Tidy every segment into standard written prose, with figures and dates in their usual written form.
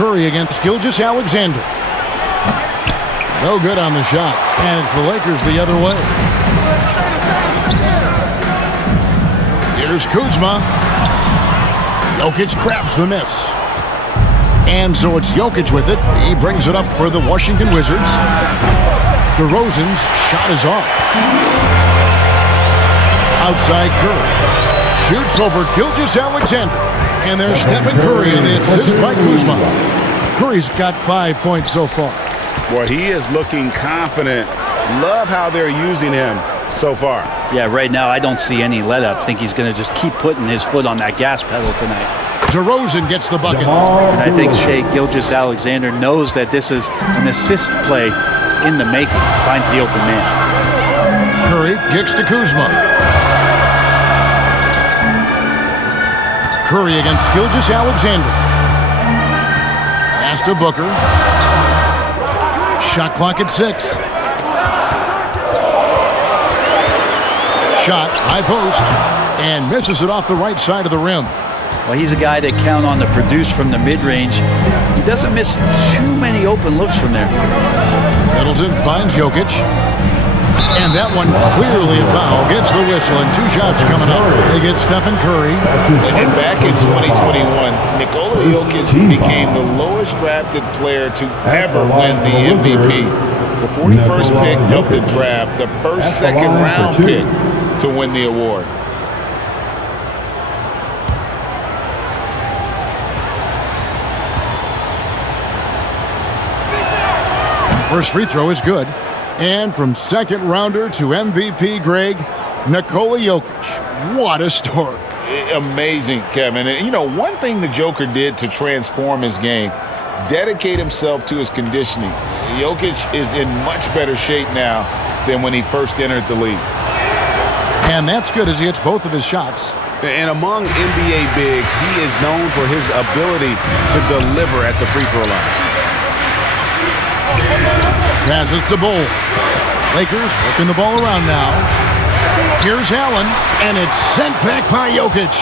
Curry against Gilgeous-Alexander. No good on the shot. And it's the Lakers the other way. Here's Kuzma. Jokic craps the miss. And so it's Jokic with it. He brings it up for the Washington Wizards. DeRozan's shot is off. Outside Curry. Shoots over Gilgeous-Alexander. And there's Stephen Curry on the assist by Kuzma. Curry's got 5 points so far. Well, he is looking confident. Love how they're using him so far. Yeah, right now I don't see any let up. I think he's going to just keep putting his foot on that gas pedal tonight. DeRozan gets the bucket. And I think Shai Gilgeous-Alexander knows that this is an assist play in the making. Finds the open man. Curry kicks to Kuzma. Curry against Gilgeous-Alexander. Pass to Booker. Shot clock at 6. Shot, high post, and misses it off the right side of the rim. Well, he's a guy that count on to produce from the mid-range. He doesn't miss too many open looks from there. Middleton finds Jokic. And that one clearly a foul. Gets the whistle, and 2 shots coming up. They get Stephen Curry. And back in 2021, Nikola Jokic became the lowest drafted player to ever win the MVP. The 41st pick of the draft, the first second-round pick to win the award. First free throw is good. And from second rounder to MVP, Greg, Nikola Jokic. What a story. Amazing, Kevin. And, you know, one thing the Joker did to transform his game, dedicate himself to his conditioning. Jokic is in much better shape now than when he first entered the league. And that's good as he hits both of his shots. And among NBA bigs, he is known for his ability to deliver at the free throw line. Passes to Bull. Lakers working the ball around now. Here's Allen, and it's sent back by Jokic.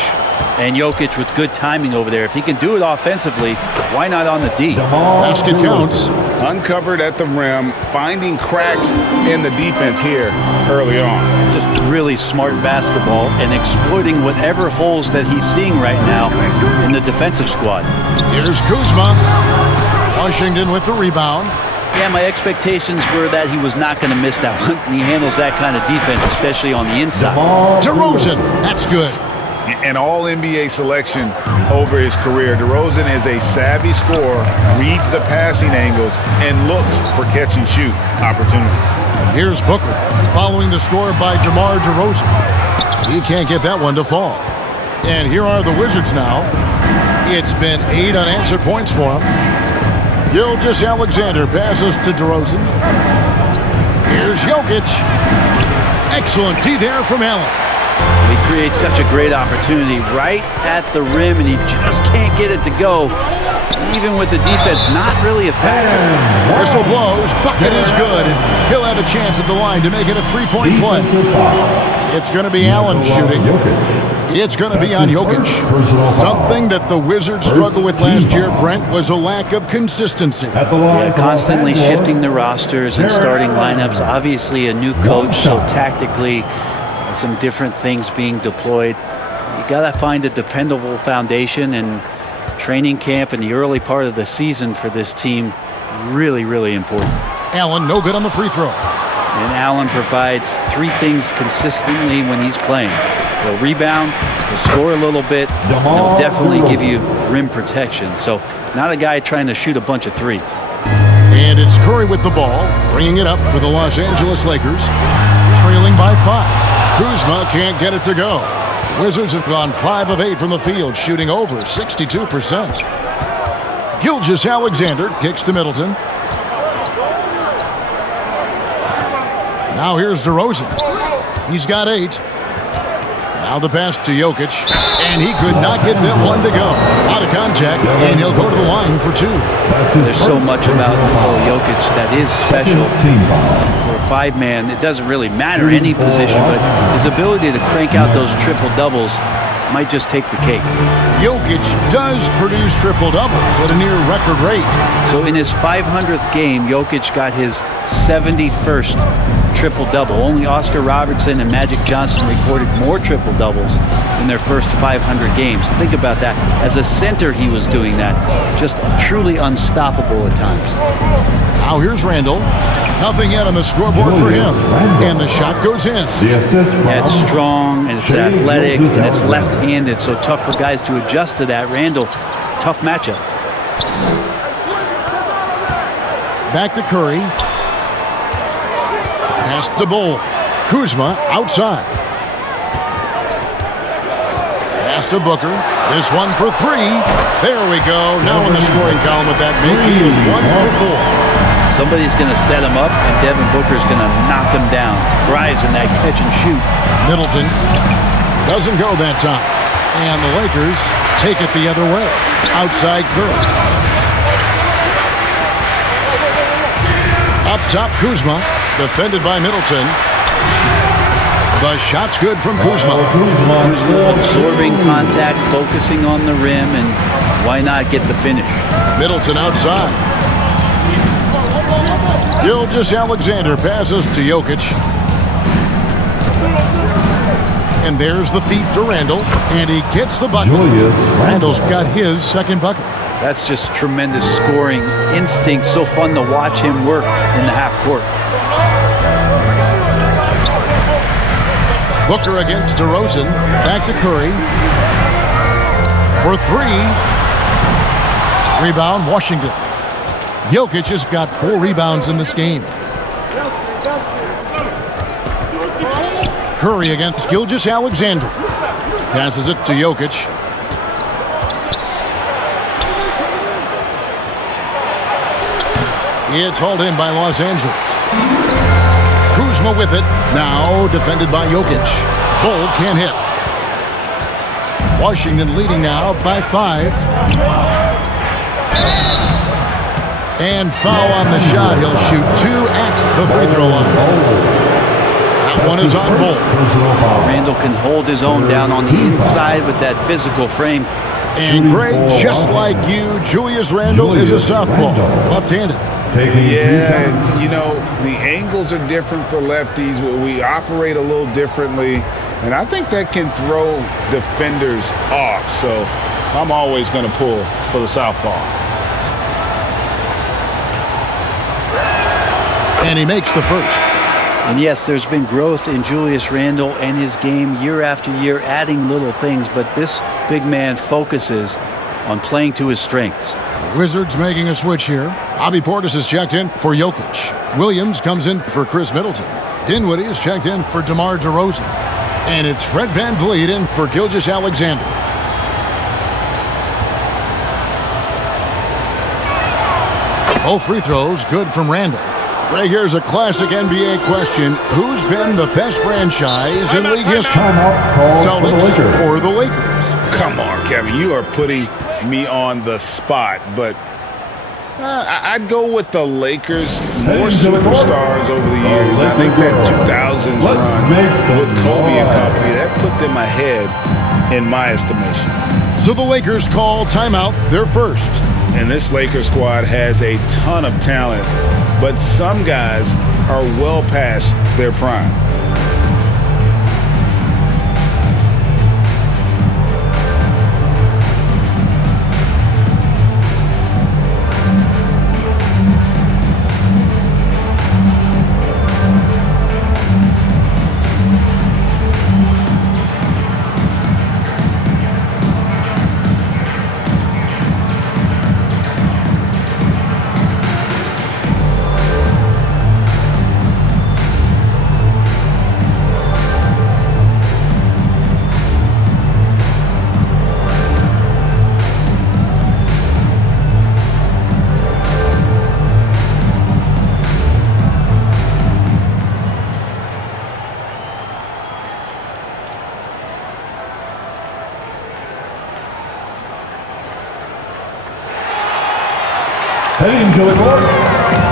And Jokic with good timing over there. If he can do it offensively, why not on the D? Basket counts. Uncovered at the rim, finding cracks in the defense here early on. Just really smart basketball and exploiting whatever holes that he's seeing right now in the defensive squad. Here's Kuzma. Washington with the rebound. Yeah, my expectations were that he was not going to miss that one. And he handles that kind of defense, especially on the inside. DeRozan, that's good. An all-NBA selection over his career. DeRozan is a savvy scorer, reads the passing angles, and looks for catch-and-shoot opportunities. Here's Booker, following the score by DeMar DeRozan. He can't get that one to fall. And here are the Wizards now. It's been 8 unanswered points for him. Gilgeous-Alexander passes to DeRozan. Here's Jokic. Excellent D there from Allen. He creates such a great opportunity right at the rim, and he just can't get it to go. Even with the defense not really a factor. Whistle blows, bucket is good, and he'll have a chance at the line to make it a 3-point play. It's going to be Allen shooting. It's going to be on Jokic. Something that the Wizards struggled with last year, Brent, was a lack of consistency. Yeah, constantly shifting the rosters and starting lineups. Obviously a new coach, so tactically some different things being deployed. You got to find a dependable foundation, and training camp in the early part of the season for this team, really, really important. Allen, no good on the free throw. And Allen provides 3 things consistently when he's playing. He'll rebound, he'll score a little bit, and he'll definitely give you rim protection. So not a guy trying to shoot a bunch of threes. And it's Curry with the ball, bringing it up for the Los Angeles Lakers, trailing by 5. Kuzma can't get it to go. Wizards have gone 5 of 8 from the field, shooting over 62%. Gilgeous-Alexander kicks to Middleton. Now here's DeRozan. He's got 8. Now the pass to Jokic, and he could not get that one to go. Out of contact, and he'll go to the line for 2. There's so much about Nikola Jokic that is special. For a 5-man, it doesn't really matter any position, but his ability to crank out those triple-doubles might just take the cake. Jokic does produce triple-doubles at a near-record rate. So in his 500th game, Jokic got his 71st triple-double. Only Oscar Robertson and Magic Johnson recorded more triple-doubles in their first 500 games. Think about that. As a center, he was doing that. Just truly unstoppable at times. Now here's Randall. Nothing yet on the scoreboard for him. And the shot goes in. Yeah, it's strong, and it's athletic, and it's left-handed, so tough for guys to adjust to that. Randall, tough matchup. Back to Curry. Pass to Bull. Kuzma outside. Pass to Booker. This one for three. There we go. Now in the scoring column with that make, he is 1 for 4. Somebody's going to set him up, and Devin Booker's going to knock him down. Thrives in that catch and shoot. Middleton doesn't go that time. And the Lakers take it the other way. Outside Curry. Up top, Kuzma. Defended by Middleton. The shot's good from Kuzma. Absorbing contact, focusing on the rim, and why not get the finish? Middleton outside. Gilgeous-Alexander passes to Jokic. And there's the feed to Randall. And he gets the bucket. Randall's got his second bucket. That's just tremendous scoring instinct. So fun to watch him work in the half court. Booker against DeRozan. Back to Curry. For three. Rebound, Washington. Jokic has got 4 rebounds in this game. Curry against Gilgeous-Alexander. Passes it to Jokic. It's hauled in by Los Angeles. Kuzma with it. Now defended by Jokic. Bull can't hit. Washington leading now by 5. And foul on the shot. He'll shoot 2 at the free throw line. That one is on Bull. Randall can hold his own down on the inside with that physical frame. And Greg, just like you, Julius Randle is a southpaw, left-handed. Yeah, and, you know, the angles are different for lefties. We operate a little differently, and I think that can throw defenders off. So I'm always going to pull for the southpaw. And he makes the first. And yes, there's been growth in Julius Randle and his game year after year, adding little things, but this big man focuses on playing to his strengths. Wizards making a switch here. Bobby Portis is checked in for Jokic. Williams comes in for Chris Middleton. Dinwiddie is checked in for DeMar DeRozan. And it's Fred VanVleet in for Gilgeous-Alexander. Both free throws good from Randle. Greg, here's a classic NBA question. Who's been the best franchise in league history? Celtics or the Lakers? Come on, Kevin. You are putting me on the spot, but I'd go with the Lakers. More superstars over the years. I think that 2000s run with Kobe and company, that put them ahead in my estimation. So the Lakers call timeout, their first. And this Lakers squad has a ton of talent, but some guys are well past their prime. Heading to the court,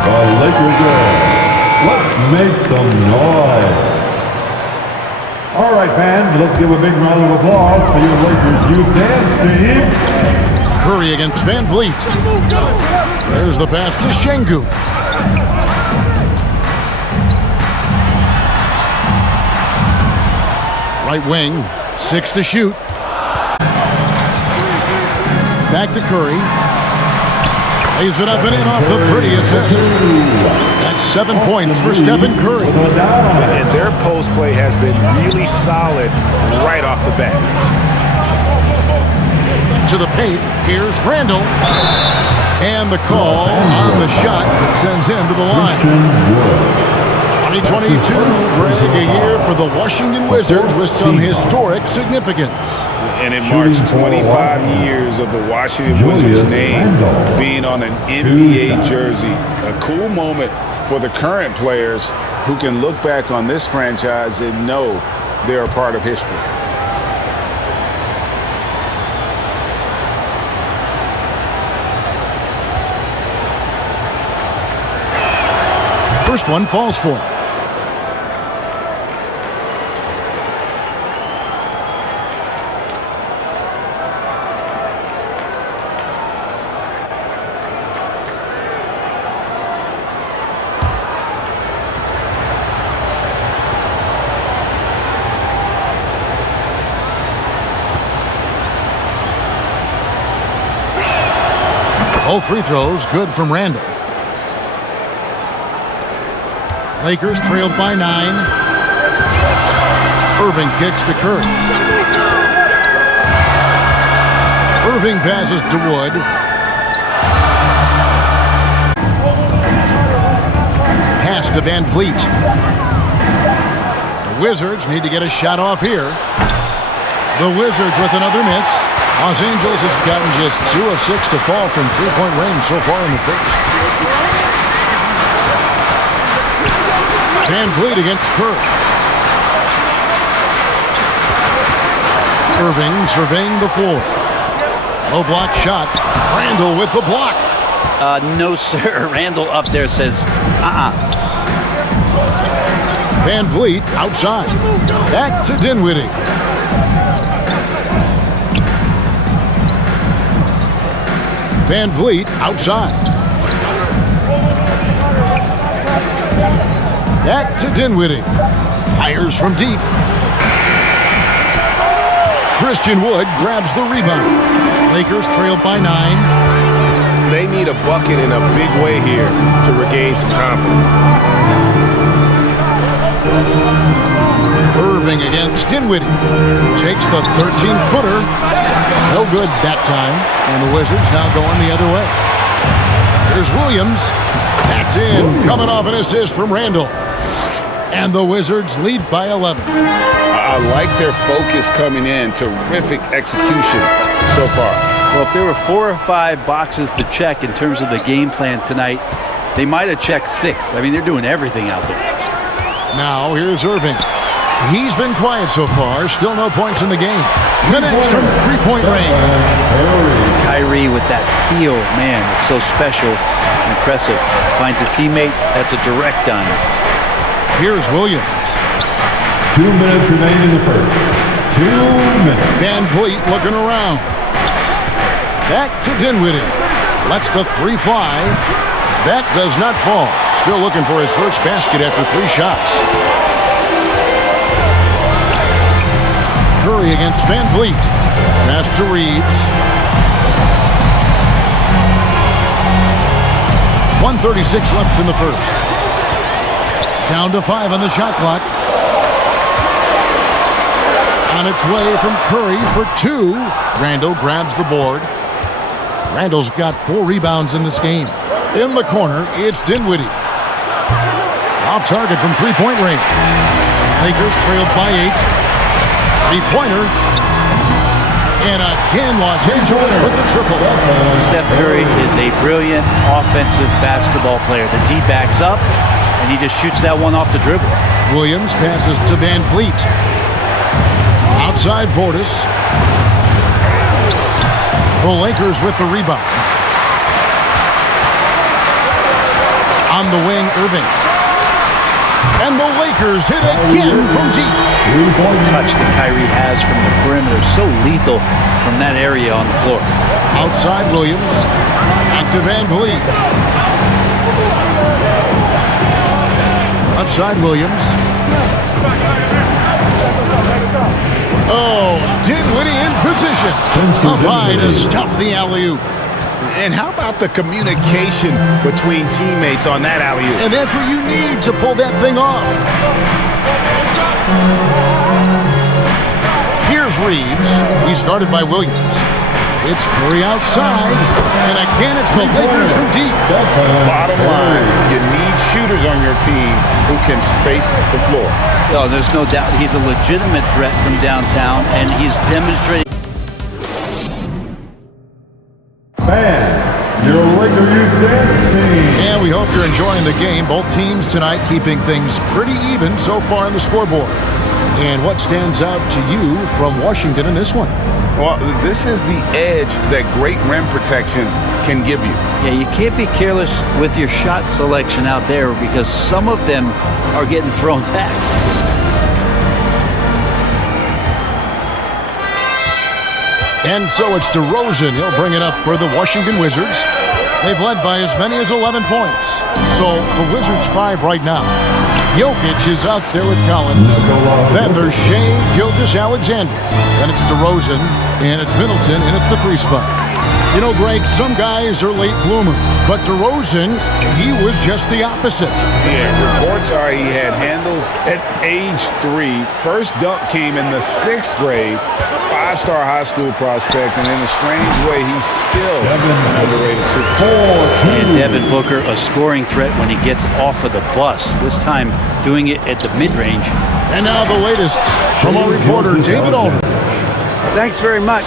the Lakers are. Let's make some noise. All right, fans, let's give a big round of applause for your Lakers youth dance team. Curry against Van Vliet. There's the pass to Şengün. Right wing, 6 to shoot. Back to Curry. Lays it up and in off the pretty assist. That's 7 points for Stephen Curry. And their post play has been really solid right off the bat. To the paint, here's Randall. And the call on the shot that sends him to the line. 2022, Greg, a year for the Washington Wizards with some historic significance. And it marks 25 years of the Washington Wizards name being on an NBA jersey. A cool moment for the current players who can look back on this franchise and know they're a part of history. First one falls for him. Both free throws good from Randall. Lakers trailed by 9. Irving kicks to Curry. Irving passes to Wood. Pass to Van Vliet. The Wizards need to get a shot off here. The Wizards with another miss. Los Angeles has gotten just 2 of 6 to fall from three-point range so far in the first. Van Vliet against Curry. Irving surveying the floor. Low block shot. Randall with the block. No, sir. Randall up there says, Van Vliet outside. Back to Dinwiddie. Van Vliet outside. Back to Dinwiddie. Fires from deep. Christian Wood grabs the rebound. Lakers trailed by 9. They need a bucket in a big way here to regain some confidence. Irving against Dinwiddie. Takes the 13-footer. No good that time. And the Wizards now going the other way. Here's Williams. That's in. Coming off an assist from Randall. And the Wizards lead by 11. I like their focus coming in. Terrific execution so far. well, if there were 4 or 5 boxes to check in terms of the game plan tonight, they might have checked 6. I mean, they're doing everything out there. Now, here's Irving. He's been quiet so far. Still no points in the game. Connects from three-point range. Kyrie with that feel, man, it's so special and impressive. Finds a teammate, that's a direct dime. Here's Williams. 2 minutes remain in the first. 2 minutes. Van Vliet looking around. Back to Dinwiddie. Lets the 3 fly. That does not fall. Still looking for his first basket after 3 shots. Curry against Van Vliet. Pass to Reeves. 1:36 left in the first. Down to 5 on the shot clock. On its way from Curry for 2. Randall grabs the board. Randall's got 4 rebounds in this game. In the corner, it's Dinwiddie. Off target from three-point range. Lakers trailed by 8. Three-pointer. And again, Los Angeles with the triple. Steph Curry is a brilliant offensive basketball player. The D backs up, and he just shoots that one off the dribble. Williams passes to Van Vliet. Outside Portis. The Lakers with the rebound. On the wing, Irving. And the Lakers hit again from deep. The touch that Kyrie has from the perimeter, so lethal from that area on the floor. Outside Williams. Back to Van Vliet. Left side Williams. Oh, Dinwiddie in position. Up high to stuff the alley-oop. And how about the communication between teammates on that alley-oop? And that's what you need to pull that thing off. Here's Reeves. He's guarded by Williams. It's Curry outside. And again, it's the Lakers from deep. Bottom line, you need shooters on your team who can space the floor. Oh, there's no doubt he's a legitimate threat from downtown, and he's demonstrated. Your Laker youth dance team. And we hope you're enjoying the game. Both teams tonight keeping things pretty even so far on the scoreboard. And what stands out to you from Washington in this one? Well, this is the edge that great rim protection can give you. Yeah, you can't be careless with your shot selection out there because some of them are getting thrown back. And so it's DeRozan. He'll bring it up for the Washington Wizards. They've led by as many as 11 points. So the Wizards 5 right now. Jokic is out there with Collins. Then there's Shai Gilgeous-Alexander. Then it's DeRozan, and it's Middleton in at the 3 spot. You know, Greg, some guys are late bloomers, but DeRozan, he was just the opposite. Yeah, reports are he had handles at age 3. First dunk came in the 6th grade. 5-star high school prospect, and in a strange way, he's still an underrated superstar. And Devin Booker, a scoring threat when he gets off of the bus. This time doing it at the mid-range. And now the latest from our reporter, David Aldridge. Thanks very much.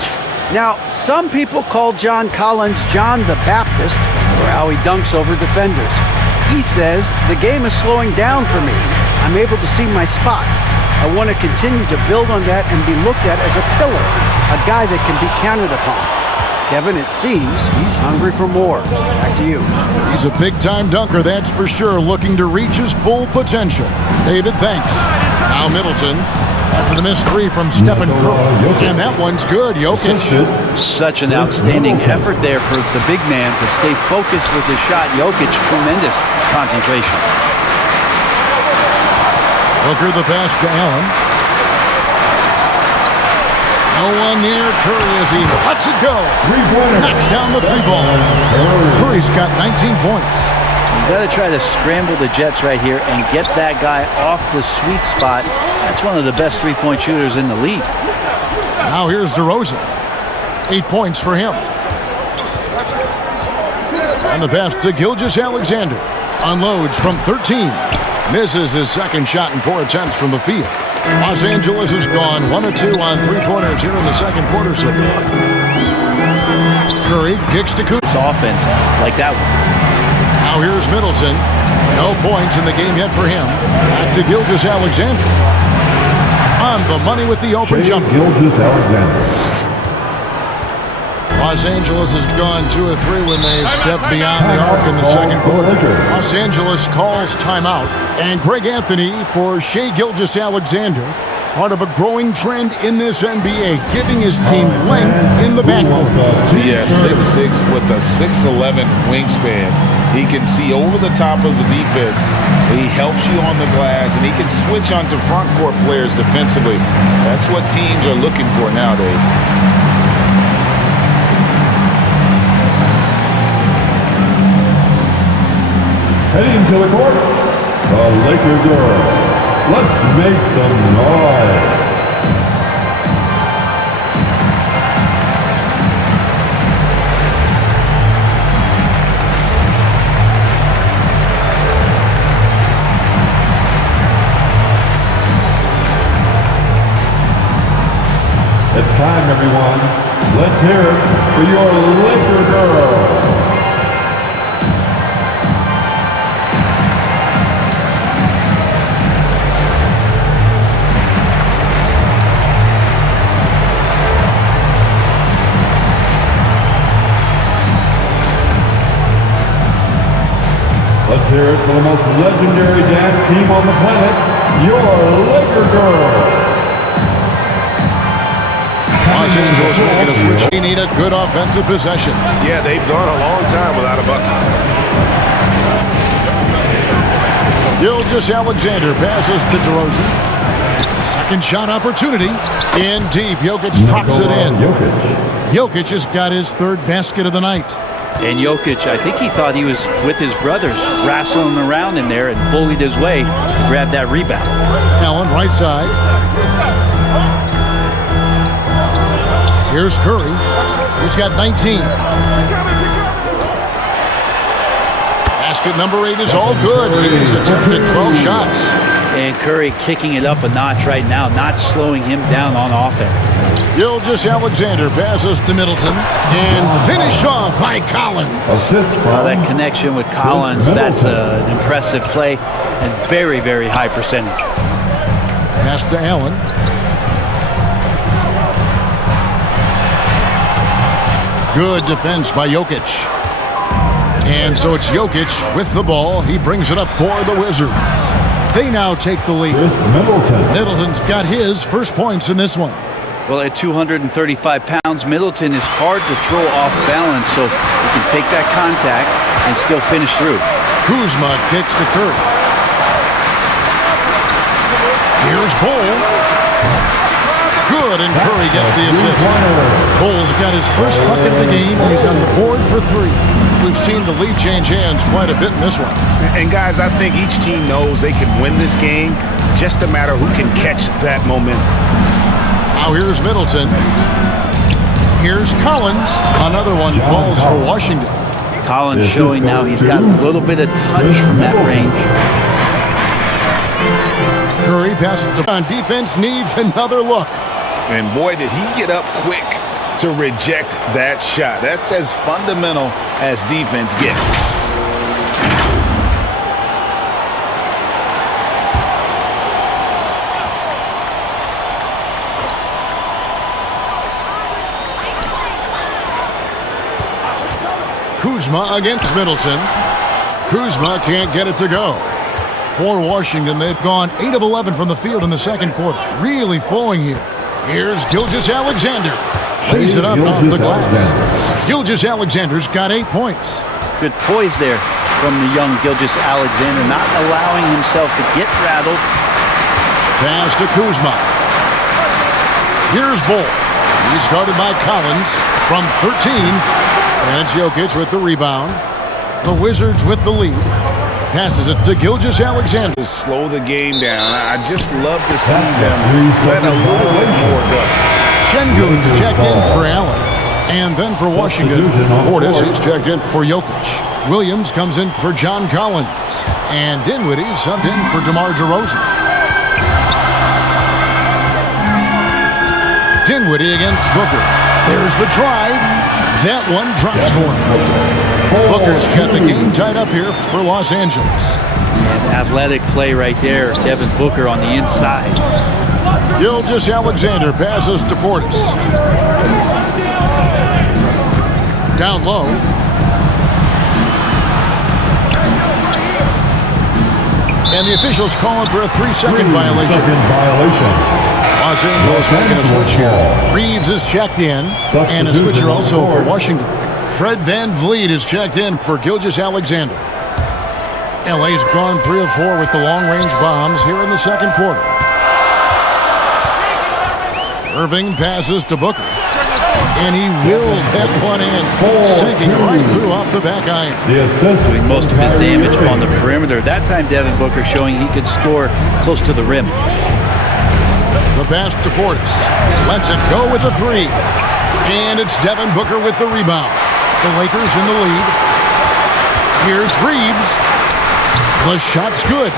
Now, some people call John Collins John the Baptist for how he dunks over defenders. He says, the game is slowing down for me. I'm able to see my spots. I want to continue to build on that and be looked at as a pillar, a guy that can be counted upon. Kevin, it seems he's hungry for more. Back to you. He's a big-time dunker, that's for sure, looking to reach his full potential. David, thanks. Now Middleton. After the missed 3 from Stephen Curry. And that one's good, Jokic. Such an outstanding effort there for the big man to stay focused with his shot. Jokic, tremendous concentration. Booker the pass to Allen. No one near Curry as he lets it go. Knocks down the 3 ball. Curry's got 19 points. You got to try to scramble the Jets right here and get that guy off the sweet spot. That's one of the best three-point shooters in the league. Now here's DeRozan. 8 points for him. And the pass to Gilgeous-Alexander. Unloads from 13. Misses his second shot in 4 attempts from the field. Los Angeles has gone 1 of 2 on 3-pointers here in the second quarter so far. Curry kicks to Kuzma. It's offense like that one. Now here's Middleton. No points in the game yet for him. Back to Gilgeous-Alexander. On the money with the open jumper. Gilgeous-Alexander. Los Angeles has gone 2 of 3 when they've stepped beyond the arc in the second quarter. Los Angeles calls timeout. And Greg Anthony for Shai Gilgeous-Alexander. Part of a growing trend in this NBA, giving his team length in the backcourt. Yeah, 6'6" with a 6'11" wingspan. He can see over the top of the defense. He helps you on the glass, and he can switch onto front court players defensively. That's what teams are looking for nowadays. Heading to the court, the Laker girls. Let's make some noise. It's time, everyone. Let's hear it for your Laker girls. Let's hear it for the most legendary dance team on the planet, your Laker girls. Los Angeles making a switch. They need a good offensive possession. Yeah, they've gone a long time without a bucket. Gilgeous-Alexander passes to DeRozan. Second shot opportunity. In deep. Jokic drops it in. Jokic has got his third basket of the night. And Jokic, I think he thought he was with his brothers, wrestling around in there and bullied his way to grab that rebound. Allen, right side. Here's Curry. He's got 19. Basket number 8 is all good. He's attempted 12 shots. And Curry kicking it up a notch right now, not slowing him down on offense. Gilgeous-Alexander passes to Middleton and finished off by Collins. That connection with Collins, that's an impressive play and very, very high percentage. Pass to Allen. Good defense by Jokic. And so it's Jokic with the ball. He brings it up for the Wizards. They now take the lead. Middleton's got his first points in this one. Well, at 235 pounds, Middleton is hard to throw off balance, so he can take that contact and still finish through. Kuzma kicks to Curry. Here's Bull. Good, and Curry gets the assist. Bull's got his first bucket of the game, and he's on the board for 3. We've seen the lead change hands quite a bit in this one. And guys, I think each team knows they can win this game, just a matter who can catch that momentum. Now here's Middleton. Here's Collins. Another one falls for Washington. Collins showing now he's got a little bit of touch from that range. Curry passes to on defense, needs another look. And boy, did he get up quick to reject that shot. That's as fundamental as defense gets. Kuzma against Middleton. Kuzma can't get it to go. For Washington, they've gone 8 of 11 from the field in the second quarter. Really flowing here. Here's Gilgeous-Alexander. Lays it up off the glass. Gilgeous-Alexander's got 8 points. Good poise there from the young Gilgeous-Alexander, not allowing himself to get rattled. Pass to Kuzma. Here's Bull. He's guarded by Collins from 13. And Jokic with the rebound. The Wizards with the lead. Passes it to Gilgeous-Alexander. Slow the game down. I just love to see them let a little bit more go. Şengün's checked in for Allen. And then for Washington, Portis is checked in for Jokic. Williams comes in for John Collins. And Dinwiddie subbed in for DeMar DeRozan. Dinwiddie against Booker. There's the drive. That one drops for him. Booker's got the game tied up here for Los Angeles. And athletic play right there. Devin Booker on the inside. Gilgeous-Alexander passes to Portis. Down low. And the officials calling for a 3-second violation. Los Angeles making a switch here. Reeves is checked in. And a switcher also for Washington. Fred VanVleet is checked in for Gilgeous-Alexander. LA's gone 3 of 4 with the long-range bombs here in the second quarter. Irving passes to Booker. And he wills that one in, sinking right through off the back iron. Doing most of his damage on the perimeter. That time Devin Booker showing he could score close to the rim. The pass to Portis. Lets it go with a 3. And it's Devin Booker with the rebound. The Lakers in the lead. Here's Reeves. The shot's good.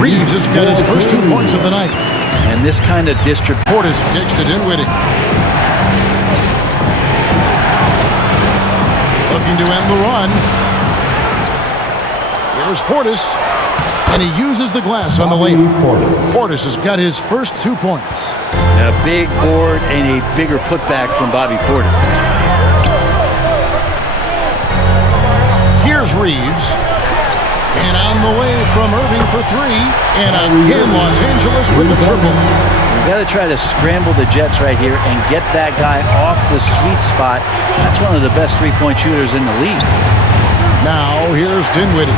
Reeves has got his first 2 points of the night. And this kind of distribution. Portis kicks to Dinwiddie. Looking to end the run. Here's Portis. And he uses the glass on the layup. Portis has got his first 2 points. A big board and a bigger putback from Bobby Portis. Here's Reeves. And On the way from Irving for three. And again, Los Angeles with the triple. You got to try to scramble the Jets right here and get that guy off the sweet spot. That's one of the best three-point shooters in the league. Now, here's Dinwiddie.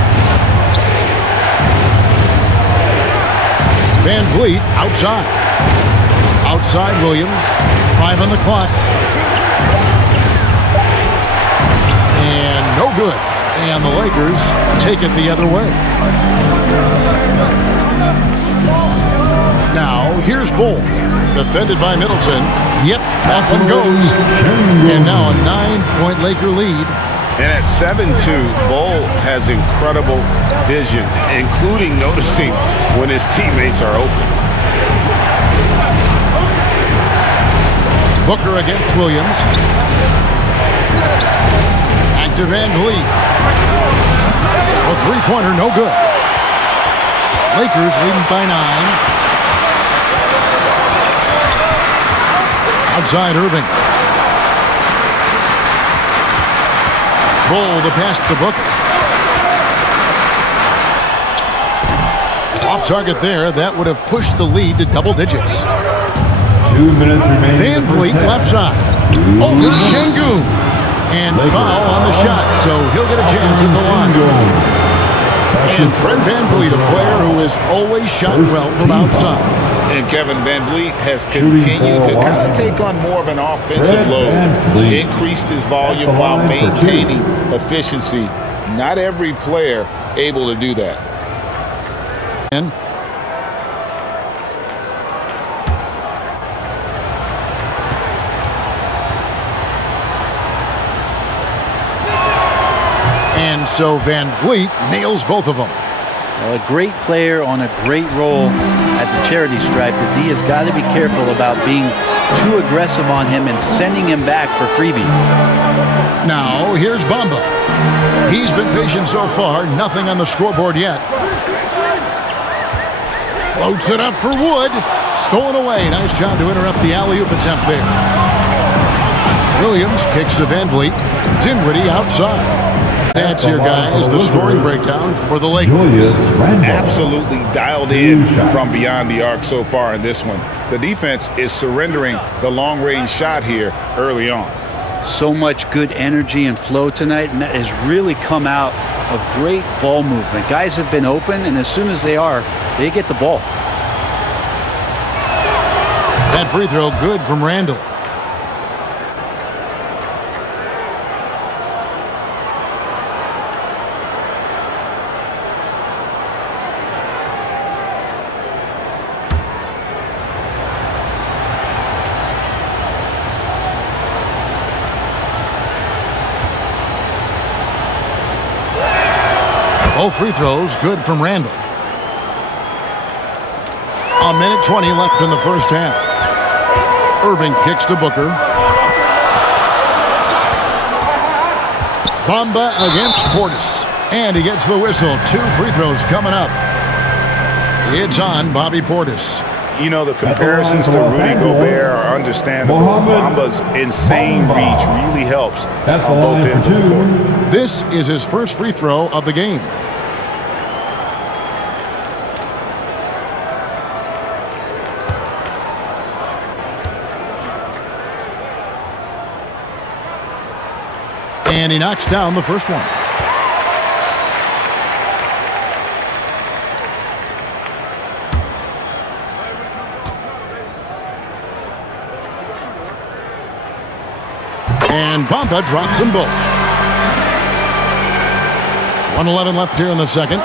Van Vliet outside. Outside Williams. 5 on the clock. And no good. And the Lakers take it the other way. Now, here's Bull. Defended by Middleton. Yep, that one goes. And now a 9-point Laker lead. And at 7-2, Bull has incredible vision, including noticing when his teammates are open. Booker against Williams. Back to Van Vliet. A three-pointer, no good. Lakers leading by 9. Outside Irving. Bull the pass to Booker. Off target there. That would have pushed the lead to double digits. 2 minutes remaining. Van Vliet left side. Over to Şengün. And foul on the shot, so he'll get a chance at the line. And Fred Van Vliet, a player who has always shot well from outside. And Kevin Van Vliet has continued to kind of take on more of an offensive load. Increased his volume while maintaining efficiency. Not every player able to do that. And so Van Vliet nails both of them. Well, a great player on a great role at the charity stripe. The D has got to be careful about being too aggressive on him and sending him back for freebies. Now, here's Bamba. He's been patient so far. Nothing on the scoreboard yet. Floats it up for Wood. Stolen away. Nice job to interrupt the alley-oop attempt there. Williams kicks to Van Vliet. Dinwiddie outside. That's here, guys, the scoring breakdown for the Lakers. Absolutely dialed in from beyond the arc so far in this one. The defense is surrendering the long-range shot here early on. So much good energy and flow tonight, and that has really come out of great ball movement. Guys have been open, and as soon as they are, they get the ball. That free throw good from Randall. Both free throws good from Randall. A minute 20 left in the first half. Irving kicks to Booker. Bamba against Portis. And he gets the whistle. 2 free throws coming up. It's on Bobby Portis. You know, the comparisons to Rudy Gobert are understandable. Bamba's insane reach really helps on both ends of the court. This is his first free throw of the game. And he knocks down the first one. And Bamba drops them both. 1:11 left here in the second.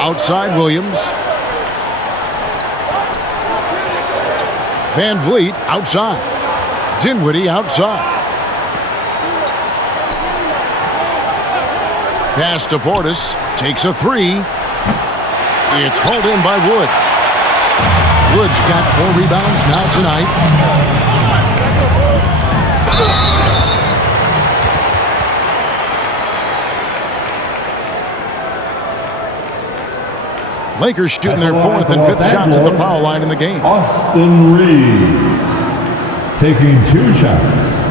Outside Williams. Van Vliet outside. Dinwiddie outside. Pass to Portis. Takes a 3. It's hauled in by Wood. Wood's got 4 rebounds now tonight. Lakers shooting their 4th and 5th shots at the foul line in the game. Austin Reeves taking 2 shots.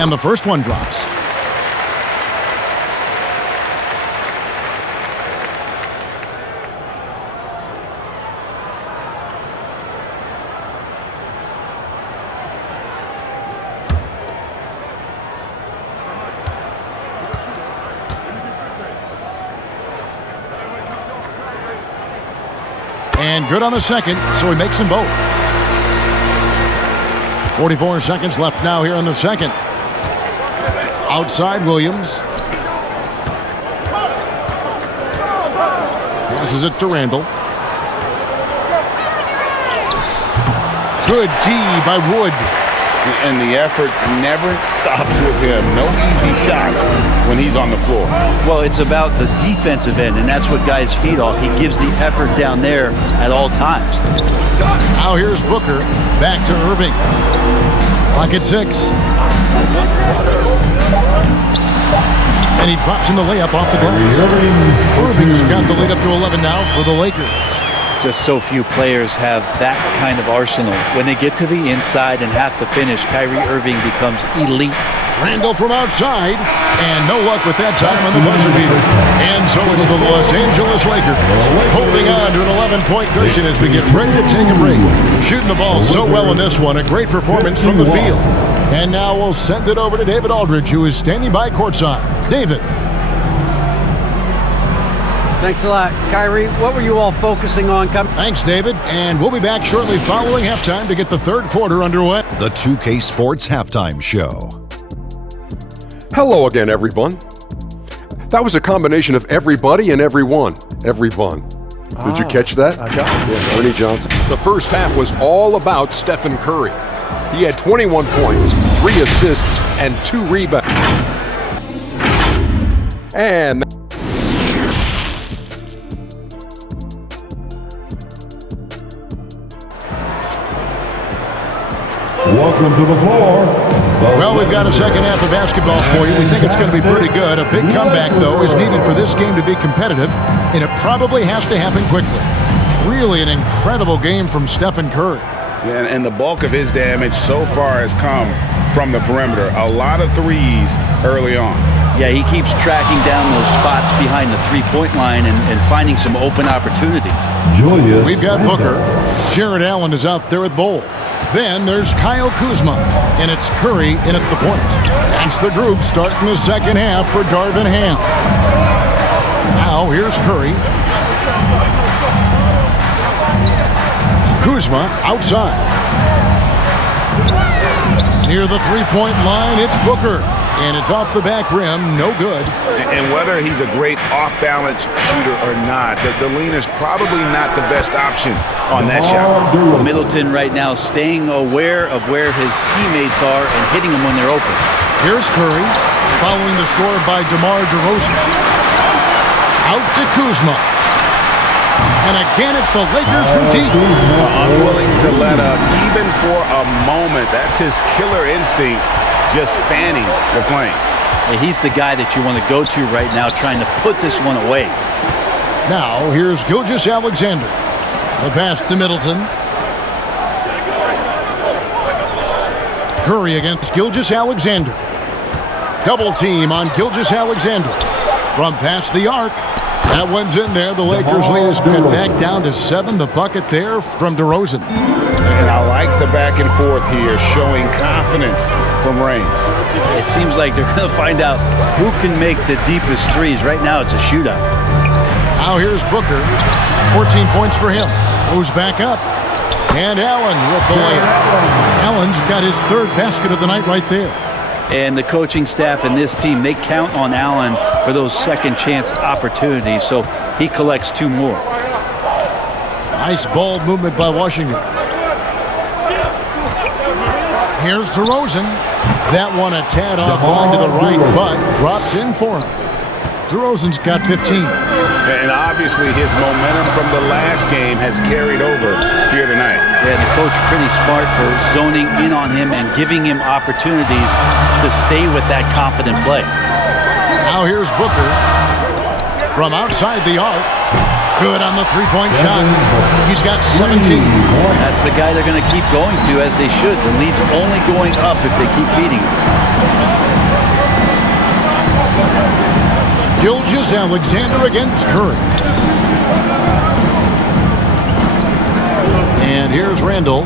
And the first one drops. And good on the second, so he makes them both. 44 seconds left now here in the second. Outside Williams. Passes it to Randall. Good D by Wood. And the effort never stops with him. No easy shots when he's on the floor. Well, it's about the defensive end, and that's what guys feed off. He gives the effort down there at all times. Now here's Booker. Back to Irving. Clock at 6. And he drops in the layup off the glass. Irving's got the lead up to 11 now for the Lakers. Just so few players have that kind of arsenal. When they get to the inside and have to finish, Kyrie Irving becomes elite. Randall from outside, and no luck with that time on the buzzer beater. And so it's the Los Angeles Lakers holding on to an 11-point cushion as we get ready to take a break. Shooting the ball so well in this one, a great performance from the field. And now we'll send it over to David Aldridge, who is standing by courtside. David. Thanks a lot. Kyrie, what were you all focusing on? Thanks, David. And we'll be back shortly following halftime to get the third quarter underway. The 2K Sports Halftime Show. Hello again, everyone. That was a combination of everybody and everyone. Everyone. Did you catch that? I got it. Yeah, Ernie Johnson. The first half was all about Stephen Curry. He had 21 points, 3 assists, and 2 rebounds. And Welcome to the floor. Well, we've got a second half of basketball for you. We think it's going to be pretty good. A big comeback, though, is needed for this game to be competitive, and it probably has to happen quickly. Really an incredible game from Stephen Curry. Yeah, and the bulk of his damage so far has come from the perimeter. A lot of threes early on. Yeah, he keeps tracking down those spots behind the three-point line and finding some open opportunities. We've got Booker. Jared Allen is out there at Bowl. Then there's Kyle Kuzma, and it's Curry in at the point. That's the group starting the second half for Darvin Ham. Now here's Curry. Kuzma outside. Near the three-point line, it's Booker. And it's off the back rim, no good. And whether he's a great off-balance shooter or not, the lean is probably not the best option on that shot. Middleton right now staying aware of where his teammates are and hitting them when they're open. Here's Curry, following the score by DeMar DeRozan. Out to Kuzma. And again, it's the Lakers from deep. Unwilling to let up, even for a moment. That's his killer instinct, just fanning the flame. He's the guy that you want to go to right now, trying to put this one away. Now, here's Gilgeous-Alexander. The pass to Middleton. Curry against Gilgeous-Alexander. Double team on Gilgeous-Alexander. From past the arc. That one's in there. The Lakers lead is cut back down to 7. The bucket there from DeRozan. And I like the back and forth here, showing confidence from range. It seems like they're going to find out who can make the deepest threes. Right now, it's a shootout. Now here's Booker. 14 points for him. Goes back up. And Allen with the layup. Allen's got his third basket of the night right there. And the coaching staff and this team, they count on Allen for those second chance opportunities, so he collects 2 more. Nice ball movement by Washington. Here's DeRozan. That one a tad offline to the right, but drops in for him. DeRozan's got 15. And obviously his momentum from the last game has carried over here tonight. Yeah, the coach pretty smart for zoning in on him and giving him opportunities to stay with that confident play. Now here's Booker from outside the arc. Good on the three-point shot. He's got 17. That's the guy they're going to keep going to, as they should. The lead's only going up if they keep feeding him. Gilgeous Alexander against Curry. And here's Randall.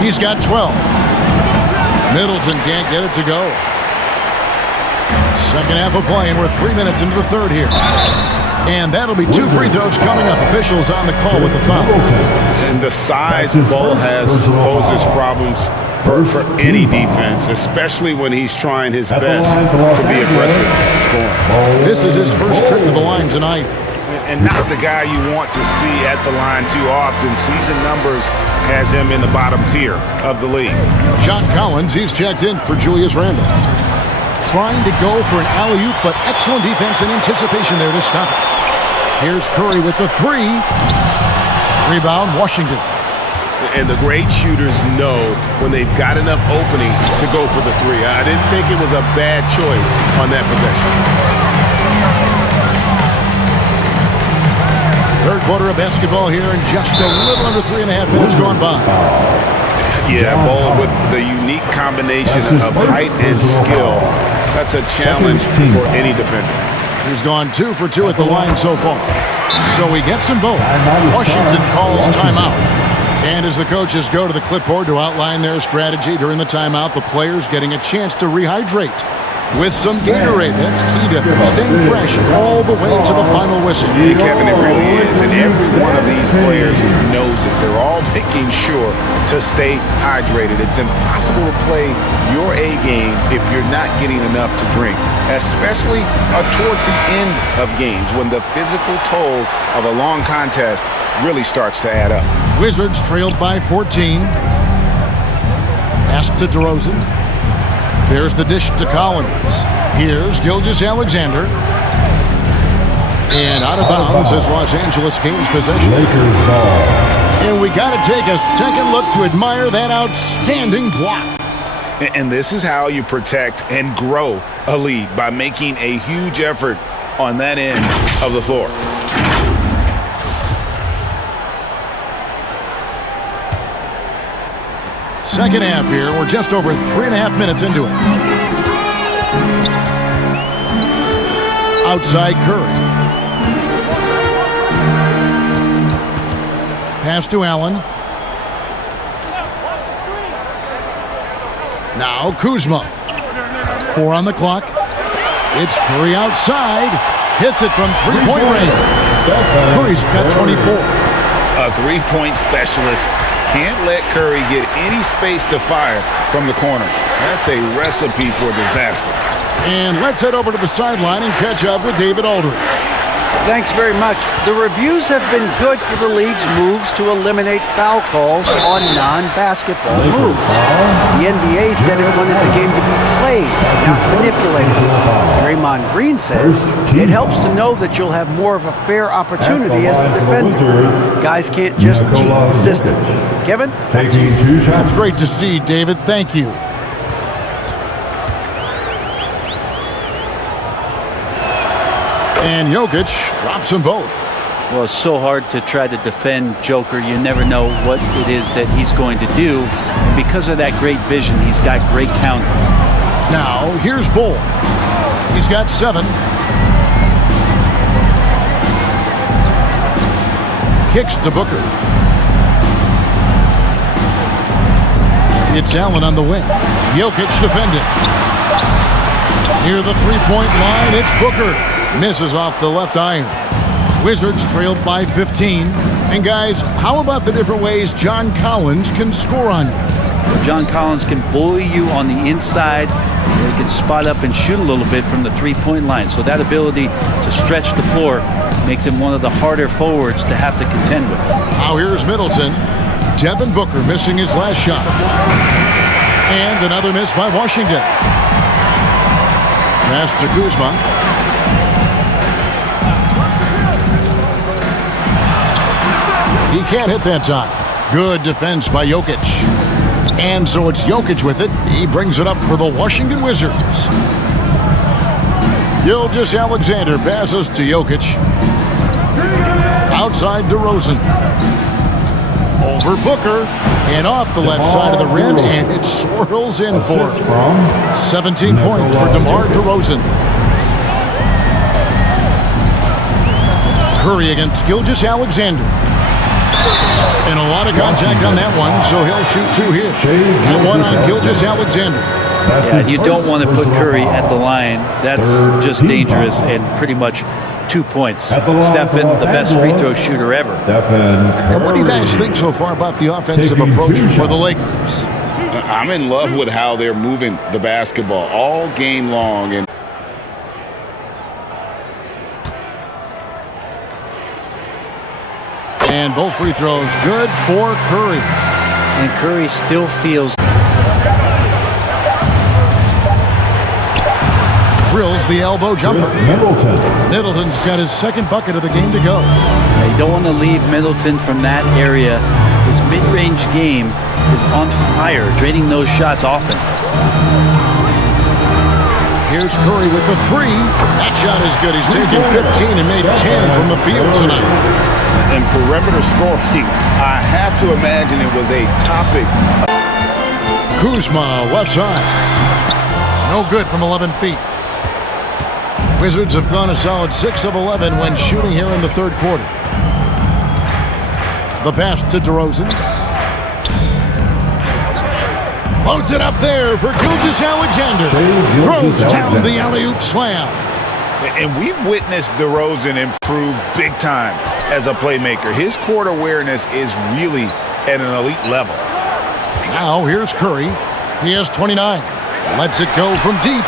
He's got 12. Middleton can't get it to go. Second half of play, and we're 3 minutes into the third here. And that'll be 2 free throws coming up. Officials on the call with the foul. And the size Ball has poses problems for any defense, especially when he's trying his best to be aggressive scoring. This is his first trip to the line tonight. And not the guy you want to see at the line too often. Season numbers has him in the bottom tier of the league. John Collins, he's checked in for Julius Randle. Trying to go for an alley-oop, but excellent defense and anticipation there to stop it. Here's Curry with the 3. Rebound, Washington. And the great shooters know when they've got enough opening to go for the 3. I didn't think it was a bad choice on that possession. Third quarter of basketball here, and just a little under 3.5 minutes gone by. Yeah, Ball with the unique combination of height and skill. That's a challenge for any defender. He's gone 2 for 2 at the line so far. So he gets them both. Washington calls timeout. And as the coaches go to the clipboard to outline their strategy during the timeout, the players getting a chance to rehydrate with some Gatorade. That's key to staying fresh all the way to the final whistle. Yeah, Kevin, it really is. And every one of these players knows it. They're all making sure to stay hydrated. It's impossible to play your A game if you're not getting enough to drink, especially towards the end of games when the physical toll of a long contest really starts to add up. Wizards trailed by 14. Pass to DeRozan. There's the dish to Collins. Here's Gilgeous Alexander. And out of bounds as Los Angeles gains possession. And we got to take a second look to admire that outstanding block. And this is how you protect and grow a lead, by making a huge effort on that end of the floor. Second half here. We're just over 3.5 minutes into it. Outside Curry. Pass to Allen. Now Kuzma. 4 on the clock. It's Curry outside. Hits it from three-point range. Curry's got 24. A three-point specialist can't let Curry get any space to fire from the corner. That's a recipe for disaster. And let's head over to the sideline and catch up with David Aldridge. Thanks very much. The reviews have been good for the league's moves to eliminate foul calls on non-basketball moves. The NBA said it wanted the game to be played, not manipulated. Draymond Green says it helps to know that you'll have more of a fair opportunity as a defender. Guys can't just cheat the system. Kevin? That's great to see, David. Thank you. And Jokic drops them both. Well, it's so hard to try to defend Joker. You never know what it is that he's going to do. And because of that great vision, he's got great counter. Now, here's Bull. He's got 7. Kicks to Booker. It's Allen on the wing. Jokic defending. Near the three-point line, it's Booker. Misses off the left iron. Wizards trailed by 15. And guys, how about the different ways John Collins can score on you? John Collins can bully you on the inside, or he can spot up and shoot a little bit from the three-point line. So that ability to stretch the floor makes him one of the harder forwards to have to contend with. Now here's Middleton. Devin Booker missing his last shot. And another miss by Washington. Pass to Kuzma. He can't hit that time. Good defense by Jokic. And so it's Jokic with it. He brings it up for the Washington Wizards. Gilgeous Alexander passes to Jokic. Outside DeRozan. Over Booker. And off the left side of the rim. And it swirls in for 17 points for DeMar DeRozan. Curry against Gilgeous Alexander. And a lot of contact on that one, so he'll shoot 2 here. And 1 on Gilgeous Alexander. Yeah, you don't want to put Curry at the line. That's just dangerous and pretty much 2 points. Stephen, the best free throw shooter ever. And what do you guys think so far about the offensive approach for the Lakers? I'm in love with how they're moving the basketball all game long. And both free throws good for Curry. And Curry still feels... Drills the elbow jumper. Middleton's got his second bucket of the game to go. Yeah, you don't want to leave Middleton from that area. His mid-range game is on fire, draining those shots often. Here's Curry with the 3. That shot is good. He's taken 15 and made 10 from the field tonight. And perimeter scoring, I have to imagine it was a topic. Kuzma, left side. No good from 11 feet. Wizards have gone a solid 6 of 11 when shooting here in the third quarter. The pass to DeRozan. Floats it up there for Gilgeous Alexander. Throws down the alley-oop slam. And we've witnessed DeRozan improve big time as a playmaker. His court awareness is really at an elite level. Now here's Curry. He has 29. Lets it go from deep.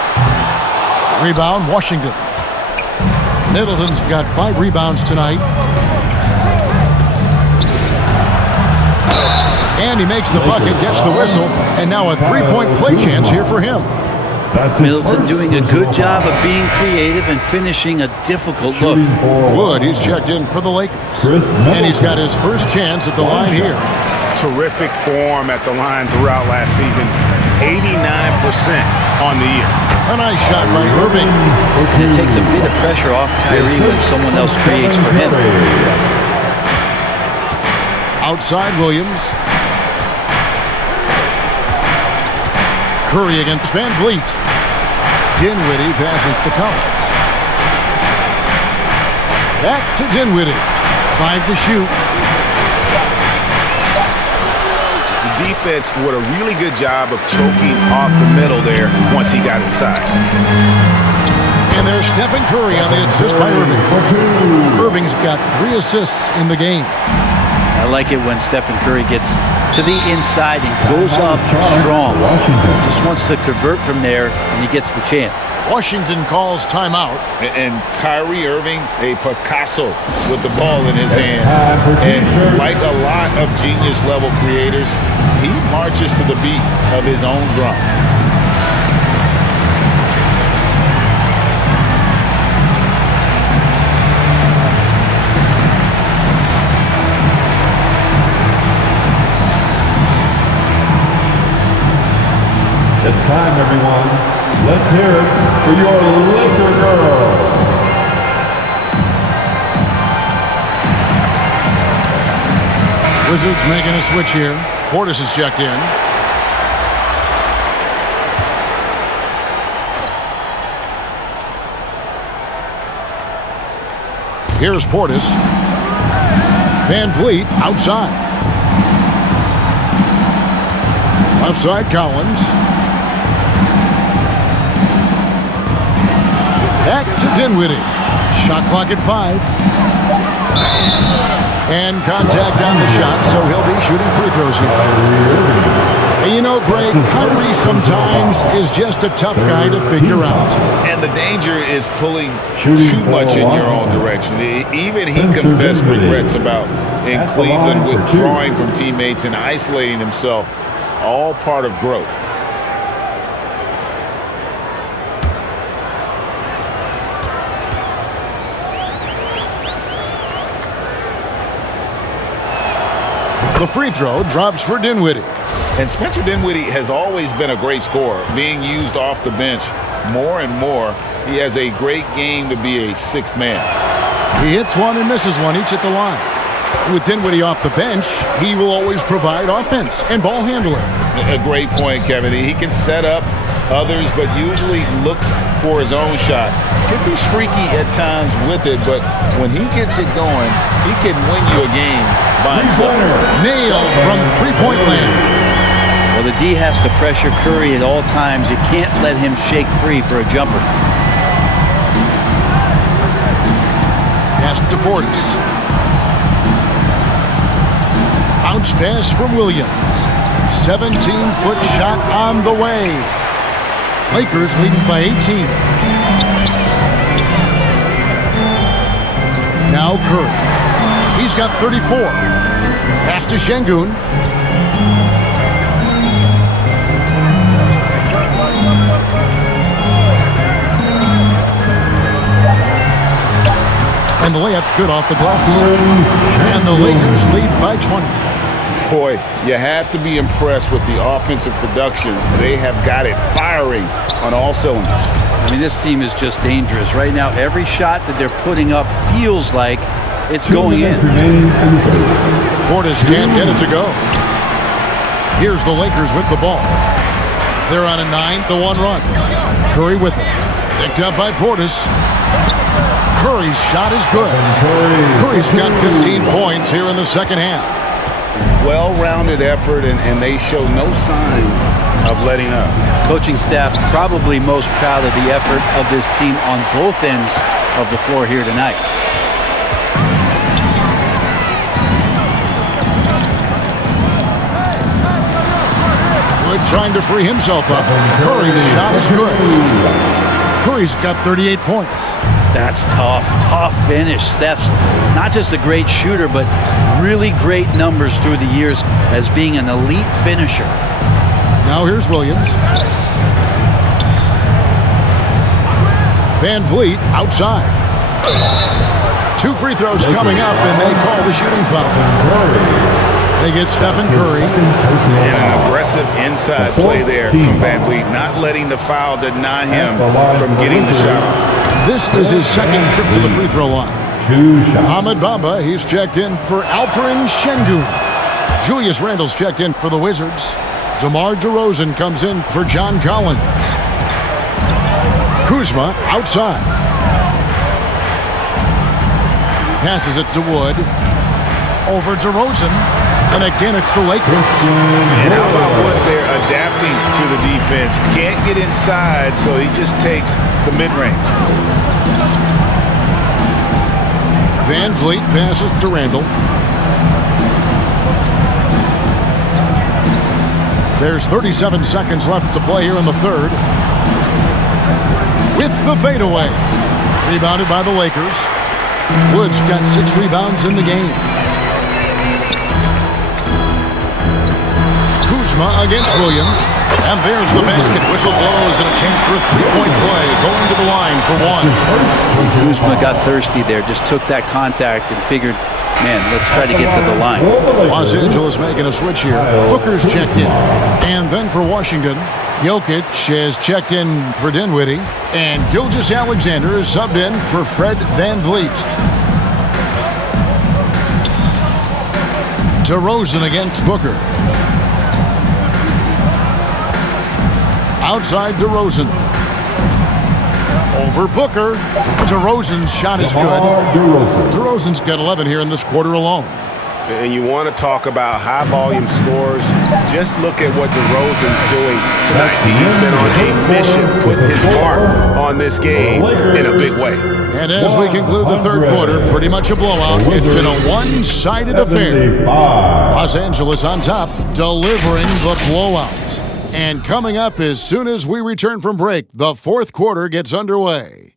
Rebound, Washington. Middleton's got 5 rebounds tonight. And he makes the bucket, gets the whistle, and now a 3-point play chance here for him. Middleton doing a good job of being creative and finishing a difficult look. Wood, he's checked in for the Lakers. And he's got his first chance at the line here. Terrific form at the line throughout last season. 89% on the year. A nice shot by Irving. And it takes a bit of pressure off Kyrie when someone else creates for him. Outside Williams. Curry against Van Vliet. Dinwiddie passes to Collins. Back to Dinwiddie. 5 to shoot. The defense did a really good job of choking off the middle there once he got inside. And there's Stephen Curry on the assist by Irving. Irving's got 3 assists in the game. I like it when Stephen Curry gets to the inside and goes up strong. Just wants to convert from there, and he gets the chance. Washington calls timeout. And Kyrie Irving, a Picasso with the ball in his hand. And like a lot of genius-level creators, he marches to the beat of his own drum. It's time, everyone. Let's hear it for your Laker girl. Wizards making a switch here. Portis is checked in. Here's Portis. Van Vliet outside. Left side, Collins. Back to Dinwiddie. Shot clock at 5. And contact on the shot, so he'll be shooting free throws here. And you know, Greg, Kyrie sometimes is just a tough guy to figure out. And the danger is pulling too much in your own direction. Even he confessed regrets about in Cleveland withdrawing from teammates and isolating himself. All part of growth. The free throw drops for Dinwiddie. And Spencer Dinwiddie has always been a great scorer, being used off the bench more and more. He has a great game to be a sixth man. He hits one and misses one each at the line. With Dinwiddie off the bench, he will always provide offense and ball handling. A great point, Kevin. He can set up others, but usually looks for his own shot. Can be streaky at times with it, but when he gets it going, he can win you a game by himself. Nailed from three-point land. Well, the D has to pressure Curry at all times. You can't let him shake free for a jumper. Pass to Portis. Bounce pass from Williams. 17-foot shot on the way. Lakers leading by 18. Now Curry. He's got 34. Pass to Şengün. And the layup's good off the glass. And the Lakers lead by 20. Boy, you have to be impressed with the offensive production. They have got it firing on all cylinders. I mean, this team is just dangerous. Right now, every shot that they're putting up feels like it's going in. Portis can't get it to go. Here's the Lakers with the ball. They're on a 9-1 run. Curry with it. Picked up by Portis. Curry's shot is good. Curry's got 15 points here in the second half. Well-rounded effort, and they show no signs of letting up. Coaching staff probably most proud of the effort of this team on both ends of the floor here tonight. Wood trying to free himself up. Curry's shot is good. Curry's got 38 points. That's tough, tough finish. Steph's not just a great shooter, but really great numbers through the years as being an elite finisher. Now here's Williams. Van Vliet outside. 2 free throws coming up, and they call the shooting foul. They get Stephen Curry. And an aggressive inside play there from Van Vliet, not letting the foul deny him from getting the shot. This is his second trip to the free throw line. Ahmed Bamba, he's checked in for Alperen Şengün. Julius Randle's checked in for the Wizards. DeMar DeRozan comes in for John Collins. Kuzma outside. Passes it to Wood. Over DeRozan. And again, it's the Lakers. And how about Wood there adapting to the defense? Can't get inside, so he just takes the mid-range. Van Vliet passes to Randle. There's 37 seconds left to play here in the third. With the fadeaway. Rebounded by the Lakers. Wood's got 6 rebounds in the game. Kuzma against Williams. And there's the basket. Whistle blows and a chance for a 3-point play. Going to the line for 1. Kuzma got thirsty there. Just took that contact and figured, man, let's try to get to the line. Los Angeles making a switch here. Booker's checked in. And then for Washington, Jokic has checked in for Dinwiddie. And Gilgeous-Alexander is subbed in for Fred Van Vliet. DeRozan against Booker. Outside DeRozan. Over Booker. DeRozan's shot is good. DeRozan's got 11 here in this quarter alone. And you want to talk about high-volume scores, just look at what DeRozan's doing tonight. He's been on a mission, put his mark on this game in a big way. And as we conclude the third quarter, pretty much a blowout. It's been a one-sided affair. Los Angeles on top, delivering the blowout. And coming up as soon as we return from break, the fourth quarter gets underway.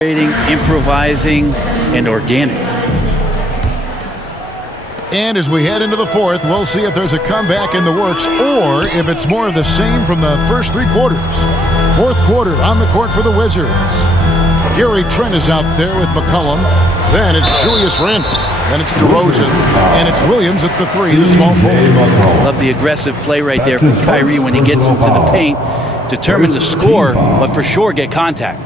Improvising, and organic. And as we head into the fourth, we'll see if there's a comeback in the works or if it's more of the same from the first 3 quarters. Fourth quarter on the court for the Wizards. Gary Trent is out there with McCollum. Then it's Julius Randle. Then it's DeRozan. And it's Williams at the 3, the small forward. Love the aggressive play right there from Kyrie when he gets into the paint. Determined to score, but for sure get contact.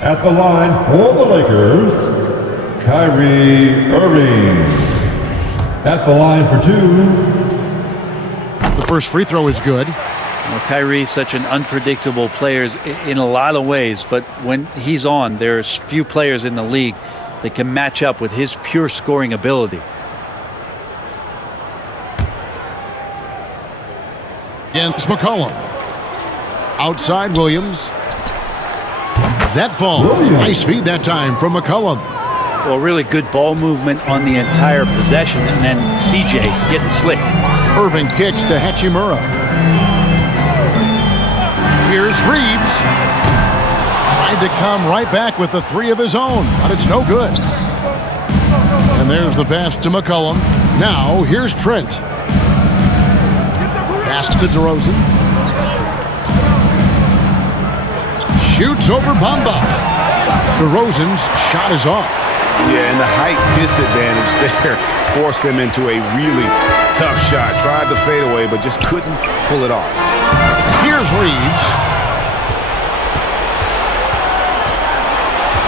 At the line for the Lakers, Kyrie Irving. At the line for 2. The first free throw is good. Well, Kyrie's such an unpredictable player in a lot of ways, but when he's on, there's few players in the league that can match up with his pure scoring ability. Against McCollum. Outside Williams. That falls. Nice feed that time from McCollum. Well, really good ball movement on the entire possession, and then CJ getting slick. Irving kicks to Hachimura. Here's Reeves. Tried to come right back with the three of his own, but it's no good. And there's the pass to McCollum. Now, here's Trent. Pass to DeRozan. Shoots over Bamba. DeRozan's shot is off. Yeah, and the height disadvantage there forced him into a really tough shot. Tried the fadeaway, but just couldn't pull it off. Here's Reeves.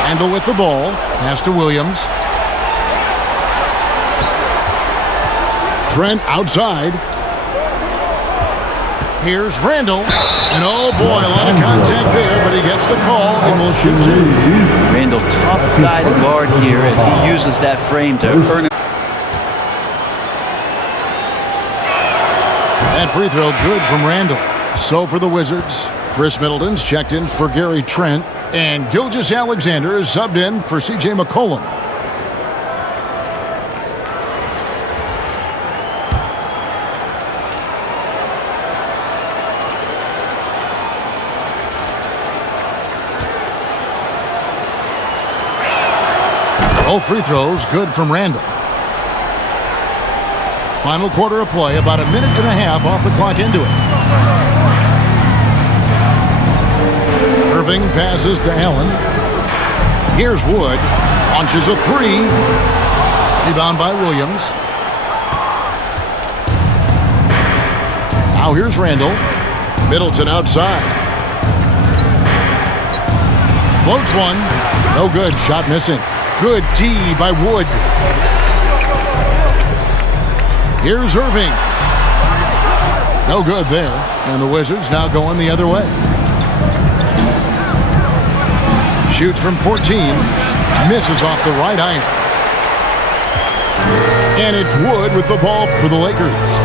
Randall with the ball. Pass to Williams. Trent outside. Here's Randall. And oh boy, a lot of contact there, but he gets the call and will shoot 2. Randall, tough guy to guard here as he uses that frame to earn it. That free throw good from Randall. So for the Wizards, Chris Middleton's checked in for Gary Trent, and Gilgeous-Alexander is subbed in for C.J. McCollum. Both free throws good from Randall. Final quarter of play, about a minute and a half off the clock into it. Irving passes to Allen. Here's Wood. Launches a three. Rebound by Williams. Now here's Randall. Middleton outside. Floats one. No good. Shot missing. Good D by Wood. Here's Irving. No good there. And the Wizards now going the other way. Shoots from 14. Misses off the right iron. And it's Wood with the ball for the Lakers.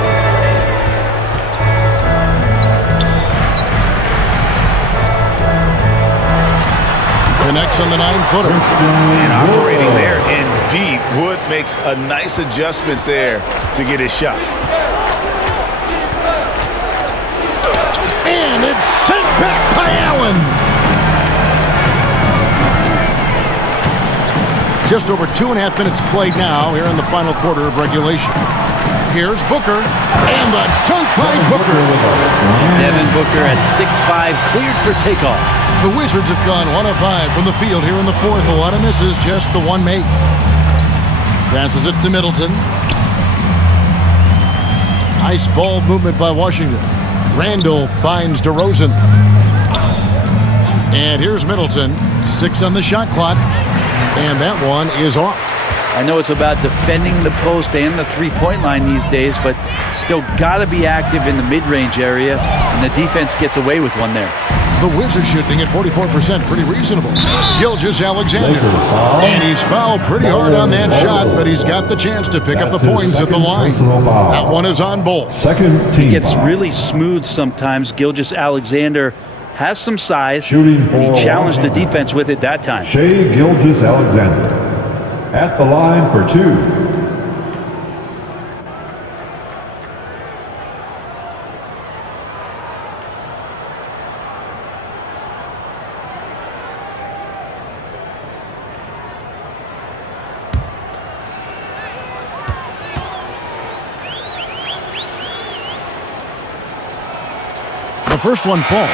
Connects on the 9-footer. And operating there in deep. Wood makes a nice adjustment there to get his shot. And it's sent back by Allen. Just over 2.5 minutes played now here in the final quarter of regulation. Here's Booker. And the dunk by Booker. Devin Booker at 6'5", cleared for takeoff. The Wizards have gone 1 of 5 from the field here in the fourth. A lot of misses, just the one make. Passes it to Middleton. Nice ball movement by Washington. Randall finds DeRozan. And here's Middleton. 6 on the shot clock. And that one is off. I know it's about defending the post and the three-point line these days, but still got to be active in the mid-range area, and the defense gets away with one there. The Wizards shooting at 44%, pretty reasonable. Gilgeous-Alexander. And he's fouled pretty hard on that shot, but he's got the chance to pick up the points at the line. That one is on Bull. Second team. He gets really smooth sometimes. Gilgeous-Alexander has some size, Shooting and he for challenged the defense with it that time. Shai Gilgeous-Alexander at the line for 2. The first one falls.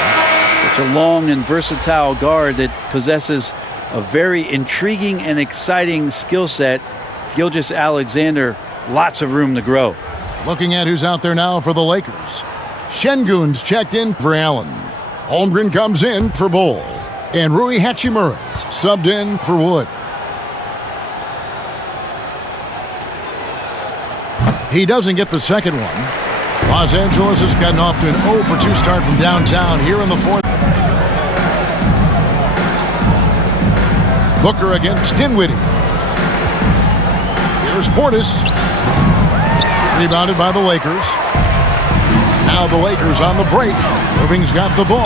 Such a long and versatile guard that possesses a very intriguing and exciting skill set. Gilgeous-Alexander, lots of room to grow. Looking at who's out there now for the Lakers. Şengün's checked in for Allen. Holmgren comes in for Bull. And Rui Hachimura's subbed in for Wood. He doesn't get the second one. Los Angeles has gotten off to an 0 for 2 start from downtown here in the fourth. Booker against Dinwiddie. Here's Portis. Rebounded by the Lakers. Now the Lakers on the break. Irving's got the ball.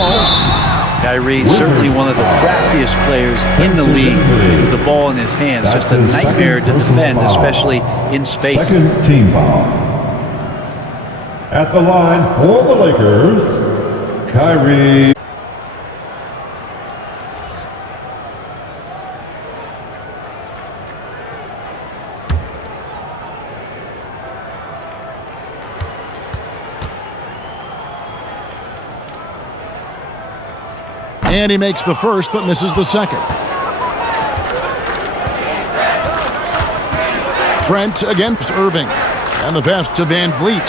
Kyrie, certainly one of the craftiest players in the league with the ball in his hands. Just a nightmare to defend, especially in space. Second team foul. At the line for the Lakers, Kyrie. And he makes the first, but misses the second. Trent against Irving. And the pass to Van Vliet.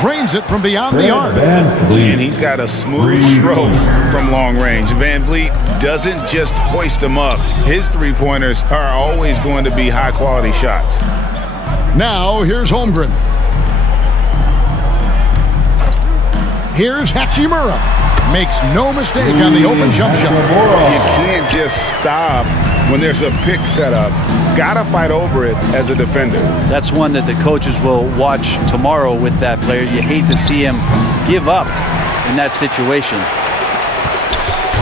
Drains it from beyond the arc. And he's got a smooth stroke from long range. Van Vliet doesn't just hoist them up. His three-pointers are always going to be high-quality shots. Now, here's Holmgren. Here's Hachimura. Makes no mistake on the open jump shot. You can't just stop when there's a pick set up. Gotta fight over it as a defender. That's one that the coaches will watch tomorrow with that player. You hate to see him give up in that situation.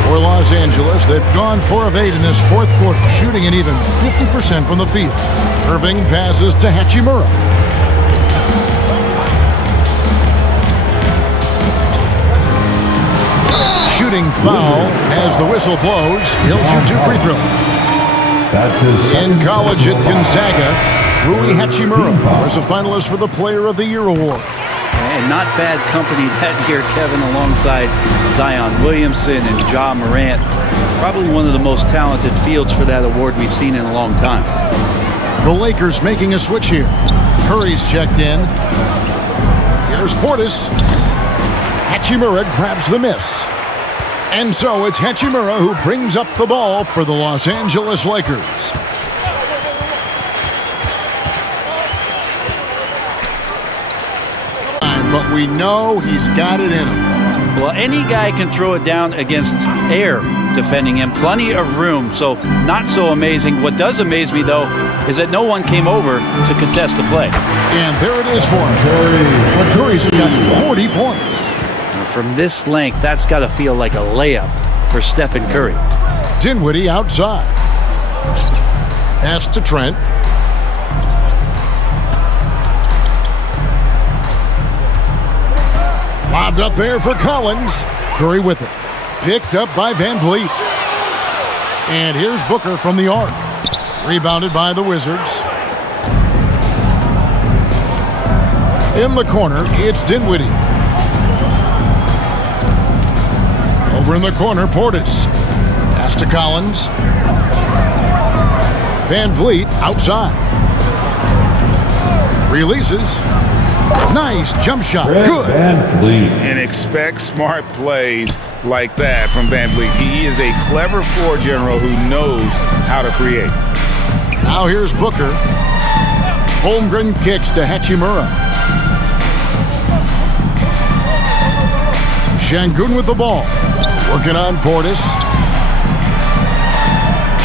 For Los Angeles, they've gone 4 of 8 in this fourth quarter, shooting an even 50% from the field. Irving passes to Hachimura. Shooting foul as the whistle blows. He'll shoot 2 free throws. In college at Gonzaga, Rui Hachimura was a finalist for the Player of the Year award. And not bad company that year, Kevin, alongside Zion Williamson and Ja Morant. Probably one of the most talented fields for that award we've seen in a long time. The Lakers making a switch here. Curry's checked in. Here's Portis. Hachimura grabs the miss. And so it's Hachimura who brings up the ball for the Los Angeles Lakers. But we know he's got it in him. Well, any guy can throw it down against air defending him. Plenty of room, so not so amazing. What does amaze me, though, is that no one came over to contest the play. And there it is for him. Curry's got 40 points. From this length, that's got to feel like a layup for Stephen Curry. Dinwiddie outside. Pass to Trent. Lobbed up there for Collins. Curry with it. Picked up by Van Vliet. And here's Booker from the arc. Rebounded by the Wizards. In the corner, it's Dinwiddie. Over in the corner, Portis. Pass to Collins. Van Vliet outside. Releases. Nice jump shot. Good. And expect smart plays like that from Van Vliet. He is a clever floor general who knows how to create. Now here's Booker. Holmgren kicks to Hachimura. Şengün with the ball. Working on Portis.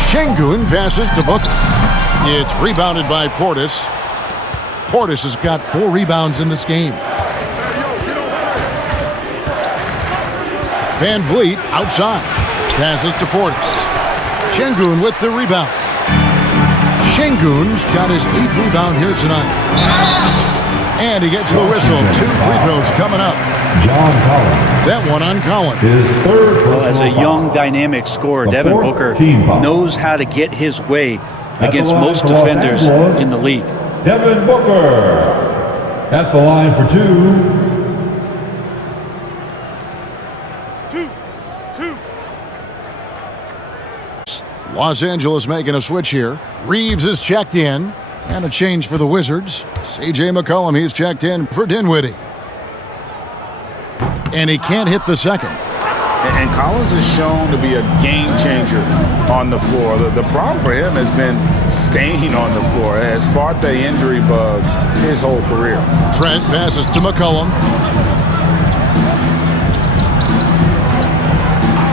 Şengün passes to Booker. It's rebounded by Portis. Portis has got 4 rebounds in this game. Van Vliet outside. Passes to Portis. Şengün with the rebound. Şengün's got his 8th rebound here tonight. And he gets the whistle. 2 free throws coming up. John Collins. That one on Collins. His third. Well, as a young, dynamic scorer, Devin Booker knows how to get his way against most defenders in the league. Devin Booker at the line for 2. Los Angeles making a switch here. Reeves is checked in. And a change for the Wizards. C.J. McCollum, he's checked in for Dinwiddie. And he can't hit the second. And Collins is shown to be a game changer on the floor. The problem for him has been staying on the floor. Has fought the injury bug his whole career. Trent passes to McCollum.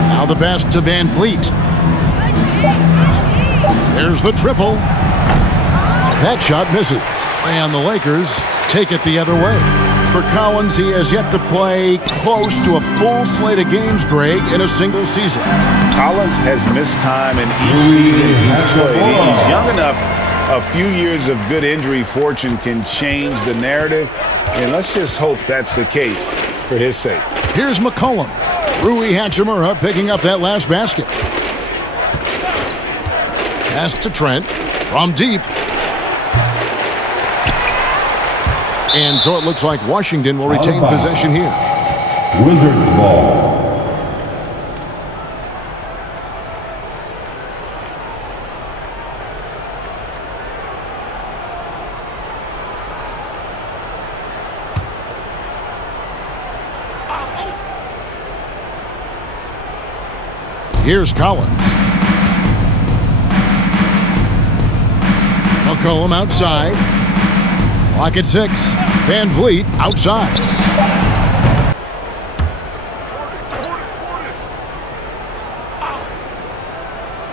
Now the pass to Van Fleet. There's the triple. That shot misses. And the Lakers take it the other way. For Collins, he has yet to play close to a full slate of games, Greg, in a single season. Collins has missed time in each season he's played. He's young enough. A few years of good injury fortune can change the narrative, and let's just hope that's the case for his sake. Here's McCollum. Rui Hachimura picking up that last basket. Pass to Trent from deep. And so it looks like Washington will retain possession here. Wizards ball. Here's Collins. McCollum outside. Clock at 6. Van Vliet outside.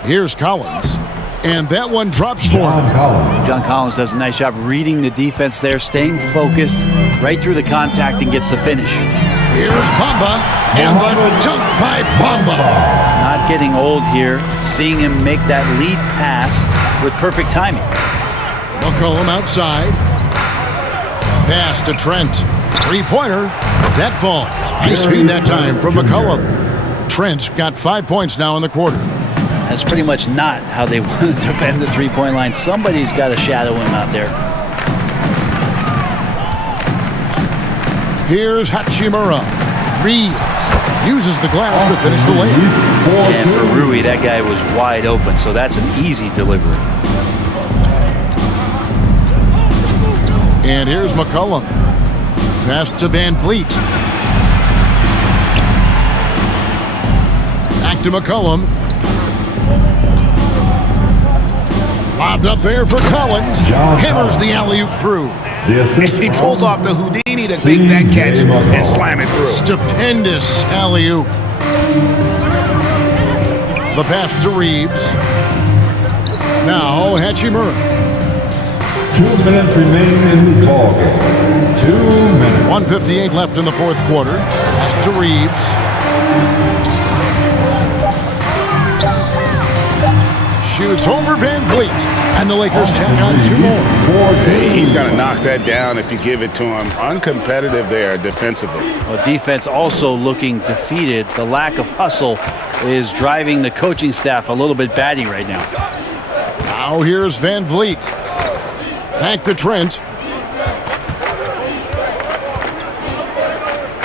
Here's Collins. And that one drops for him. John Collins does a nice job reading the defense there, staying focused right through the contact and gets the finish. Here's Bamba. And the dunk by Bamba. Not getting old here, seeing him make that lead pass with perfect timing. McCollum outside. Pass to Trent. Three-pointer. That falls. Nice feed that time from McCollum. Trent's got 5 points now in the quarter. That's pretty much not how they want to defend the three-point line. Somebody's got to shadow him out there. Here's Hachimura. Reeves uses the glass to finish the layup. And for Rui, that guy was wide open, so that's an easy delivery. And here's McCollum. Pass to Van Fleet. Back to McCollum. Lobbed up there for Collins. Hammers the alley-oop through. He pulls off the Houdini to make that catch and slam it through. Stupendous alley-oop. The pass to Reeves. Now Hachimura. 2 minutes remaining in this ballgame. 2 minutes. 1:58 left in the fourth quarter. Pass to Reeves. Shoots over Van Vliet. And the Lakers tack on 2 more. He's got to knock that down if you give it to him. Uncompetitive there defensively. Well, defense also looking defeated. The lack of hustle is driving the coaching staff a little bit batty right now. Now here's Van Vliet. Back to Trent.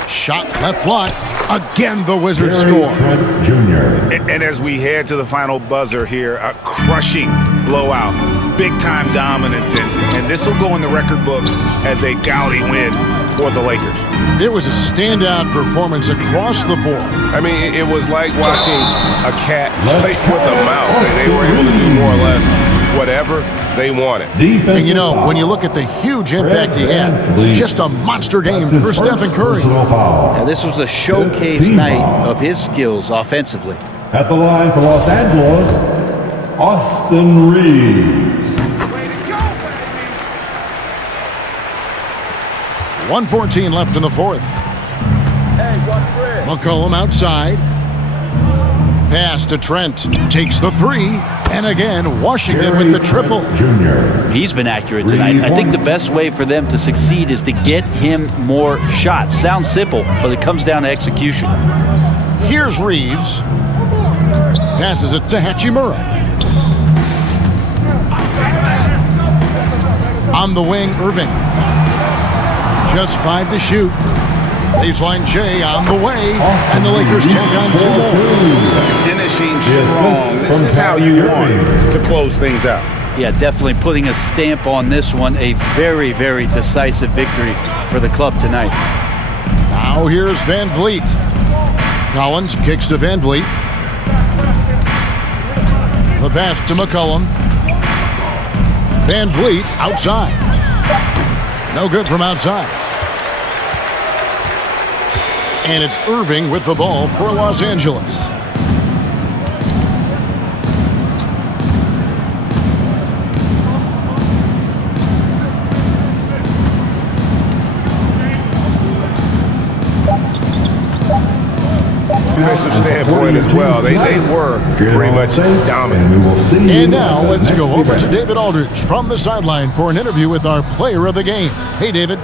Shot left block. Again, the Wizards score. Trent Jr. And as we head to the final buzzer here, a crushing blowout, big-time dominance, and this will go in the record books as a gaudy win for the Lakers. It was a standout performance across the board. I mean, it was like watching a cat play with a mouse. They were able to do more or less whatever they wanted. And you know, when you look at the huge impact he had, just a monster game for Stephen Curry. Now, this was a showcase night of his skills offensively. At the line for Los Angeles, Austin Reeves. 1:14 left in the fourth. McCollum outside. Pass to Trent. Takes the three. And again, Washington with the triple. He's been accurate tonight. I think the best way for them to succeed is to get him more shots. Sounds simple, but it comes down to execution. Here's Reeves. Passes it to Hachimura. On the wing, Irving. Just 5 to shoot. Baseline J on the way, and the Lakers take on 2 more. Finishing strong. This is how you want to close things out. Yeah, definitely putting a stamp on this one. A very, very decisive victory for the club tonight. Now here's Van Vliet. Collins kicks to Van Vliet. The pass to McCollum. Van Vliet outside. No good from outside. And it's Irving with the ball for Los Angeles. Defensive standpoint as well. They were pretty much dominant. And now let's go over to David Aldridge from the sideline for an interview with our player of the game. Hey, David.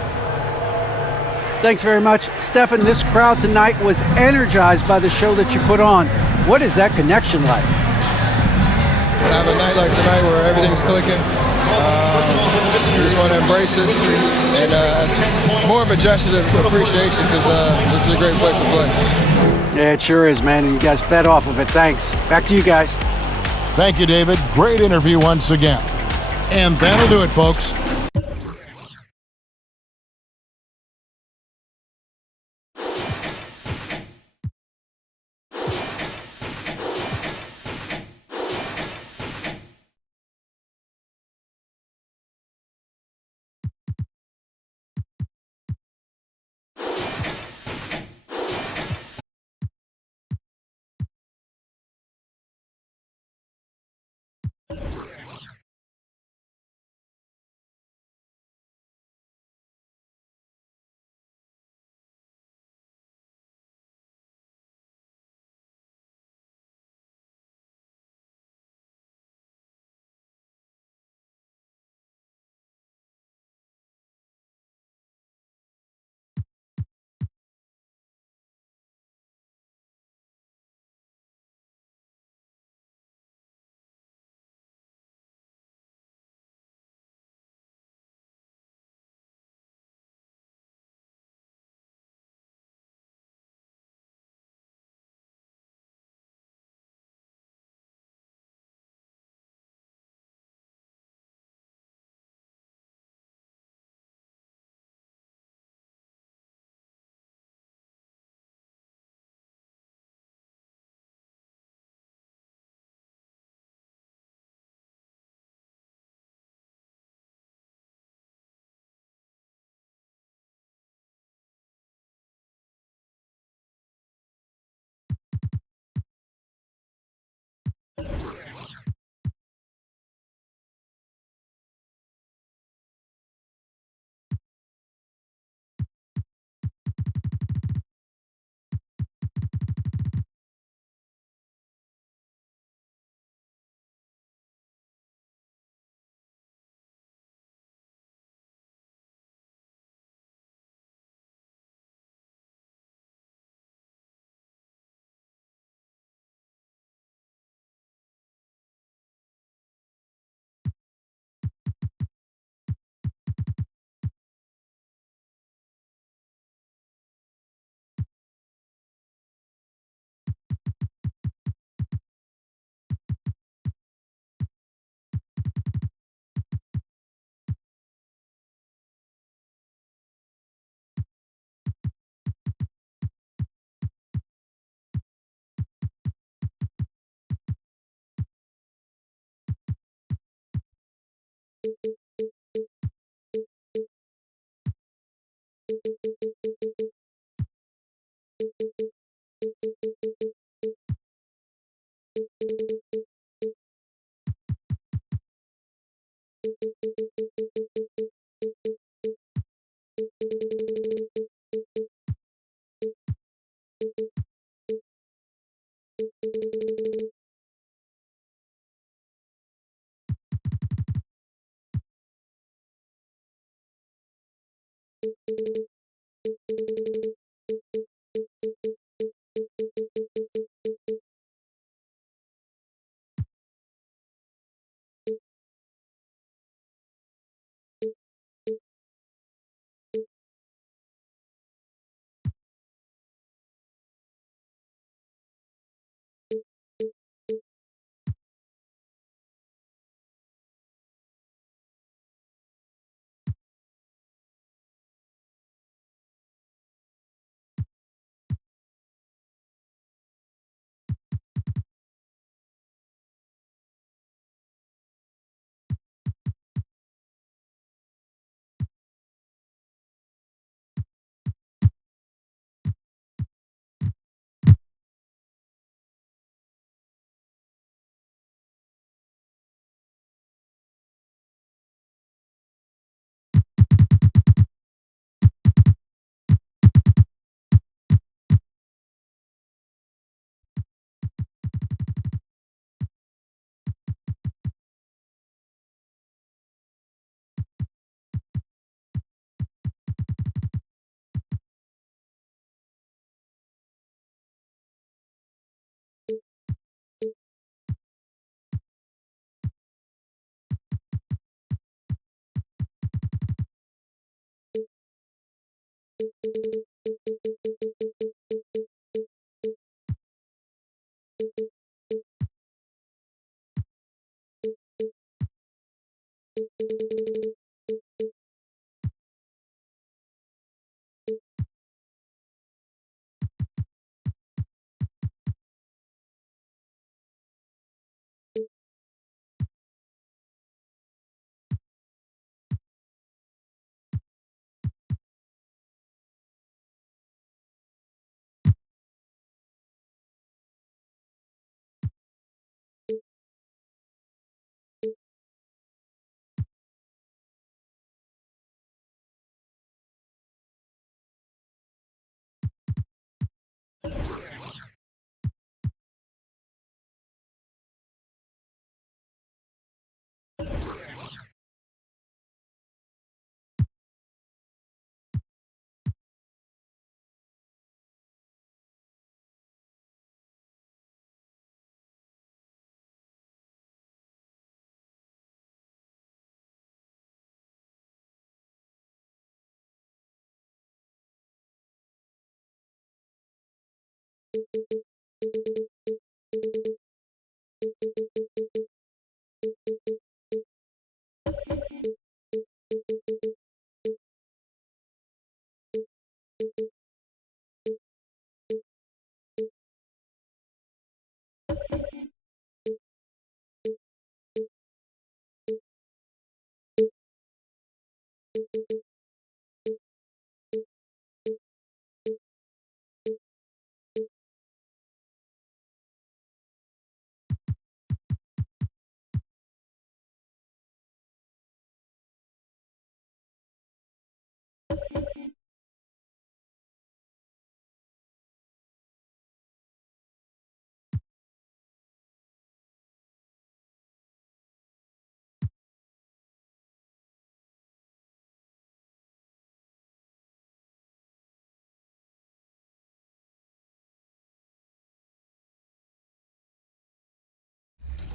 Thanks very much. Stephen, this crowd tonight was energized by the show that you put on. What is that connection like? Have a night like tonight where everything's clicking. We just want to embrace it, and more of a gesture of appreciation because this is a great place to play. Yeah, it sure is, man, and you guys fed off of it. Thanks. Back to you guys. Thank you, David. Great interview once again. And that'll do it, folks.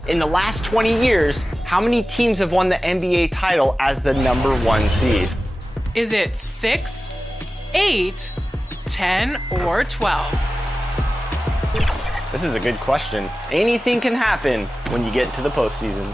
In the last 20 years, how many teams have won the NBA title as the #1 seed? Is it 6, 8, 10, or 12? This is a good question. Anything can happen when you get into the postseason.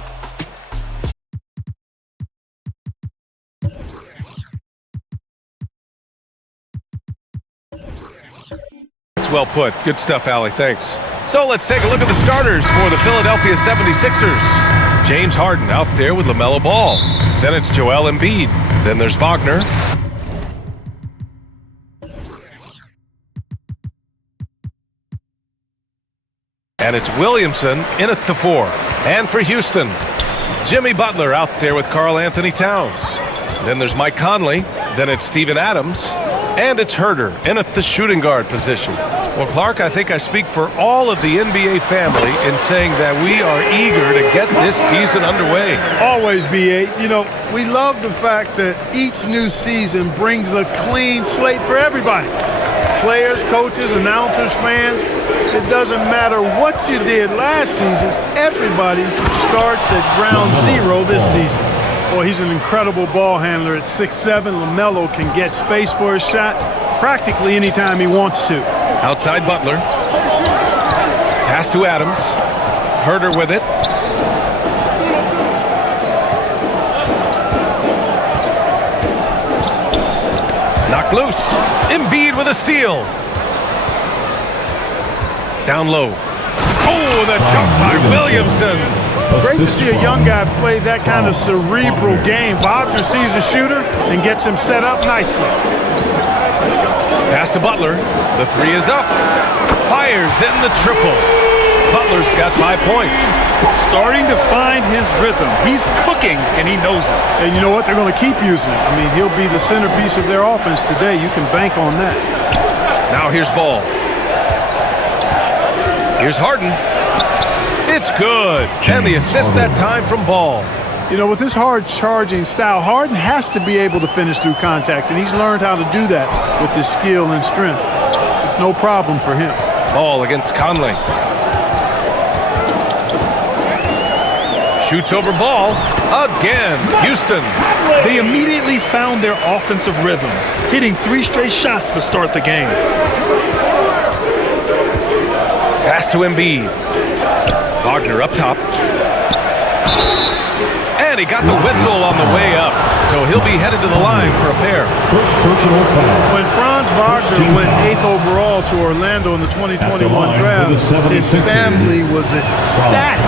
It's well put. Good stuff, Allie. Thanks. So let's take a look at the starters for the Philadelphia 76ers. James Harden out there with LaMelo Ball. Then it's Joel Embiid. Then there's Wagner. And it's Williamson in at the 4. And for Houston, Jimmy Butler out there with Karl Anthony Towns. Then there's Mike Conley. Then it's Steven Adams. And it's Herder in at the shooting guard position. Well, Clark, I think I speak for all of the NBA family in saying that we are eager to get this season underway. Always, B8. You know, we love the fact that each new season brings a clean slate for everybody. Players, coaches, announcers, fans. It doesn't matter what you did last season. Everybody starts at ground zero this season. Boy, he's an incredible ball handler at 6'7". LaMelo can get space for his shot practically anytime he wants to. Outside Butler. Pass to Adams. Herder with it. Knocked loose. Embiid with a steal. Down low. Oh, the dunk by Williamson. Great to see a young guy play that kind of cerebral game. Wagner sees a shooter and gets him set up nicely. Pass to Butler. The 3 is up. Fires in the triple. Butler's got 5 points. Starting to find his rhythm. He's cooking, and he knows it. And you know what? They're going to keep using it. I mean, he'll be the centerpiece of their offense today. You can bank on that. Now here's Ball. Here's Harden. It's good. And the assist that time from Ball. You know, with his hard charging style, Harden has to be able to finish through contact, and he's learned how to do that with his skill and strength. It's no problem for him. Ball against Conley. Shoots over ball. Again. Houston. They immediately found their offensive rhythm, hitting 3 straight shots to start the game. Pass to Embiid. Wagner up top. And he got the whistle on the way up. So he'll be headed to the line for a pair. When Franz Wagner went 8th overall to Orlando in the 2021 draft, his family was ecstatic.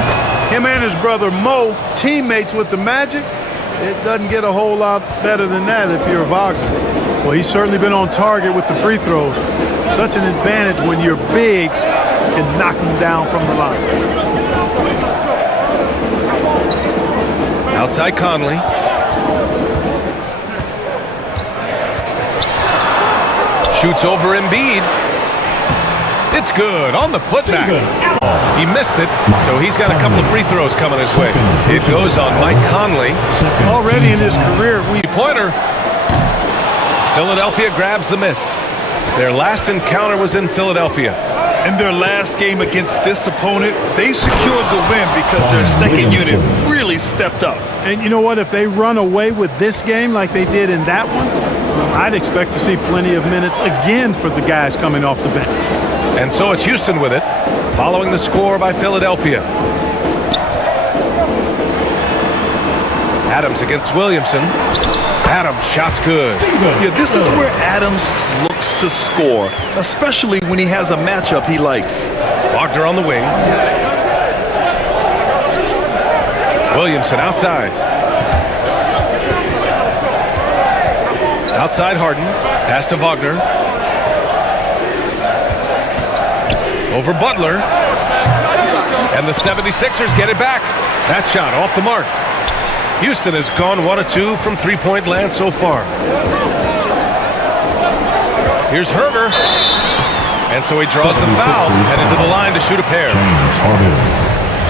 Him and his brother Mo, teammates with the Magic. It doesn't get a whole lot better than that if you're Wagner. Well, he's certainly been on target with the free throws. Such an advantage when your bigs can knock them down from the line. Outside Conley. Shoots over Embiid. It's good on the putback. He missed it, so he's got a couple of free throws coming his way. It goes on Mike Conley. Already in his career, Pointer. Philadelphia grabs the miss. Their last encounter was in Philadelphia. In their last game against this opponent, they secured the win because their second unit really stepped up. And you know what? If they run away with this game like they did in that one, I'd expect to see plenty of minutes again for the guys coming off the bench. And so it's Houston with it, following the score by Philadelphia. Adams against Williamson. Adams, shot's good. Yeah, this is where Adams looks to score, especially when he has a matchup he likes. Wagner on the wing. Williamson outside. Outside Harden. Pass to Wagner. Over Butler. And the 76ers get it back. That shot off the mark. Houston has gone 1 of 2 from three-point land so far. Here's Herber. And so he draws the foul, headed to the line to shoot a pair.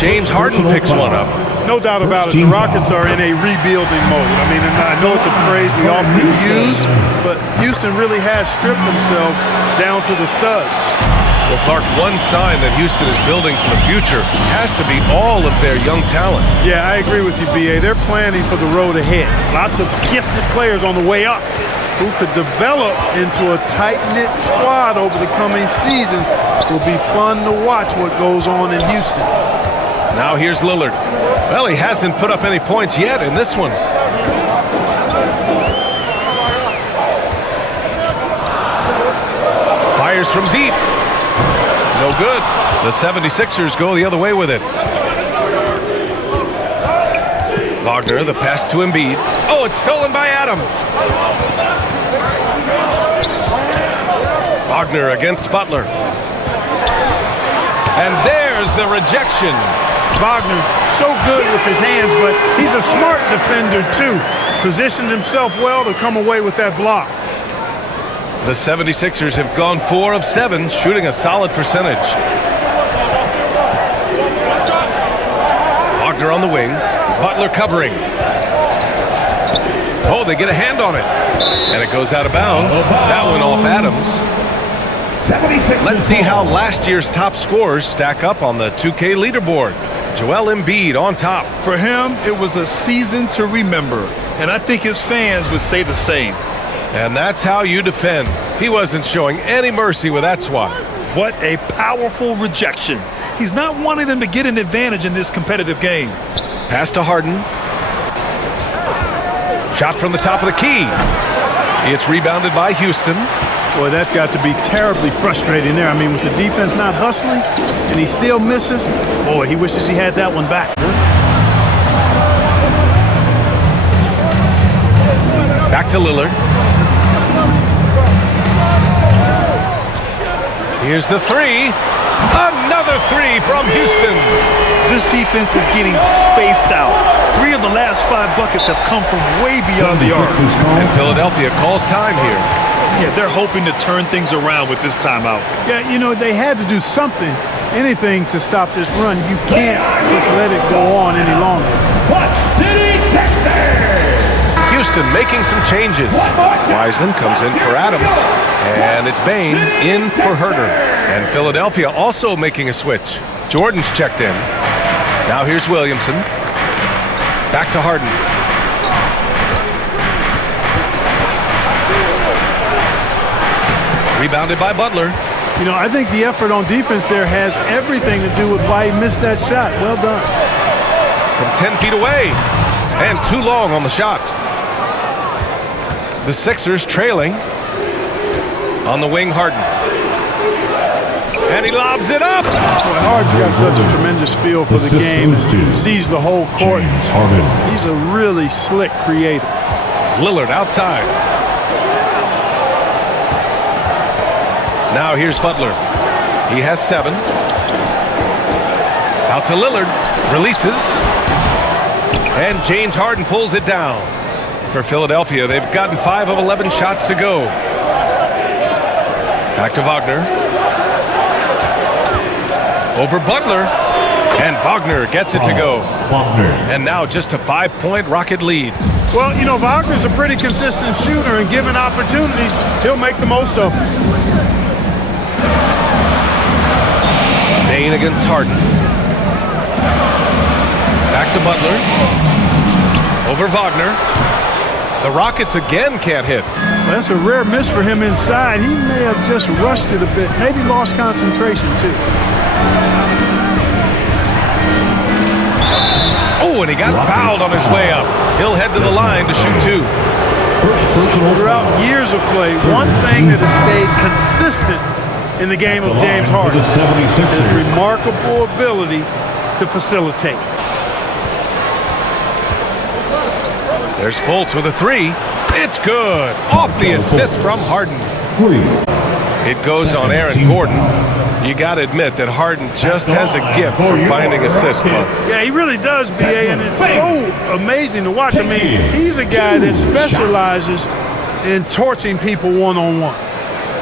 James Harden picks one up. No doubt about it, the Rockets are in a rebuilding mode. I mean, I know it's a phrase we often use, but Houston really has stripped themselves down to the studs. Well, Clark, one sign that Houston is building for the future has to be all of their young talent. Yeah, I agree with you, B.A. They're planning for the road ahead. Lots of gifted players on the way up who could develop into a tight-knit squad over the coming seasons. It will be fun to watch what goes on in Houston. Now here's Lillard. Well, he hasn't put up any points yet in this one. Fires from deep. No good. The 76ers go the other way with it. Wagner, the pass to Embiid. Oh, it's stolen by Adams. Wagner against Butler. And there's the rejection. Wagner, so good with his hands, but he's a smart defender too. Positioned himself well to come away with that block. The 76ers have gone 4 of 7, shooting a solid percentage. Wagner on the wing. Butler covering. Oh, they get a hand on it. And it goes out of bounds. That went off Adams. Let's see how last year's top scorers stack up on the 2K leaderboard. Joel Embiid on top. For him, it was a season to remember. And I think his fans would say the same. And that's how you defend. He wasn't showing any mercy with that swat. What a powerful rejection. He's not wanting them to get an advantage in this competitive game. Pass to Harden. Shot from the top of the key. It's rebounded by Houston. Boy, that's got to be terribly frustrating there. I mean, with the defense not hustling and he still misses, boy, he wishes he had that one back. Back to Lillard. Here's the three. Another three from Houston. This defense is getting spaced out. 3 of the last 5 buckets have come from way beyond the arc. And Philadelphia calls time here. Yeah, they're hoping to turn things around with this timeout. Yeah, you know, they had to do something, anything to stop this run. You can't just let it go on any longer. Houston making some changes. Wiseman comes in for Adams. And it's Bain in for Herter. And Philadelphia also making a switch. Jordan's checked in. Now here's Williamson. Back to Harden. Rebounded by Butler. You know, I think the effort on defense there has everything to do with why he missed that shot. Well done. From 10 feet away. And too long on the shot. The Sixers trailing. On the wing, Harden. And he lobs it up. Well, Harden's got such a tremendous feel for the game. Sees the whole court. He's a really slick creator. Lillard outside. Now here's Butler. He has 7. Out to Lillard. Releases. And James Harden pulls it down. For Philadelphia, they've gotten 5 of 11 shots to go. Back to Wagner. Over Butler. And Wagner gets it to go. And now just a 5-point Rocket lead. Well, you know, Wagner's a pretty consistent shooter, and given opportunities, he'll make the most of them. Bain against Harden. Back to Butler. Over Wagner. The Rockets again can't hit. Well, that's a rare miss for him inside. He may have just rushed it a bit. Maybe lost concentration, too. Oh, and he got fouled on his way up. He'll head to the line to shoot 2. Throughout years of play, one thing that has stayed consistent in the game of James Harden is his remarkable ability to facilitate. There's Fultz with a 3. It's good. Off the assist from Harden. It goes on Aaron Gordon. You got to admit that Harden just has a gift for finding assists. Yeah, he really does, B.A., and it's so amazing to watch. I mean, he's a guy that specializes in torching people one-on-one.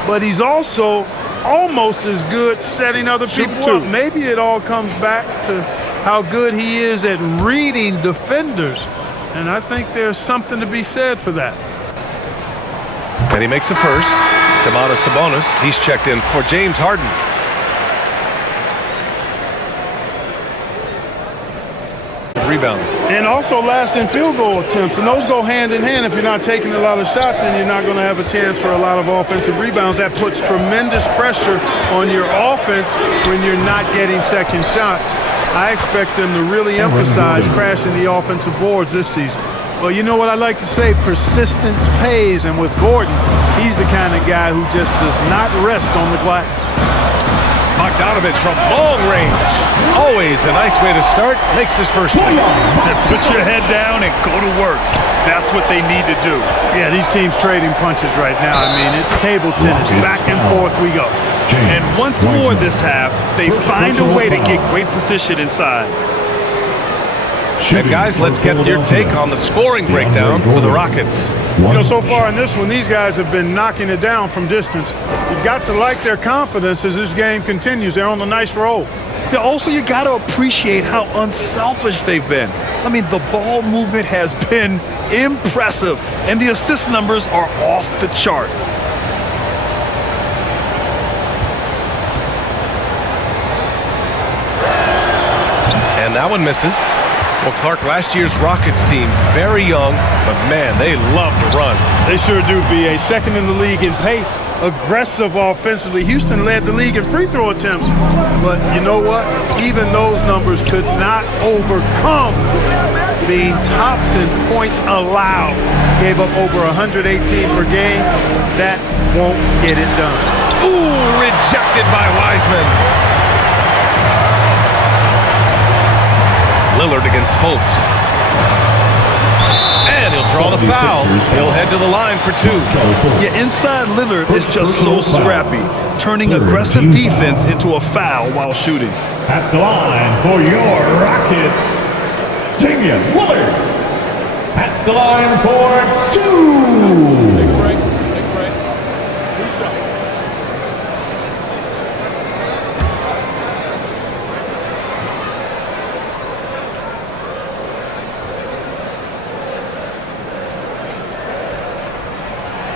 But he's also almost as good setting other people up. Maybe it all comes back to how good he is at reading defenders. And I think there's something to be said for that. And he makes the first. Domantas Sabonis, he's checked in for James Harden. Rebound. And also last in field goal attempts. And those go hand in hand. If you're not taking a lot of shots, then you're not going to have a chance for a lot of offensive rebounds. That puts tremendous pressure on your offense when you're not getting second shots. I expect them to really emphasize crashing the offensive boards this season. Well, you know what I like to say? Persistence pays. And with Gordon, he's the kind of guy who just does not rest on the glass. Bogdanovich from long range. Always a nice way to start. Makes his first one. Put your head down and go to work. That's what they need to do. Yeah, these teams trading punches right now. I mean, it's table tennis. Back and forth we go. And once more this half, they find a way to get great position inside. And guys, let's get your take on the scoring breakdown for the Rockets. You know, so far in this one, these guys have been knocking it down from distance. You've got to like their confidence as this game continues. They're on a nice roll. Yeah, also, you got to appreciate how unselfish they've been. I mean, the ball movement has been impressive, and the assist numbers are off the chart. And that one misses. Well, Clark, last year's Rockets team, very young, but man, they love to run. They sure do, B.A. Second in the league in pace, aggressive offensively. Houston led the league in free throw attempts. But you know what? Even those numbers could not overcome being tops in points allowed. Gave up over 118 per game. That won't get it done. Ooh, rejected by Wiseman. Lillard against Fultz. And he'll draw the foul. He'll head to the line for 2. Yeah, inside Lillard is just so scrappy, turning aggressive defense into a foul while shooting. At the line for your Rockets, Damian Lillard. At the line for 2. Big break. 2 seconds.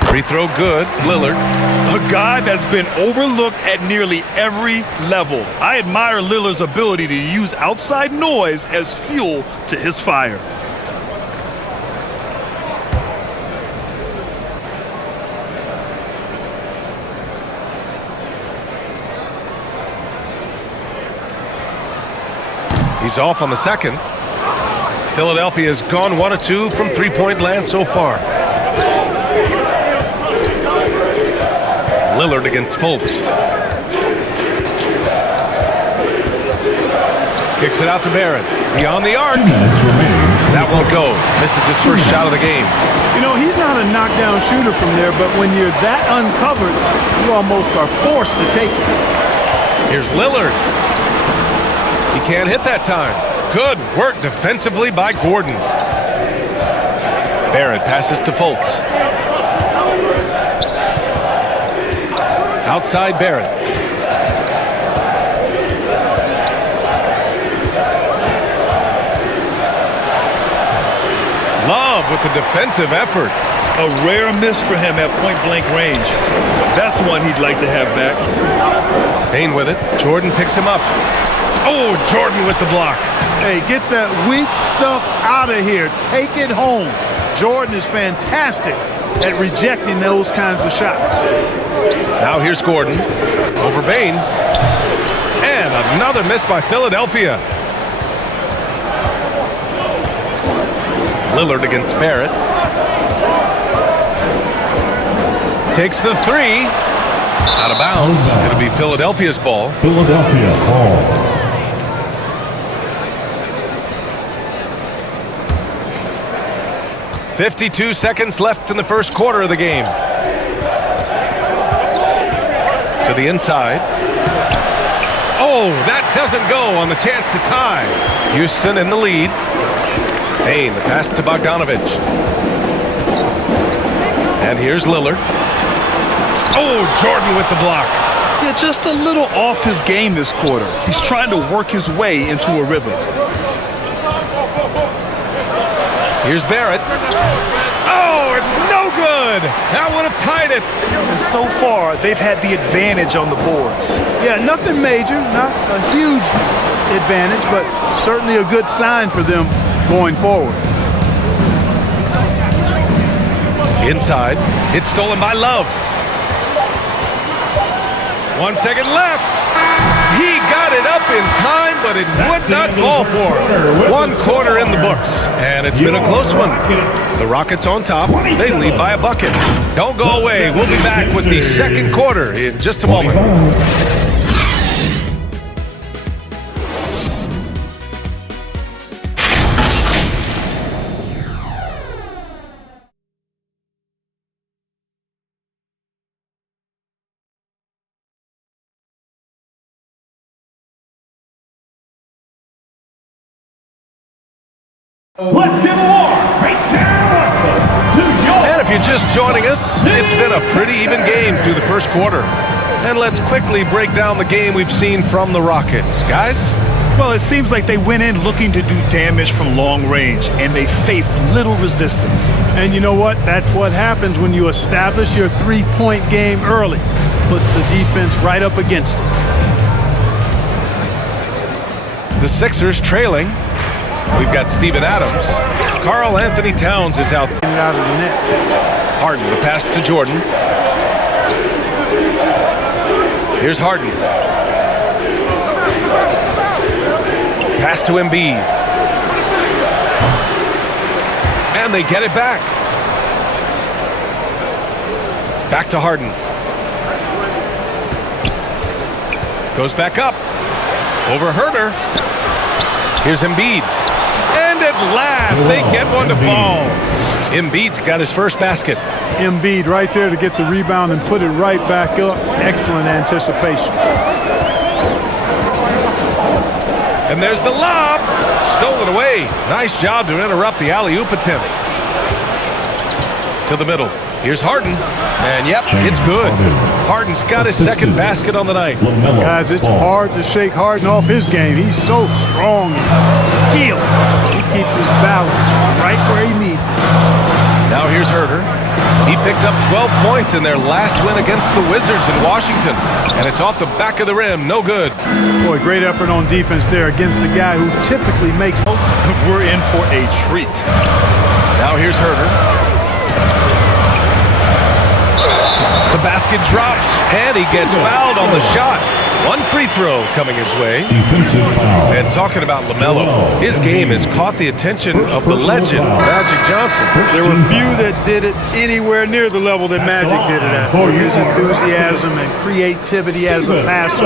Free throw good. Lillard. A guy that's been overlooked at nearly every level. I admire Lillard's ability to use outside noise as fuel to his fire. He's off on the second. Philadelphia has gone 1 of 2 from three-point land so far. Lillard against Fultz. Kicks it out to Barrett. Beyond the arc. That won't go. Misses his first shot of the game. You know, he's not a knockdown shooter from there, but when you're that uncovered, you almost are forced to take it. Here's Lillard. He can't hit that time. Good work defensively by Gordon. Barrett passes to Fultz. Outside Barrett. Love with the defensive effort. A rare miss for him at point-blank range. That's one he'd like to have back. Payne with it. Jordan picks him up. Oh, Jordan with the block. Hey, get that weak stuff out of here. Take it home. Jordan is fantastic at rejecting those kinds of shots. Now here's Gordon. Over Payne. And another miss by Philadelphia. Lillard against Barrett. Takes the three. Out of bounds. It'll be Philadelphia's ball. Philadelphia ball. 52 seconds left in the first quarter of the game. To the inside. Oh, that doesn't go on the chance to tie. Houston in the lead. Payne, the pass to Bogdanovich. And here's Lillard. Oh, Jordan with the block. Yeah, just a little off his game this quarter. He's trying to work his way into a rhythm. Here's Barrett. Oh, it's no good. That would have tied it. And so far, they've had the advantage on the boards. Yeah, nothing major, not a huge advantage, but certainly a good sign for them going forward. Inside. It's stolen by Love. 1 second left. He got it up in time, but it would not fall for him. 1 quarter in the books, and it's been a close one. The Rockets on top. They lead by a bucket. Don't go away. We'll be back with the second quarter in just a moment. Let's give a warm And if you're just joining us, it's been a pretty even game through the first quarter. And let's quickly break down the game we've seen from the Rockets. Guys? Well, it seems like they went in looking to do damage from long range, and they faced little resistance. And you know what? That's what happens when you establish your three-point game early. Puts the defense right up against it. The Sixers trailing. We've got Steven Adams. Karl Anthony Towns is out. Out of the net. Harden, the pass to Jordan. Here's Harden. Pass to Embiid. And they get it back. Back to Harden. Goes back up. Over Herter. Here's Embiid. And at last, they get one to fall. Embiid's got his first basket. Embiid right there to get the rebound and put it right back up. Excellent anticipation. And there's the lob. Stolen away. Nice job to interrupt the alley-oop attempt. To the middle. Here's Harden. And yep, it's good. Harden's got his second basket on the night. Guys, it's hard to shake Harden off his game. He's so strong and skilled. He keeps his balance right where he needs it. Now here's Herter. He picked up 12 points in their last win against the Wizards in Washington. And it's off the back of the rim. No good. Boy, great effort on defense there against a guy who typically makes... We're in for a treat. Now here's Herter. The The basket drops, and he gets fouled on the shot. One free throw coming his way. And talking about LaMelo, his game has caught the attention of the legend, Magic Johnson. There were few that did it anywhere near the level that Magic did it at. His enthusiasm and creativity as a passer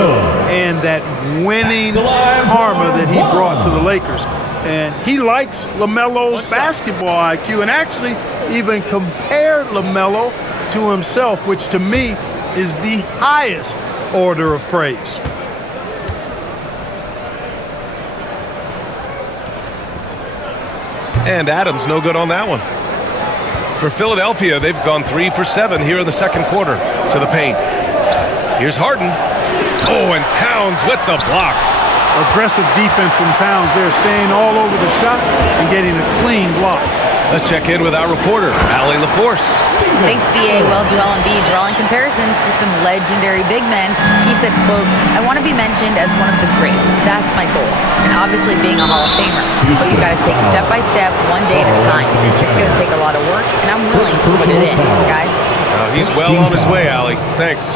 and that winning karma that he brought to the Lakers. And he likes LaMelo's basketball IQ and actually even compared LaMelo to himself, which to me is the highest order of praise. And Adams no good on that one. For Philadelphia, they've gone 3 for 7 here in the second quarter. To the paint. Here's Harden. Oh, and Towns with the block. Aggressive defense from Towns there, staying all over the shot and getting a clean block. Let's check in with our reporter, Allie LaForce. Thanks, BA. Well, Joel Embiid drawing comparisons to some legendary big men. He said, quote, "I want to be mentioned as one of the greats. That's my goal. And obviously being a Hall of Famer. But you've got to take step by step, one day at a time. It's going to take a lot of work, and I'm willing to put it in, guys." He's well on his way, Allie. Thanks.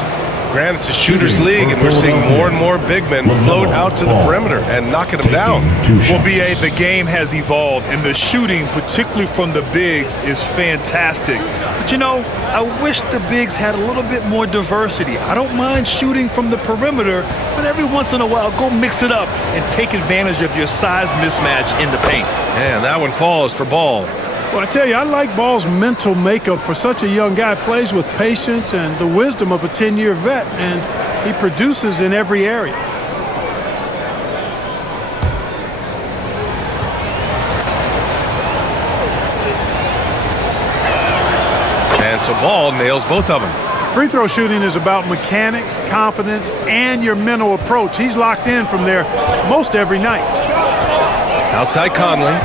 Granted, it's a shooter's league, and we're seeing more and more big men float out to the perimeter and knocking them down. Well, BA, the game has evolved, and the shooting, particularly from the bigs, is fantastic. But, you know, I wish the bigs had a little bit more diversity. I don't mind shooting from the perimeter, but every once in a while, go mix it up and take advantage of your size mismatch in the paint. And that one falls for Ball. Well, I tell you, I like Ball's mental makeup for such a young guy. Plays with patience and the wisdom of a 10-year vet, and he produces in every area. And so Ball nails both of them. Free throw shooting is about mechanics, confidence, and your mental approach. He's locked in from there most every night. Outside Conley.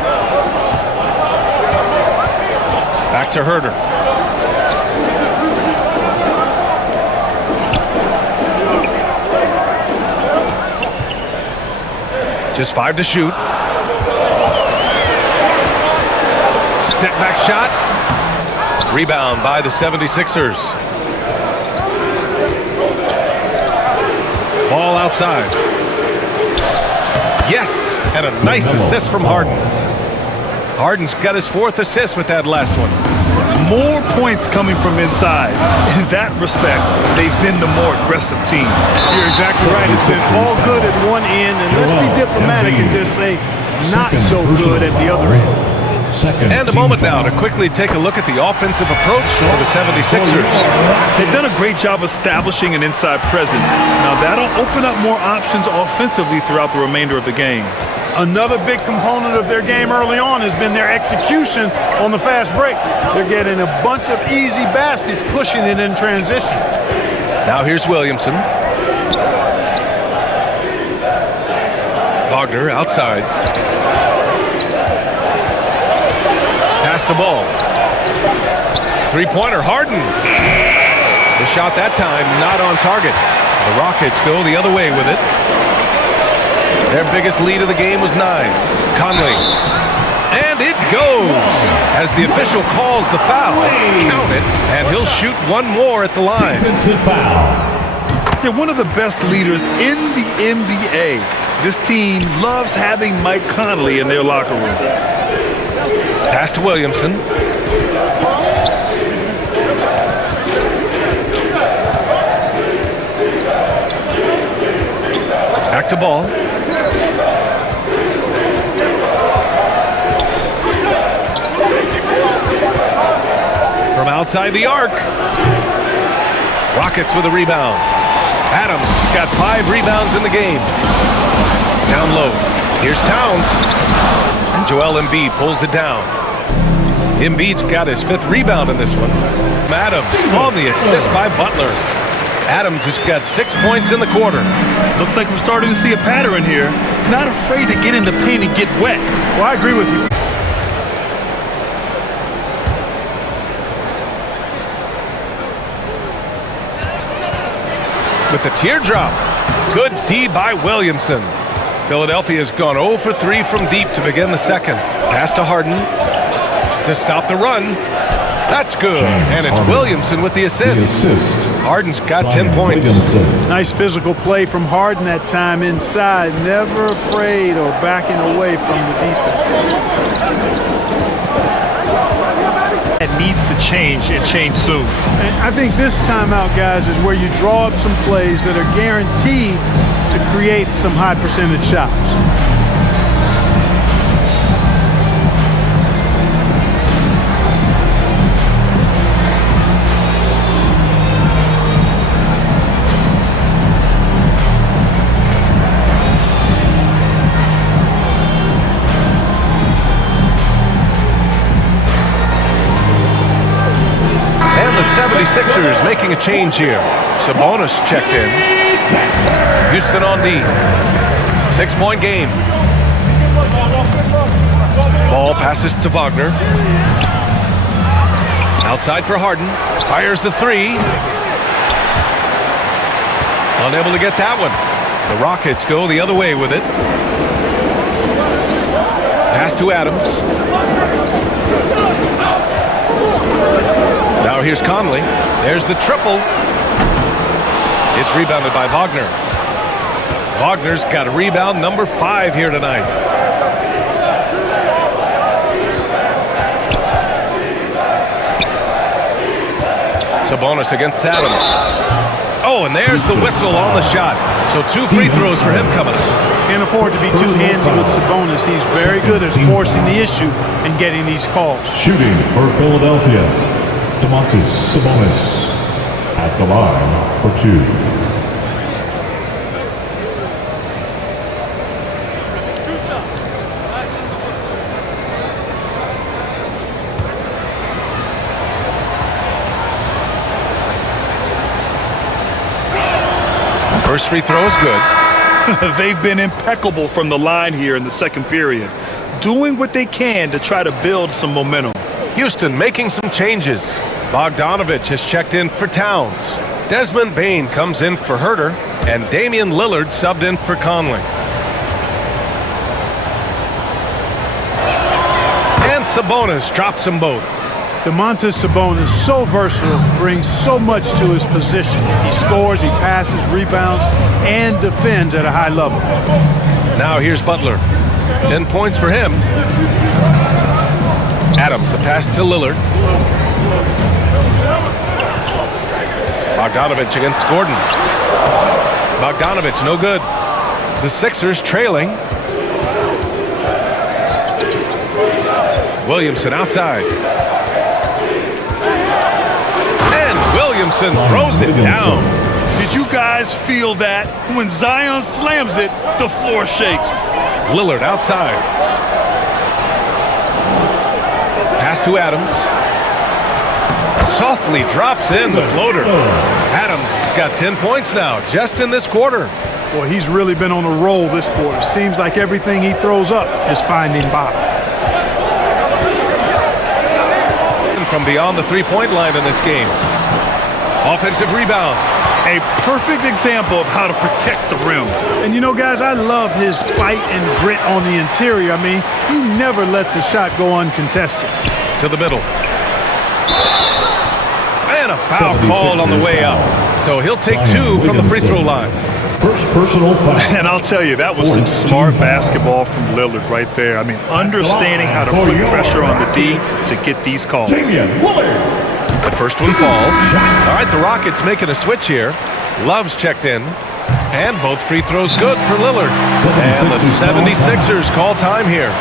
Back to Herter. Just 5 to shoot. Step back shot. Rebound by the 76ers. Ball outside. Yes, and a nice assist from Harden. Harden's got his 4th assist with that last one. More points coming from inside. In that respect, they've been the more aggressive team. You're exactly right. It's been all good at one end, and let's be diplomatic and just say not so good at the other end. And a moment now to quickly take a look at the offensive approach for the 76ers. They've done a great job establishing an inside presence. Now that'll open up more options offensively throughout the remainder of the game. Another big component of their game early on has been their execution on the fast break. They're getting a bunch of easy baskets, pushing it in transition. Now here's Williamson. Wagner outside. Pass the ball. Three-pointer, Harden. The shot that time not on target. The Rockets go the other way with it. Their biggest lead of the game was 9. Conley. And it goes as the official calls the foul. Count it, and he'll shoot one more at the line. They're one of the best leaders in the NBA. This team loves having Mike Conley in their locker room. Pass to Williamson. Back to Ball. From outside the arc. Rockets with a rebound. Adams got 5 rebounds in the game. Down low. Here's Towns. And Joel Embiid pulls it down. Embiid's got his 5th rebound in this one. Adams on the assist by Butler. Adams has got 6 points in the quarter. Looks like we're starting to see a pattern here. Not afraid to get in the paint and get wet. Well, I agree with you. With the teardrop. Good D by Williamson. Philadelphia's gone 0 for 3 from deep to begin the second. Pass to Harden to stop the run. That's good. And it's Williamson with the assist. Harden's got 10 points. Nice physical play from Harden that time inside. Never afraid or backing away from the defense. It needs to change and change soon. And I think this timeout, guys, is where you draw up some plays that are guaranteed to create some high percentage shots. And the 76ers making a change here. Sabonis checked in. Houston on D. 6-point game. Ball passes to Wagner. Outside for Harden. Fires the three. Unable to get that one. The Rockets go the other way with it. Pass to Adams. Now here's Conley. There's the triple. It's rebounded by Wagner. Wagner's got a rebound number 5 here tonight. Sabonis against Adams. Oh, and there's the whistle on the shot. So 2 free throws for him coming up. Can't afford to be too handsy with Sabonis. He's very good at forcing the issue and getting these calls. Shooting for Philadelphia, Domantas Sabonis at the line for 2. First free throw is good. They've been impeccable from the line here in the second period, doing what they can to try to build some momentum. Houston making some changes. Bogdanovich has checked in for Towns. Desmond Bane comes in for Herter, and Damian Lillard subbed in for Conley. And Sabonis drops them both. Domantas Sabonis, so versatile, brings so much to his position. He scores, he passes, rebounds, and defends at a high level. Now here's Butler. 10 points for him. Adams, a pass to Lillard. Bogdanovich against Gordon. Bogdanovich, no good. The Sixers trailing. Williamson outside. Williamson throws it down. Did you guys feel that? When Zion slams it, the floor shakes. Lillard outside. Pass to Adams. Softly drops in the floater. Adams got 10 points now, just in this quarter. Boy, he's really been on a roll this quarter. Seems like everything he throws up is finding bottom. From beyond the three-point line in this game. Offensive rebound. A perfect example of how to protect the rim. And you know, guys, I love his fight and grit on the interior. I mean, he never lets a shot go uncontested. To the middle. And a foul called on the way up. So he'll take 2 from the free throw line. First personal foul. And I'll tell you, that was some smart basketball from Lillard right there. I mean, understanding how to put pressure on the D to get these calls. The first one falls. All right, the Rockets making a switch here. Love's checked in. And both free throws good for Lillard. And the 76ers call time here.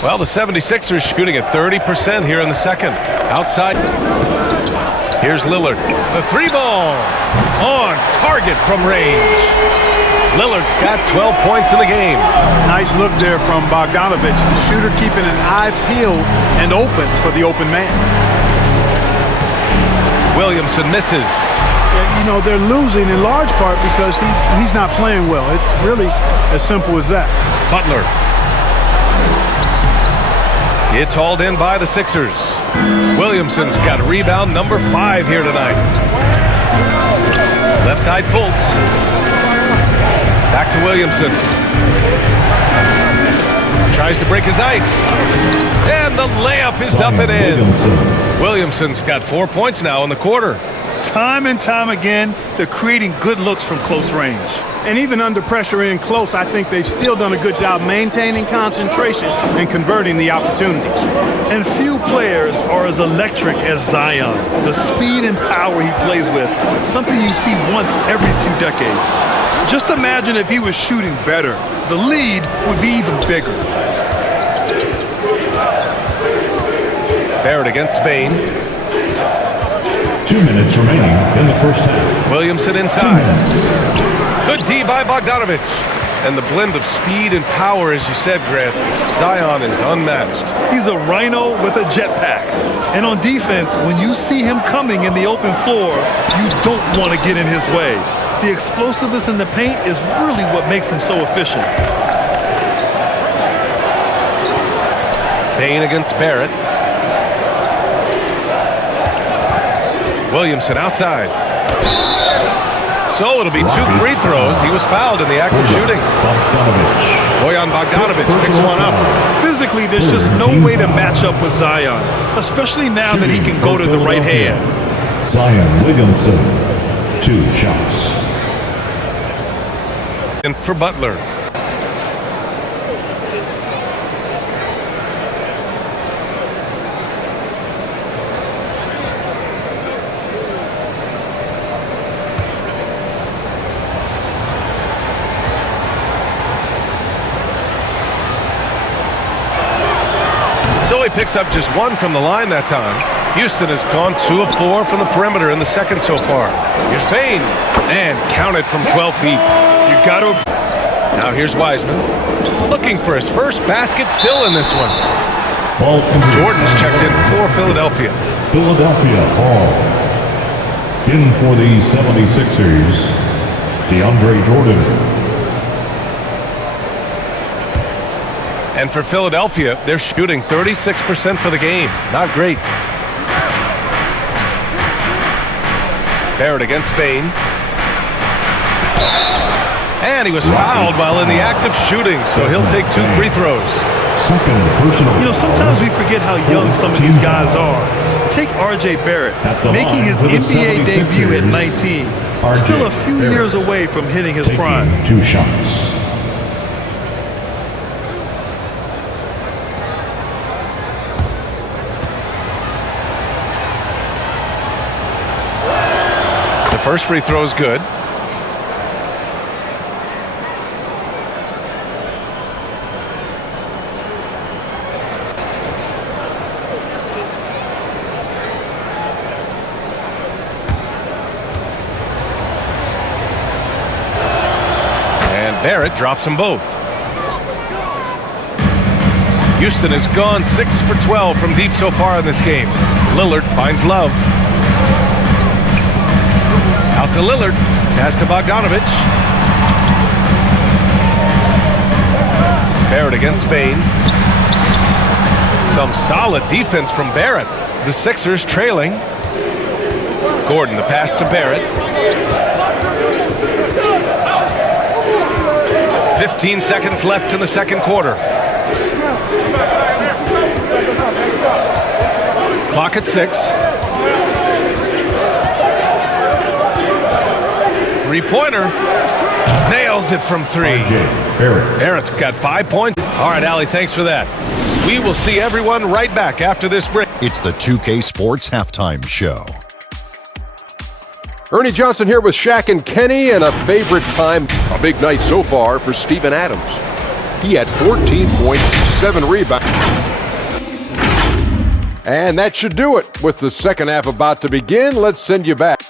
Well, the 76ers shooting at 30% here in the second. Outside. Here's Lillard. The 3 ball on target from range. Lillard's got 12 points in the game. Nice look there from Bogdanovich. The shooter keeping an eye peeled and open for the open man. Williamson misses. You know, they're losing in large part because he's not playing well. It's really as simple as that. Butler. It's hauled in by the Sixers. Williamson's got rebound number 5 here tonight. Left side Fultz. Back to Williamson. Tries to break his ice. And the layup is up and in. Williamson's got 4 points now in the quarter. Time and time again, they're creating good looks from close range. And even under pressure in close, I think they've still done a good job maintaining concentration and converting the opportunities. And few players are as electric as Zion. The speed and power he plays with, something you see once every few decades. Just imagine if he was shooting better. The lead would be even bigger. Barrett against Bain. 2 minutes remaining in the first half. Williamson inside. Good D by Bogdanovich. And the blend of speed and power, as you said, Grant, Zion is unmatched. He's a rhino with a jetpack. And on defense, when you see him coming in the open floor, you don't want to get in his way. The explosiveness in the paint is really what makes him so efficient. Bain against Barrett. Williamson outside. So it'll be 2 free throws. He was fouled in the act of shooting. Bojan Bogdanovich picks one up. Physically, there's just no way to match up with Zion, especially now that he can go to the right hand. Zion Williamson, 2 shots. And for Butler. So he picks up just 1 from the line that time. Houston has gone 2 of 4 from the perimeter in the second so far. Here's Bain, and counted from 12 feet. You got to. Now here's Wiseman, looking for his first basket, still in this one. Jordan's checked in for Philadelphia. Philadelphia Hall. In for the 76ers, DeAndre Jordan. And for Philadelphia, they're shooting 36% for the game. Not great. Barrett against Bain. And he was fouled while in the act of shooting, so he'll take 2 free throws. You know, sometimes we forget how young some of these guys are. Take R.J. Barrett, making his NBA debut at 19. Still a few years away from hitting his prime. 2 shots. The first free throw is good. And Barrett drops them both. Houston has gone 6 for 12 from deep so far in this game. Lillard finds Love. Out to Lillard. Pass to Bogdanovich. Barrett against Bain. Some solid defense from Barrett. The Sixers trailing. Gordon, the pass to Barrett. 15 seconds left in the second quarter. Clock at 6. 3-pointer. Nails it from 3. Barrett's got 5 points. All right, Allie, thanks for that. We will see everyone right back after this break. It's the 2K Sports Halftime Show. Ernie Johnson here with Shaq and Kenny, and a favorite time. A big night so far for Steven Adams. He had 14 points, 7 rebounds. And that should do it. With the second half about to begin, let's send you back.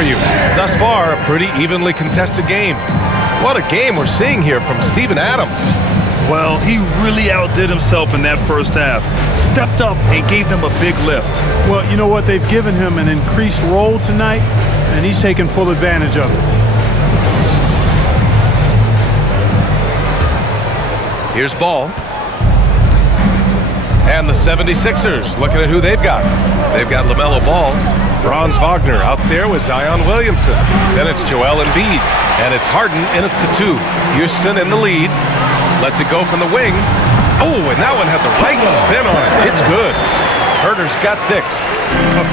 for you. Thus far, a pretty evenly contested game. What a game we're seeing here from Steven Adams. Well, he really outdid himself in that first half. Stepped up and gave them a big lift. Well, you know what? They've given him an increased role tonight, and he's taken full advantage of it. Here's ball. And the 76ers looking at who they've got. They've got LaMelo Ball. Franz Wagner out there with Zion Williamson. Then it's Joel Embiid. And it's Harden in at the 2. Houston in the lead. Lets it go from the wing. Oh, and that one had the right spin on it. It's good. Herter's got 6.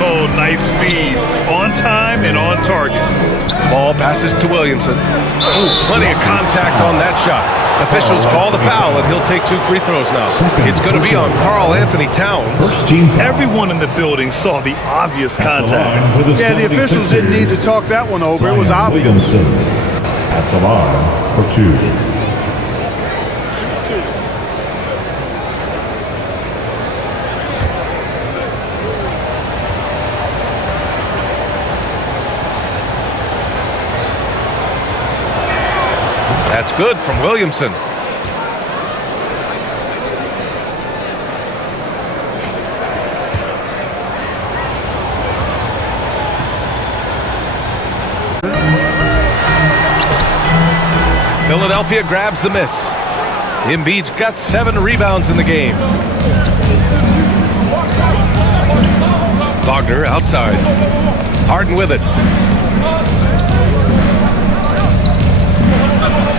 Oh, nice feed. On time and on target. Ball passes to Williamson. Oh, plenty of contact on that shot. Officials call the foul, and he'll take 2 free throws now. It's going to be on Karl Anthony Towns. Everyone in the building saw the obvious contact. Yeah, the officials didn't need to talk that one over. It was obvious. Williamson at the line for 2. That's good from Williamson. Philadelphia grabs the miss. Embiid's got 7 rebounds in the game. Wagner outside. Harden with it.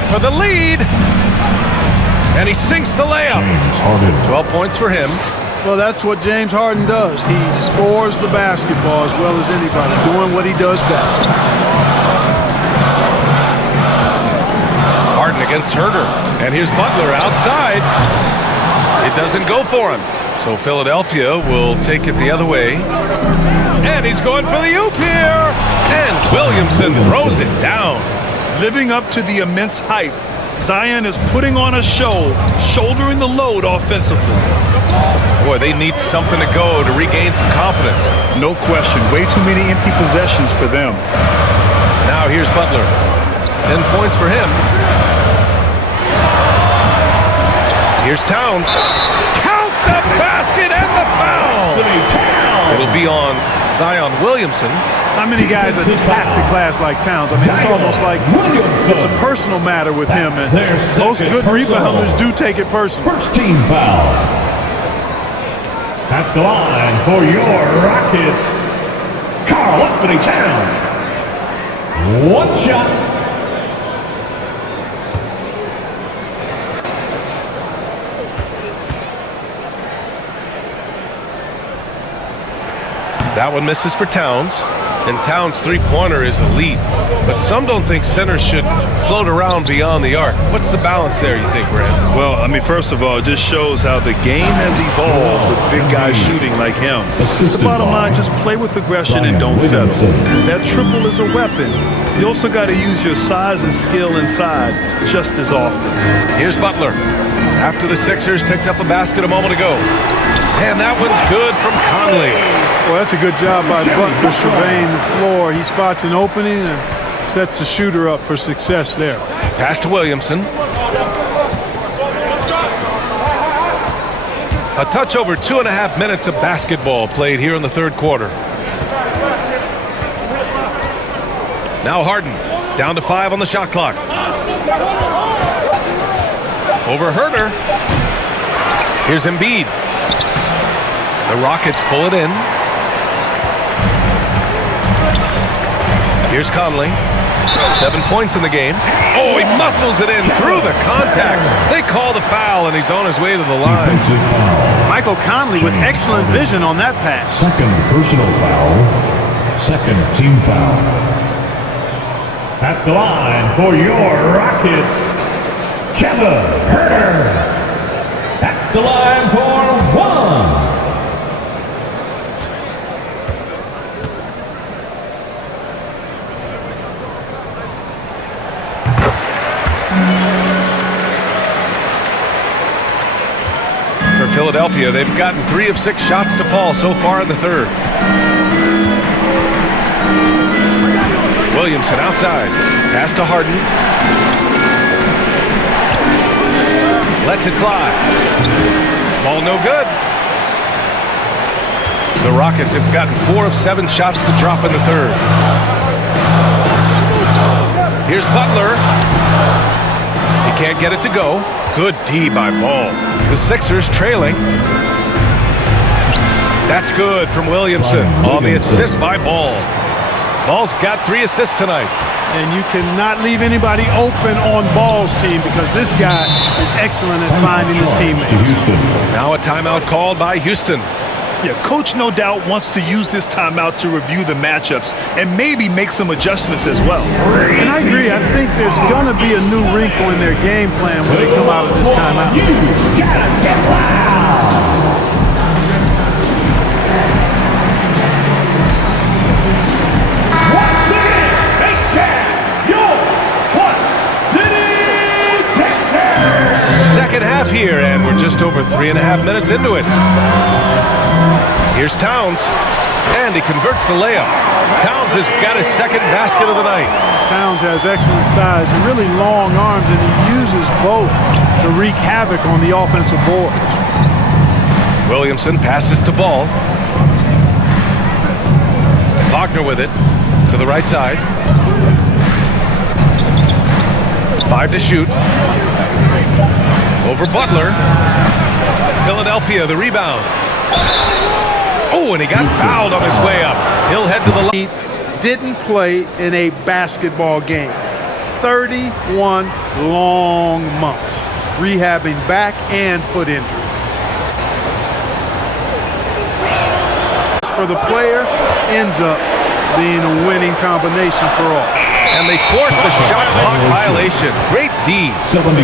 For the lead, and he sinks the layup. 12 points for him. Well, that's what James Harden does. He scores the basketball as well as anybody, doing what he does best. Harden against Herter, and here's Butler outside. It doesn't go for him, so Philadelphia will take it the other way. And he's going for the oop here, and Williamson throws it down. Living up to the immense hype, Zion is putting on a show, shouldering the load offensively. Boy, they need something to go to regain some confidence. No question. Way too many empty possessions for them. Now here's Butler. 10 points for him. Here's Towns. Count the basket and the foul! It'll be on Zion Williamson. How many guys attack the glass like Towns? I mean, it's almost like it's a personal matter with him. And most good rebounders do take it personal. First team foul. At the line for your Rockets, Karl Anthony Towns. 1 shot. That one misses for Towns. And Towns' three-pointer is elite. But some don't think centers should float around beyond the arc. What's the balance there, you think, Brad? Well, I mean, first of all, it just shows how the game has evolved with big guys shooting like him. The bottom line, just play with aggression and don't settle. That triple is a weapon. You also got to use your size and skill inside just as often. Here's Butler. After the Sixers picked up a basket a moment ago. And that one's good from Conley. Well, that's a good job by Butler surveying the floor. He spots an opening and sets the shooter up for success there. Pass to Williamson. A touch over 2.5 minutes of basketball played here in the third quarter. Now Harden, down to 5 on the shot clock. Over Herter. Here's Embiid. The Rockets pull it in. Here's Conley. 7 points in the game. Oh, he muscles it in through the contact. They call the foul, and he's on his way to the line. Michael Conley with excellent vision on that pass. Second personal foul. Second team foul. At the line for your Rockets, Kevin Herter. At the line for 1. For Philadelphia, they've gotten 3 of 6 shots to fall so far in the third. Williamson outside. Pass to Harden. Lets it fly. Ball no good. The Rockets have gotten 4 of 7 shots to drop in the third. Here's Butler. He can't get it to go. Good D by Ball. The Sixers trailing. That's good from Williamson on the assist by Ball. Ball's got 3 assists tonight. And you cannot leave anybody open on Ball's team because this guy is excellent at finding his teammates. Now a timeout called by Houston. Yeah, coach no doubt wants to use this timeout to review the matchups and maybe make some adjustments as well. And I agree. I think there's going to be a new wrinkle in their game plan when they come out of this timeout. You gotta get loud. Once again, make that your Hot City Texans. Second half here, and we're just over 3.5 minutes into it. Here's Towns, and he converts the layup. Towns has got his second basket of the night. Towns has excellent size and really long arms, and he uses both to wreak havoc on the offensive board. Williamson passes to Ball. Wagner with it to the right side. 5 to shoot. Over Butler. Philadelphia, the rebound. Oh, and he got fouled on his way up. He'll head to the line. Didn't play in a basketball game. 31 long months rehabbing back and foot injury. For the player, ends up being a winning combination for all. And they forced the shot clock violation. Great D.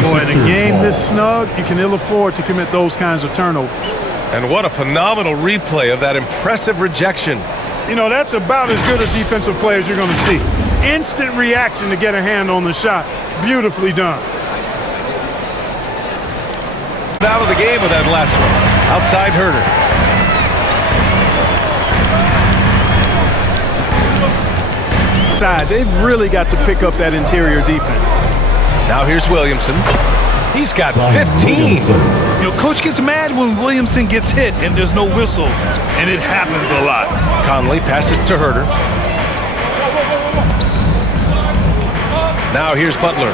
Boy, in a game this snug, you can ill afford to commit those kinds of turnovers. And what a phenomenal replay of that impressive rejection. You know, that's about as good a defensive play as you're going to see. Instant reaction to get a hand on the shot. Beautifully done. Out of the game with that last one. Outside Herder. They've really got to pick up that interior defense. Now here's Williamson. He's got 15. You know, coach gets mad when Williamson gets hit and there's no whistle, and it happens a lot. Conley passes to Herder. Now here's Butler.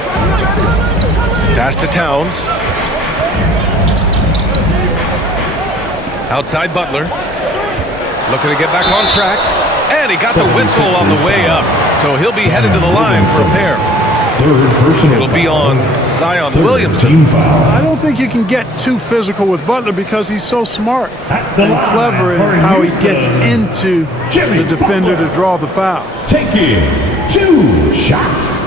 Pass to Towns. Outside Butler. Looking to get back on track. And he got the whistle on the way up. So he'll be headed to the line for a pair. It'll be on Zion Williamson. I don't think you can get too physical with Butler because he's so smart and clever in how he gets into the defender to draw the foul. Taking 2 shots.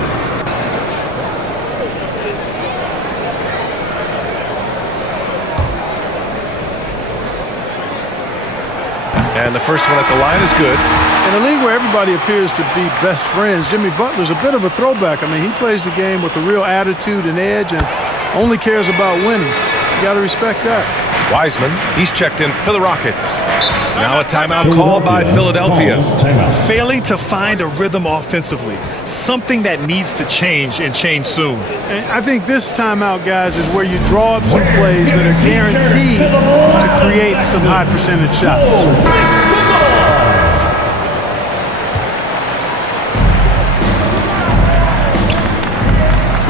And the first one at the line is good. In a league where everybody appears to be best friends, Jimmy Butler's a bit of a throwback. I mean, he plays the game with a real attitude and edge and only cares about winning. You got to respect that. Wiseman, he's checked in for the Rockets. Now a timeout called by Philadelphia. Failing to find a rhythm offensively, something that needs to change and change soon. And I think this timeout, guys, is where you draw up some plays that are guaranteed to create some high percentage shots.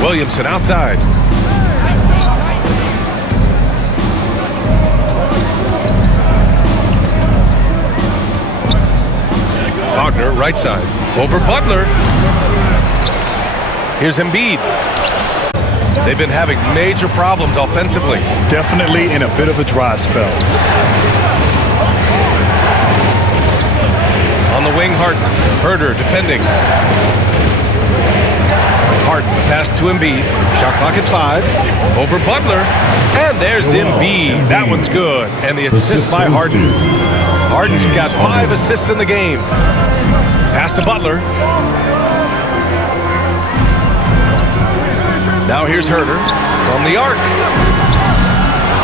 Williamson outside. Wagner right side. Over Butler. Here's Embiid. They've been having major problems offensively. Definitely in a bit of a dry spell. On the wing, Harden. Herder defending. Harden, the pass to Embiid. Shot clock at 5. Over Butler. And there's Embiid. That one's good. And the assist by Harden. Harden's got 5 assists in the game. Pass to Butler. Now here's Herder from the arc.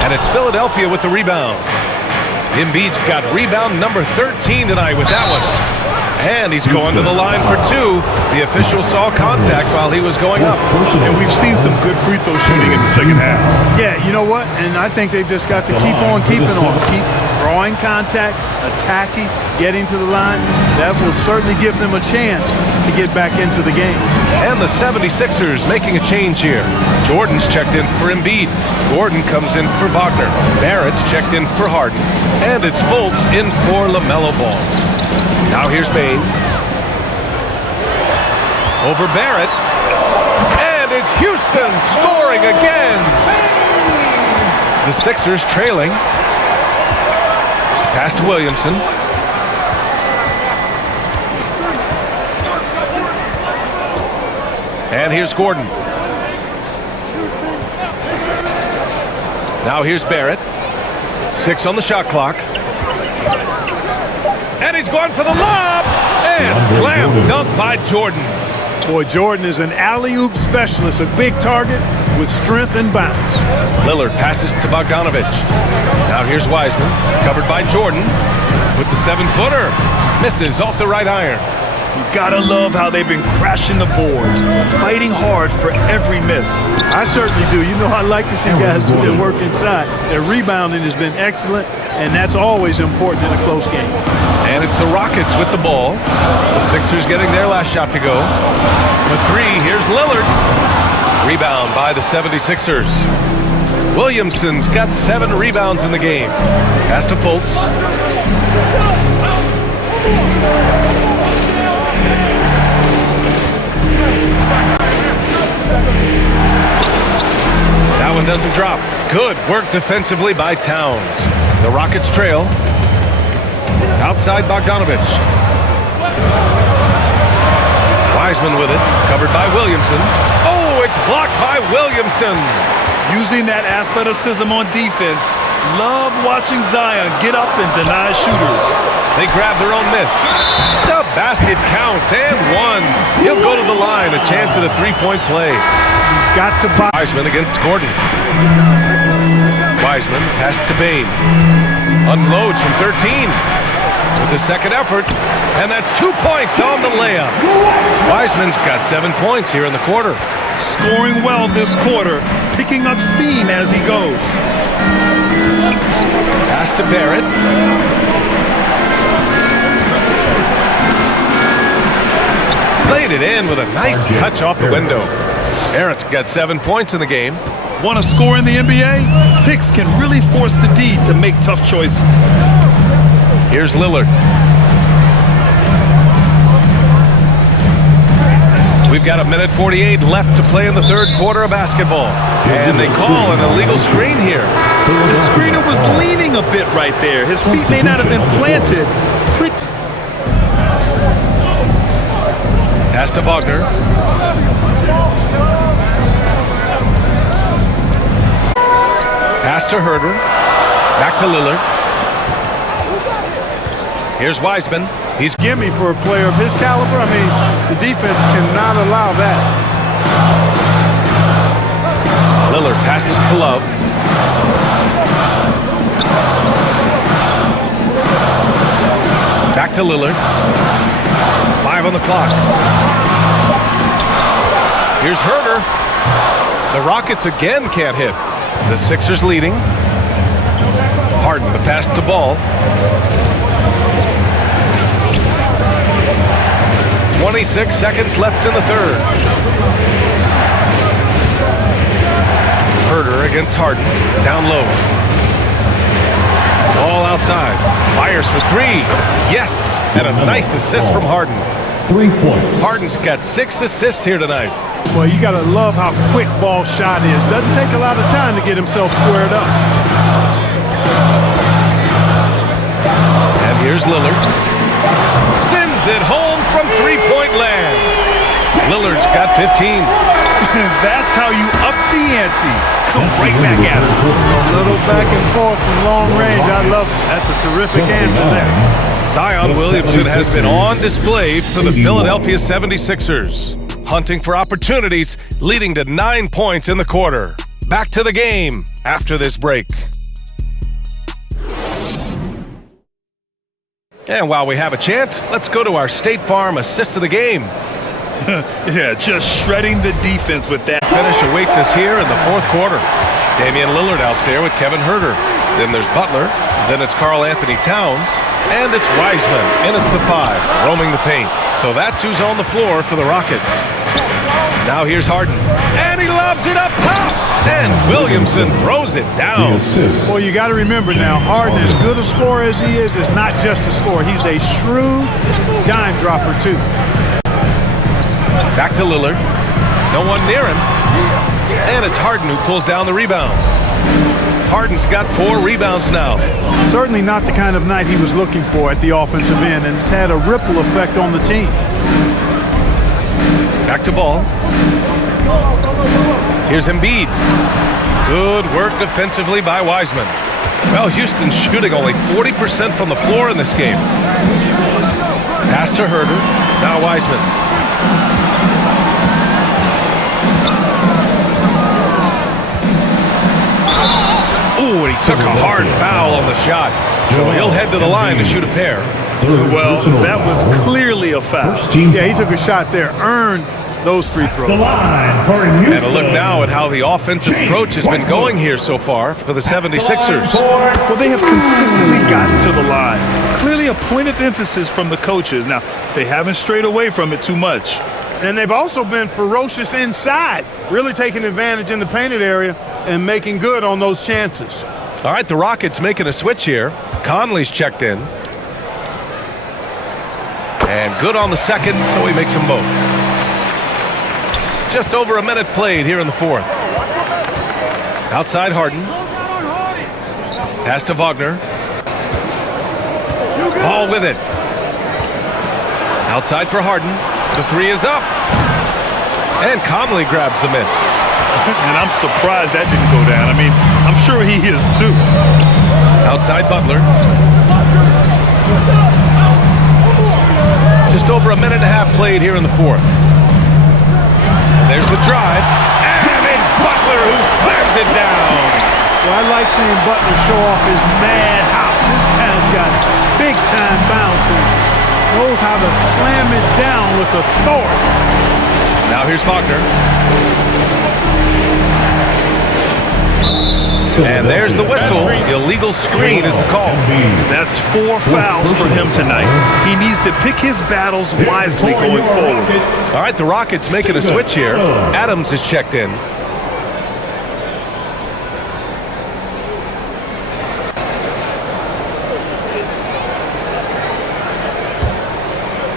And it's Philadelphia with the rebound. Embiid's got rebound number 13 tonight with that one. And he's going to the line for two. The official saw contact while he was going up. And we've seen some good free throw shooting in the second half. Yeah, you know what? And I think they've just got to keep on keeping on. Keep drawing contact, attacking, getting to the line. That will certainly give them a chance to get back into the game. And the 76ers making a change here. Jordan's checked in for Embiid. Gordon comes in for Wagner. Barrett's checked in for Harden. And it's Fultz in for LaMelo Ball. Now here's Bane. Over Barrett. And it's Houston scoring again. The Sixers trailing. Pass to Williamson. And here's Gordon. Now here's Barrett. 6 on the shot clock. And he's going for the lob. And slam dunk by Jordan. Boy, Jordan is an alley-oop specialist, a big target with strength and bounce. Lillard passes to Bogdanovich. Now here's Wiseman, covered by Jordan with the 7-footer. Misses off the right iron. You gotta love how they've been crashing the boards, fighting hard for every miss. I certainly do. You know, I like to see guys do their work inside. Their rebounding has been excellent, and that's always important in a close game. And it's the Rockets with the ball. The Sixers getting their last shot to go. For three, here's Lillard. Rebound by the 76ers. Williamson's got 7 rebounds in the game. Pass to Fultz. That one doesn't drop. Good work defensively by Towns. The Rockets trail. Outside Bogdanovich. Wiseman with it. Covered by Williamson. Oh, it's blocked by Williamson. Using that athleticism on defense. Love watching Zion get up and deny shooters. They grab their own miss. The basket counts and one. He'll go to the line. A chance at a three-point play. Got to buy. Wiseman against Gordon. Wiseman passes to Bane. Unloads from 13. With the second effort. And that's 2 points on the layup. Wiseman's got 7 points here in the quarter. Scoring well this quarter. Picking up steam as he goes. Pass to Barrett. Laid it in with a nice touch off the window. Barrett's got 7 points in the game. Want to score in the NBA? Picks can really force the D to make tough choices. Here's Lillard. We've got 1:48 left to play in the third quarter of basketball. And they call an illegal screen here. The screener was leaning a bit right there. His feet may not have been planted. Pass to Wagner. Pass to Herder. Back to Lillard. Here's Wiseman. He's gimme for a player of his caliber. I mean, the defense cannot allow that. Lillard passes to Love. Back to Lillard. 5 on the clock. Here's Herder. The Rockets again can't hit. The Sixers leading. Harden, the pass to Ball. 26 seconds left in the third. Herder against Harden. Down low. Ball outside. Fires for 3. Yes! And a nice assist from Harden. 3 points. Harden's got 6 assists here tonight. Well, you got to love how quick Ball's shot is. Doesn't take a lot of time to get himself squared up. And here's Lillard. Sends it home from three-point land. Lillard's got 15. That's how you up the ante. Come right back at him. A little back and forth from long range. I love it. That's a terrific answer there. Zion Williamson has been on display for the Philadelphia 76ers. Hunting for opportunities, leading to 9 points in the quarter. Back to the game after this break. And while we have a chance, let's go to our State Farm assist of the game. Yeah, just shredding the defense with that. Finish awaits us here in the fourth quarter. Damian Lillard out there with Kevin Huerter. Then there's Butler. Then it's Karl Anthony Towns. And it's Wiseman in at the 5, roaming the paint. So that's who's on the floor for the Rockets. Now here's Harden. And he lobs it up top. And Williamson throws it down. Well, you got to remember now, Harden, as good a scorer as he is not just a scorer. He's a shrewd dime dropper, too. Back to Lillard. No one near him. And it's Harden who pulls down the rebound. Harden's got 4 rebounds now. Certainly not the kind of night he was looking for at the offensive end, and it's had a ripple effect on the team. Back to Ball. Here's Embiid. Good work defensively by Wiseman. Well, Houston's shooting only 40% from the floor in this game. Pass to Huerter. Now Wiseman. Ooh, and he took a hard foul on the shot. So he'll head to the line to shoot a pair. Well, that was clearly a foul. Yeah, he took a shot there, earned those free throws. And a look now at how the offensive approach has been going here so far for the 76ers. Well, they have consistently gotten to the line. Clearly a point of emphasis from the coaches. Now, they haven't strayed away from it too much. And they've also been ferocious inside, really taking advantage in the painted area and making good on those chances. All right, the Rockets making a switch here. Conley's checked in. And good on the second, so he makes them both. Just over a minute played here in the fourth. Outside Harden. Pass to Wagner. Ball with it. Outside for Harden. The 3 is up. And Conley grabs the miss. And I'm surprised that didn't go down. I mean, I'm sure he is too. Outside Butler. Just over a minute and a half played here in the fourth. And there's the drive. And it's Butler who slams it down. Well, I like seeing Butler show off his mad house. This guy's got big time bounce and knows how to slam it down with authority. Now here's Wagner. And there's the whistle. Illegal screen is the call. That's 4 fouls for him tonight. He needs to pick his battles wisely going forward. All right, the Rockets making a switch here. Adams is checked in.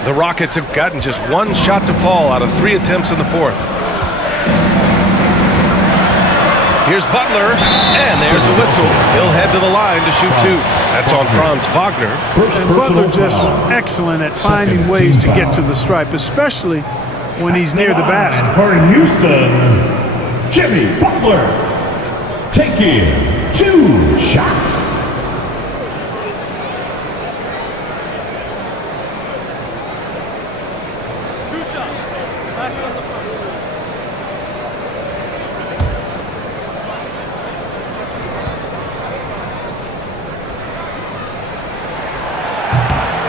The Rockets have gotten just 1 shot to fall out of 3 attempts in the fourth. Here's Butler, and there's a whistle. He'll head to the line to shoot 2. That's on Franz Wagner. And Butler just excellent at finding ways to get to the stripe, especially when he's near the basket. For Houston, Jimmy Butler taking 2 shots.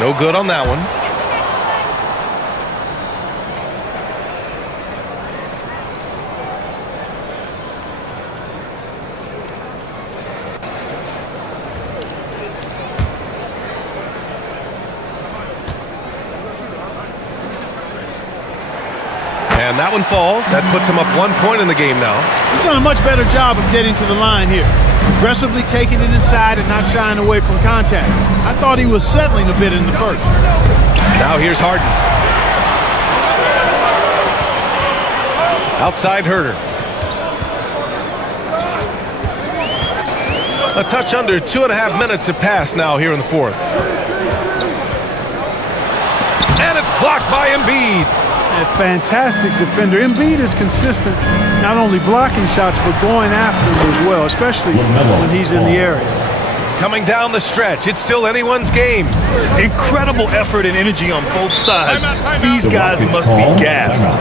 No good on that one. And that one falls. That puts him up 1 point in the game now. He's done a much better job of getting to the line here. Aggressively taking it inside and not shying away from contact. I thought he was settling a bit in the first. Now here's Harden. Outside Huerter. A touch under 2.5 minutes have passed now here in the fourth. And it's blocked by Embiid. A fantastic defender. Embiid is consistent, not only blocking shots, but going after them as well, especially when he's in the area. Coming down the stretch, it's still anyone's game. Incredible effort and energy on both sides. These guys must be gassed.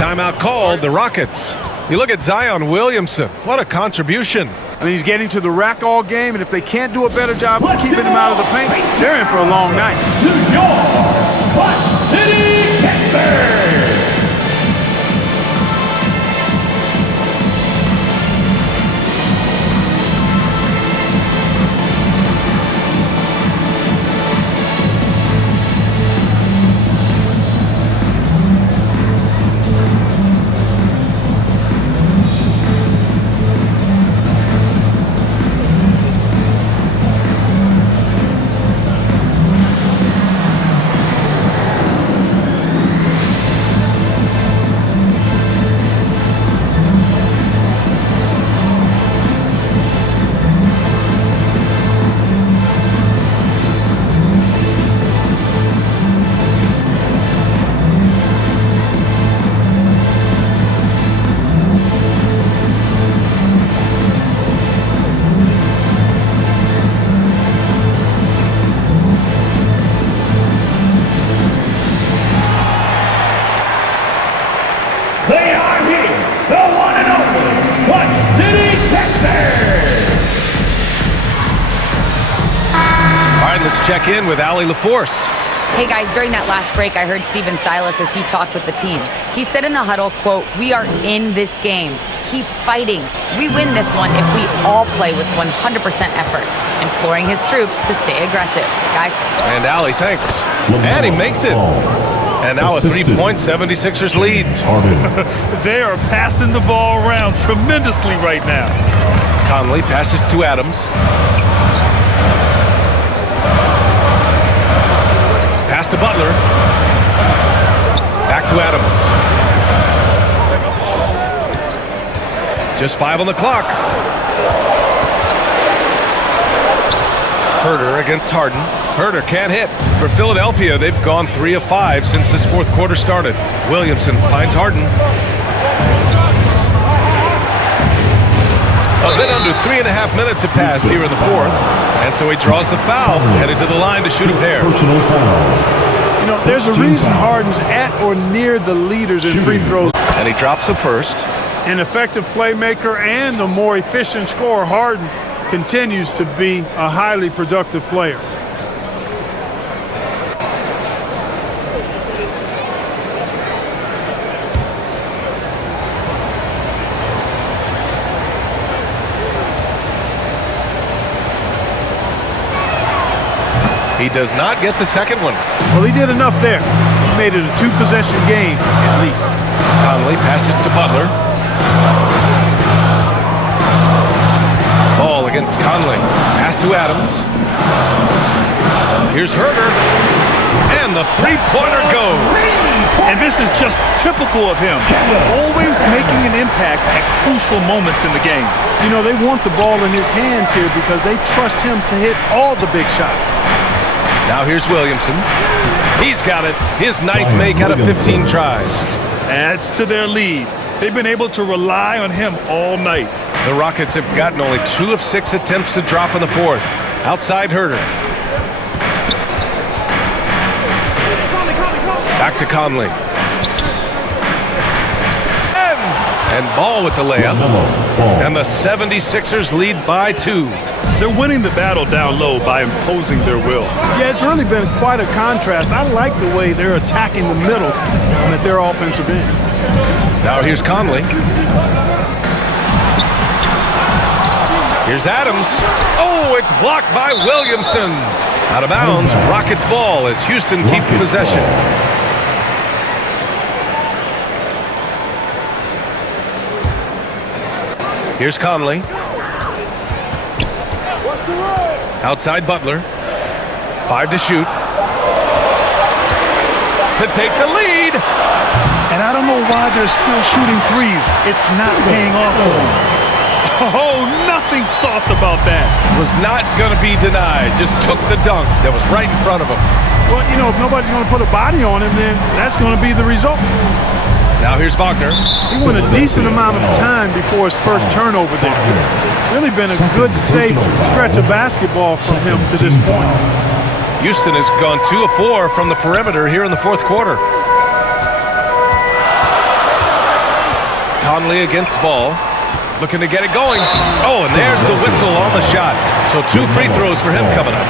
Timeout called, the Rockets. You look at Zion Williamson. What a contribution. I mean, he's getting to the rack all game, and if they can't do a better job of keeping him out of the paint, they're in for a long night. New York, Butt City Texas. They are here, the one and only Butt City Texas. All right, let's check in with Allie LaForce. Hey guys, during that last break, I heard Steven Silas as he talked with the team. He said in the huddle, quote, "We are in this game. Keep fighting. We win this one if we all play with 100% effort," imploring his troops to stay aggressive. Guys. And Allie, thanks. And he makes it. And now a 3-point 76ers lead. They are passing the ball around tremendously right now. Conley passes to Adams. Pass to Butler. Back to Adams. Just 5 on the clock. Herter against Harden. Herter can't hit. For Philadelphia, they've gone 3 of 5 since this fourth quarter started. Williamson finds Harden. A bit under 3.5 minutes have passed here in the fourth, and so he draws the foul, headed to the line to shoot a pair. You know, there's a reason Harden's at or near the leaders in free throws. And he drops the first. An effective playmaker and a more efficient scorer, Harden continues to be a highly productive player. He does not get the second one. Well, he did enough there. He made it a 2-possession game, at least. Conley passes to Butler. Ball against Conley. Pass to Adams. Here's Herter. And the three-pointer goes. And this is just typical of him. Always making an impact at crucial moments in the game. You know, they want the ball in his hands here because they trust him to hit all the big shots. Now here's Williamson. He's got it. His 9th make out of 15 tries. Adds to their lead. They've been able to rely on him all night. The Rockets have gotten only 2 of 6 attempts to drop in the fourth. Outside Herter. Back to Conley. And Ball with the layup. And the 76ers lead by 2. They're winning the battle down low by imposing their will. Yeah, it's really been quite a contrast. I like the way they're attacking the middle and at their offensive end. Now here's Conley. Here's Adams. Oh, it's blocked by Williamson. Out of bounds, Rockets ball as Houston keep possession. Here's Conley. Outside Butler. 5 to shoot. To take the lead. And I don't know why they're still shooting threes. It's not paying off for them. Oh, nothing soft about that. Was not going to be denied. Just took the dunk that was right in front of him. Well, you know, if nobody's going to put a body on him, then that's going to be the result. Now here's Wagner. He went a decent amount of time before his first turnover there. It's really been a good, safe stretch of basketball from him to this point. Houston has gone 2 of 4 from the perimeter here in the fourth quarter. Conley against Ball. Looking to get it going. Oh, and there's the whistle on the shot. So 2 free throws for him coming up.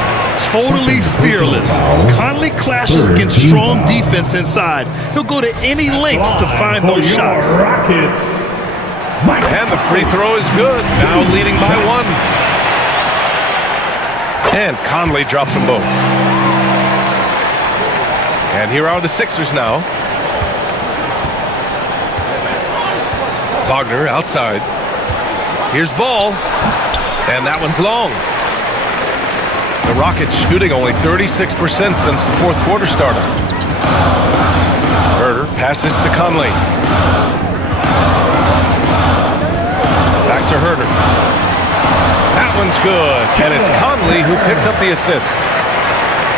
Totally fearless. Conley clashes against strong defense inside. He'll go to any lengths to find those shots. And the free throw is good. Now leading by 1. And Conley drops them both. And here are the Sixers now. Wagner outside. Here's Ball. And that one's long. The Rockets shooting only 36% since the fourth quarter started. Herter passes to Conley. Back to Herter. That one's good. And it's Conley who picks up the assist.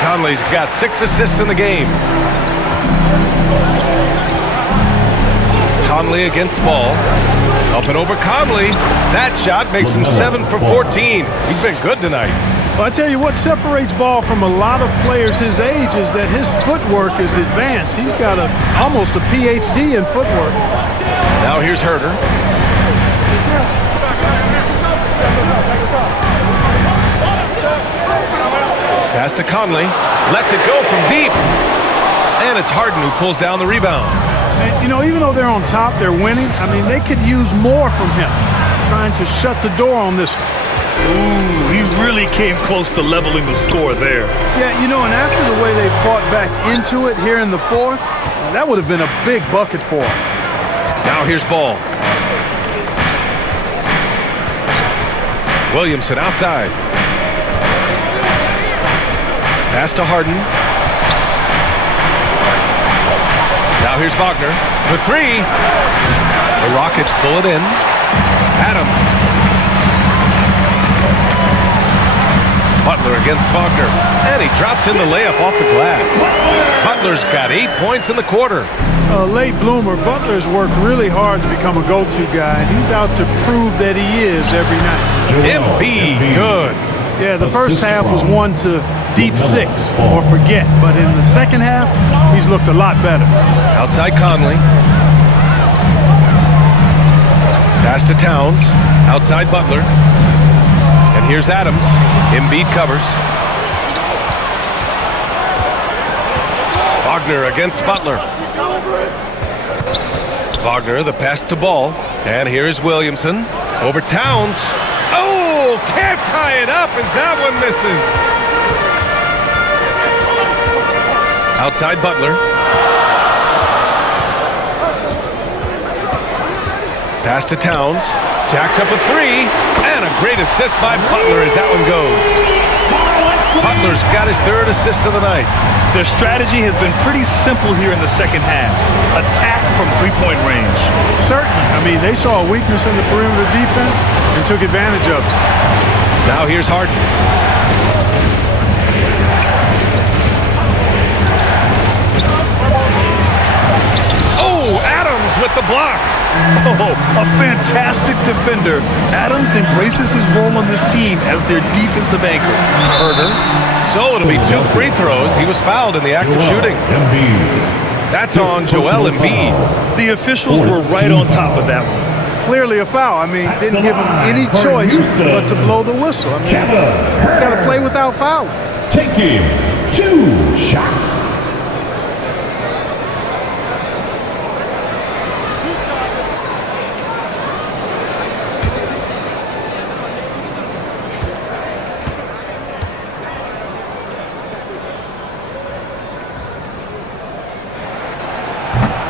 Conley's got 6 assists in the game. Conley against Ball. Up and over Conley. That shot makes him 7 for 14. He's been good tonight. Well, I tell you what separates Ball from a lot of players his age is that his footwork is advanced. He's got almost a PhD in footwork. Now here's Herter. Pass to Conley. Lets it go from deep. And it's Harden who pulls down the rebound. And, you know, even though they're on top, they're winning. I mean, they could use more from him. Trying to shut the door on this one. Ooh, he really came close to leveling the score there. Yeah, you know, and after the way they fought back into it here in the fourth, that would have been a big bucket for him. Now here's Ball. Williamson outside. Pass to Harden. Now here's Wagner for 3. The Rockets pull it in. Adams. Butler against Wagner. And he drops in the layup off the glass. Butler's got 8 points in the quarter. A late bloomer, Butler's worked really hard to become a go-to guy, and he's out to prove that he is every night. Embiid, good. Yeah, the first half was 1 to deep 6 or forget, but in the second half, he's looked a lot better. Outside Conley. Pass to Towns. Outside Butler. And here's Adams. Embiid covers. Wagner against Butler. Wagner, the pass to Ball. And here's Williamson. Over Towns. Oh, can't tie it up as that one misses. Outside Butler. Pass to Towns. Jacks up a 3. And a great assist by Butler as that one goes. Butler's got his 3rd assist of the night. Their strategy has been pretty simple here in the second half. Attack from 3-point range. Certainly. I mean, they saw a weakness in the perimeter defense and took advantage of it. Now here's Harden. Oh, Adams with the block. Oh, a fantastic defender. Adams embraces his role on this team as their defensive anchor. Herter. So it'll be 2 free throws. He was fouled in the act of shooting. That's on Joel Embiid. The officials were right on top of that one. Clearly a foul. I mean, didn't give him any choice but to blow the whistle. I mean, he's got to play without fouling. Taking 2 shots.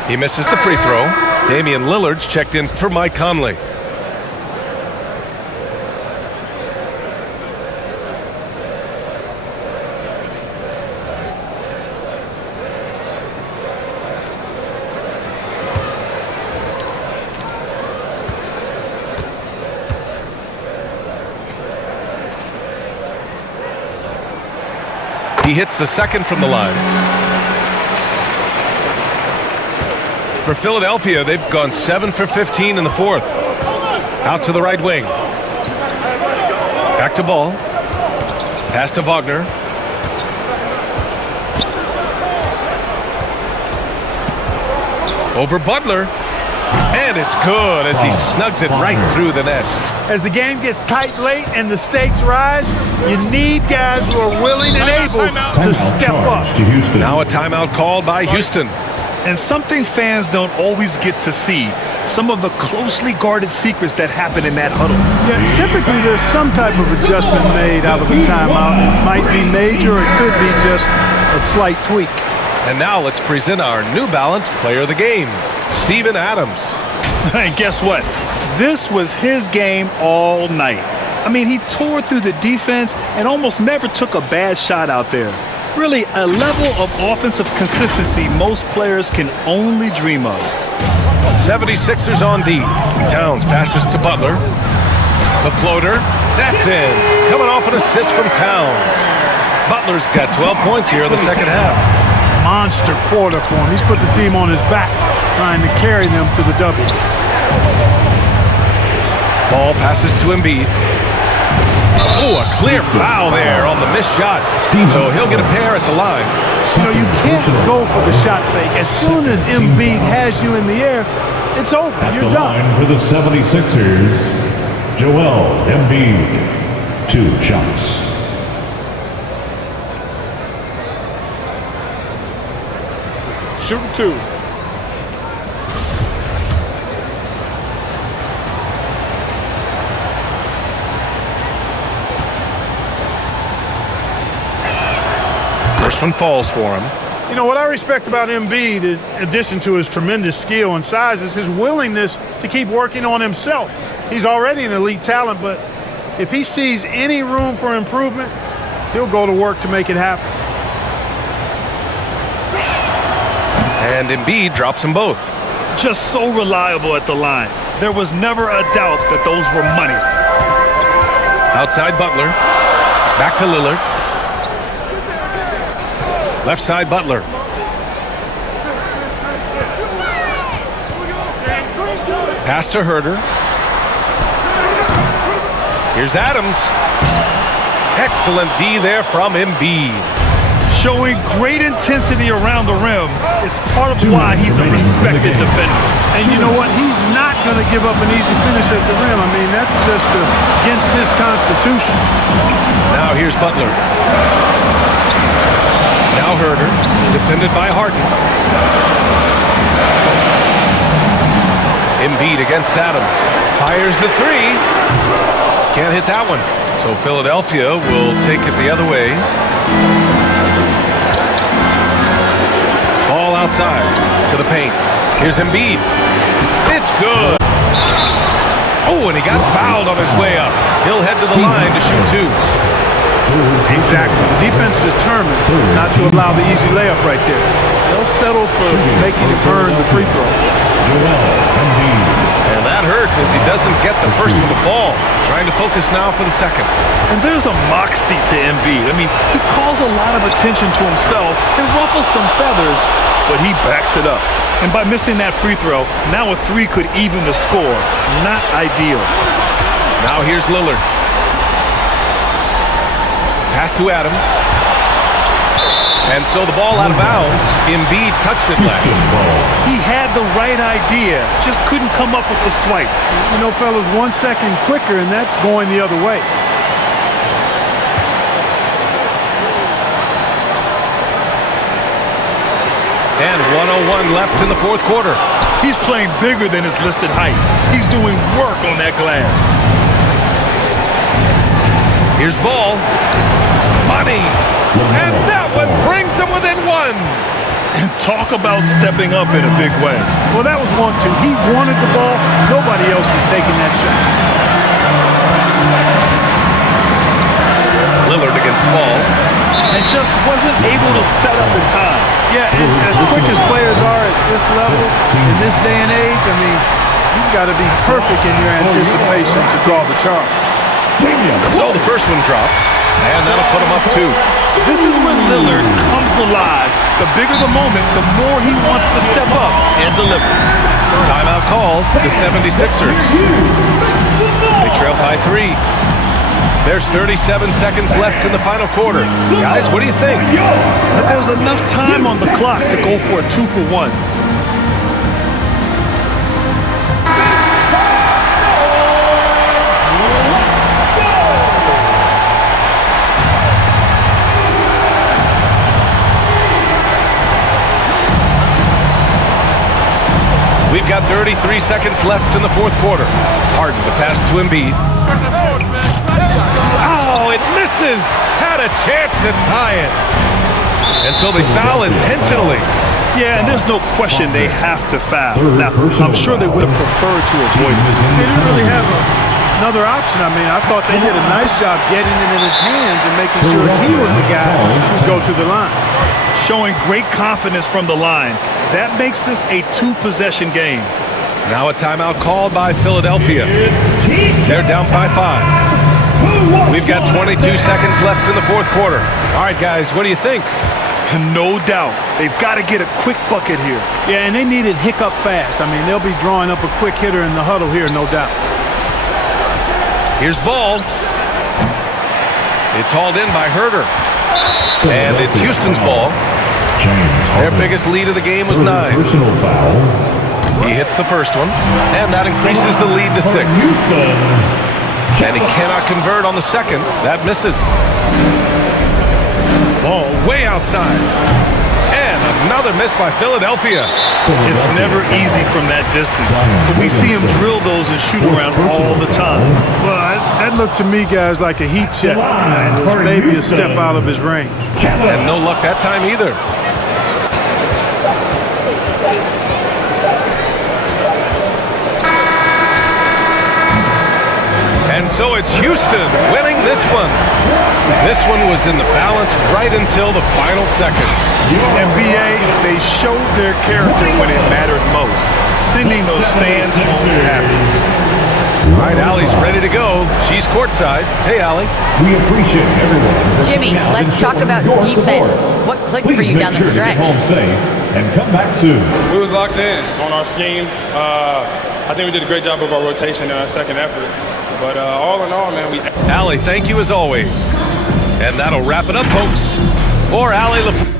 He misses the free throw. Damian Lillard's checked in for Mike Conley. He hits the second from the line. For Philadelphia, they've gone 7 for 15 in the fourth. Out to the right wing. Back to Ball. Pass to Wagner. Over Butler. And it's good as he snugs it right through the net. As the game gets tight late and the stakes rise, you need guys who are willing and able to step up. Now a timeout called by Houston. And something fans don't always get to see, some of the closely guarded secrets that happen in that huddle. Yeah, typically there's some type of adjustment made out of a timeout. It might be major, it could be just a slight tweak. And now let's present our New Balance player of the game, Steven Adams. And guess what? This was his game all night. I mean, he tore through the defense and almost never took a bad shot out there. Really, a level of offensive consistency most players can only dream of. 76ers on D. Towns passes to Butler. The floater, that's in. Coming off an assist from Towns. Butler's got 12 points here in the second half. Monster quarter for him. He's put the team on his back, trying to carry them to the W. Ball passes to Embiid. Oh, a clear foul there on the missed shot. So he'll get a pair at the line. You know, you can't go for the shot fake. As soon as Embiid has you in the air, it's over. You're done. For the 76ers, Joel Embiid, 2 shots. Shooting 2. First one falls for him. You know, what I respect about Embiid, in addition to his tremendous skill and size, is his willingness to keep working on himself. He's already an elite talent, but if he sees any room for improvement, he'll go to work to make it happen. And Embiid drops them both. Just so reliable at the line. There was never a doubt that those were money. Outside Butler. Back to Lillard. Left side Butler. Pass to Herter. Here's Adams. Excellent D there from Embiid. Showing great intensity around the rim is part of why he's a respected defender. And you know what? He's not going to give up an easy finish at the rim. I mean, that's just against his constitution. Now here's Butler. Now Herter, defended by Harden. Embiid against Adams. Fires the 3. Can't hit that one. So Philadelphia will take it the other way. Ball outside to the paint. Here's Embiid. It's good. Oh, and he got fouled on his way up. He'll head to the line to shoot 2. Exactly. Defense determined not to allow the easy layup right there. They'll settle for making it earn the free throw. And that hurts as he doesn't get the first one to fall. Trying to focus now for the second. And there's a moxie to Embiid. I mean, he calls a lot of attention to himself and ruffles some feathers, but he backs it up. And by missing that free throw, now a 3 could even the score. Not ideal. Now here's Lillard. Pass to Adams. And so the ball out of bounds. Embiid touched it last. He had the right idea, just couldn't come up with the swipe. You know, fellas, 1 second quicker, and that's going the other way. And 1:01 left in the fourth quarter. He's playing bigger than his listed height. He's doing work on that glass. Here's Ball. Money. And that one brings them within 1. And talk about stepping up in a big way. Well, that was 1-2. He wanted the ball. Nobody else was taking that shot. Lillard against Ball. And just wasn't able to set up in time. Yeah, and as quick as players are at this level, in this day and age, I mean, you've got to be perfect in your anticipation to draw the charge. So the first one drops, and that'll put him up 2. This is when Lillard comes alive. The bigger the moment, the more he wants to step up and deliver. Timeout called, the 76ers. They trail by 3. There's 37 seconds left in the final quarter. Guys, what do you think? But there's enough time on the clock to go for a 2-for-1. 33 seconds left in the fourth quarter. Harden the pass to Embiid. Oh, it misses. Had a chance to tie it. And so they foul intentionally. Yeah, and there's no question they have to foul. Now, I'm sure they would have preferred to avoid it. They didn't really have another option. I mean, I thought they did a nice job getting it in his hands and making sure he was the guy to go to the line. Showing great confidence from the line. That makes this a two-possession game. Now a timeout called by Philadelphia. They're down by 5. We've got 22 seconds left in the fourth quarter. All right, guys, what do you think? No doubt. They've got to get a quick bucket here. Yeah, and they need it hiccup fast. I mean, they'll be drawing up a quick hitter in the huddle here, no doubt. Here's ball. It's hauled in by Herter. And it's Houston's ball. Their biggest lead of the game was 9. He hits the first one, and that increases the lead to 6. And he cannot convert on the second. That misses. Ball way outside. And another miss by Philadelphia. It's never easy from that distance, but we see him drill those and shoot around all the time. Well, that looked to me, guys, like a heat check. It was maybe a step out of his range. And no luck that time either. And so it's Houston winning this one. This one was in the balance right until the final seconds. NBA, they showed their character when it mattered most, sending those fans home happy. All right, Allie's ready to go. She's courtside. Hey, Allie. We appreciate everyone. Jimmy, let's talk about defense. What clicked for you down the stretch? Home safe and come back soon. We was locked in on our schemes. I think we did a great job of our rotation in our second effort. But all in all, man, Allie, thank you as always. And that'll wrap it up, folks. For Allie LaFleur.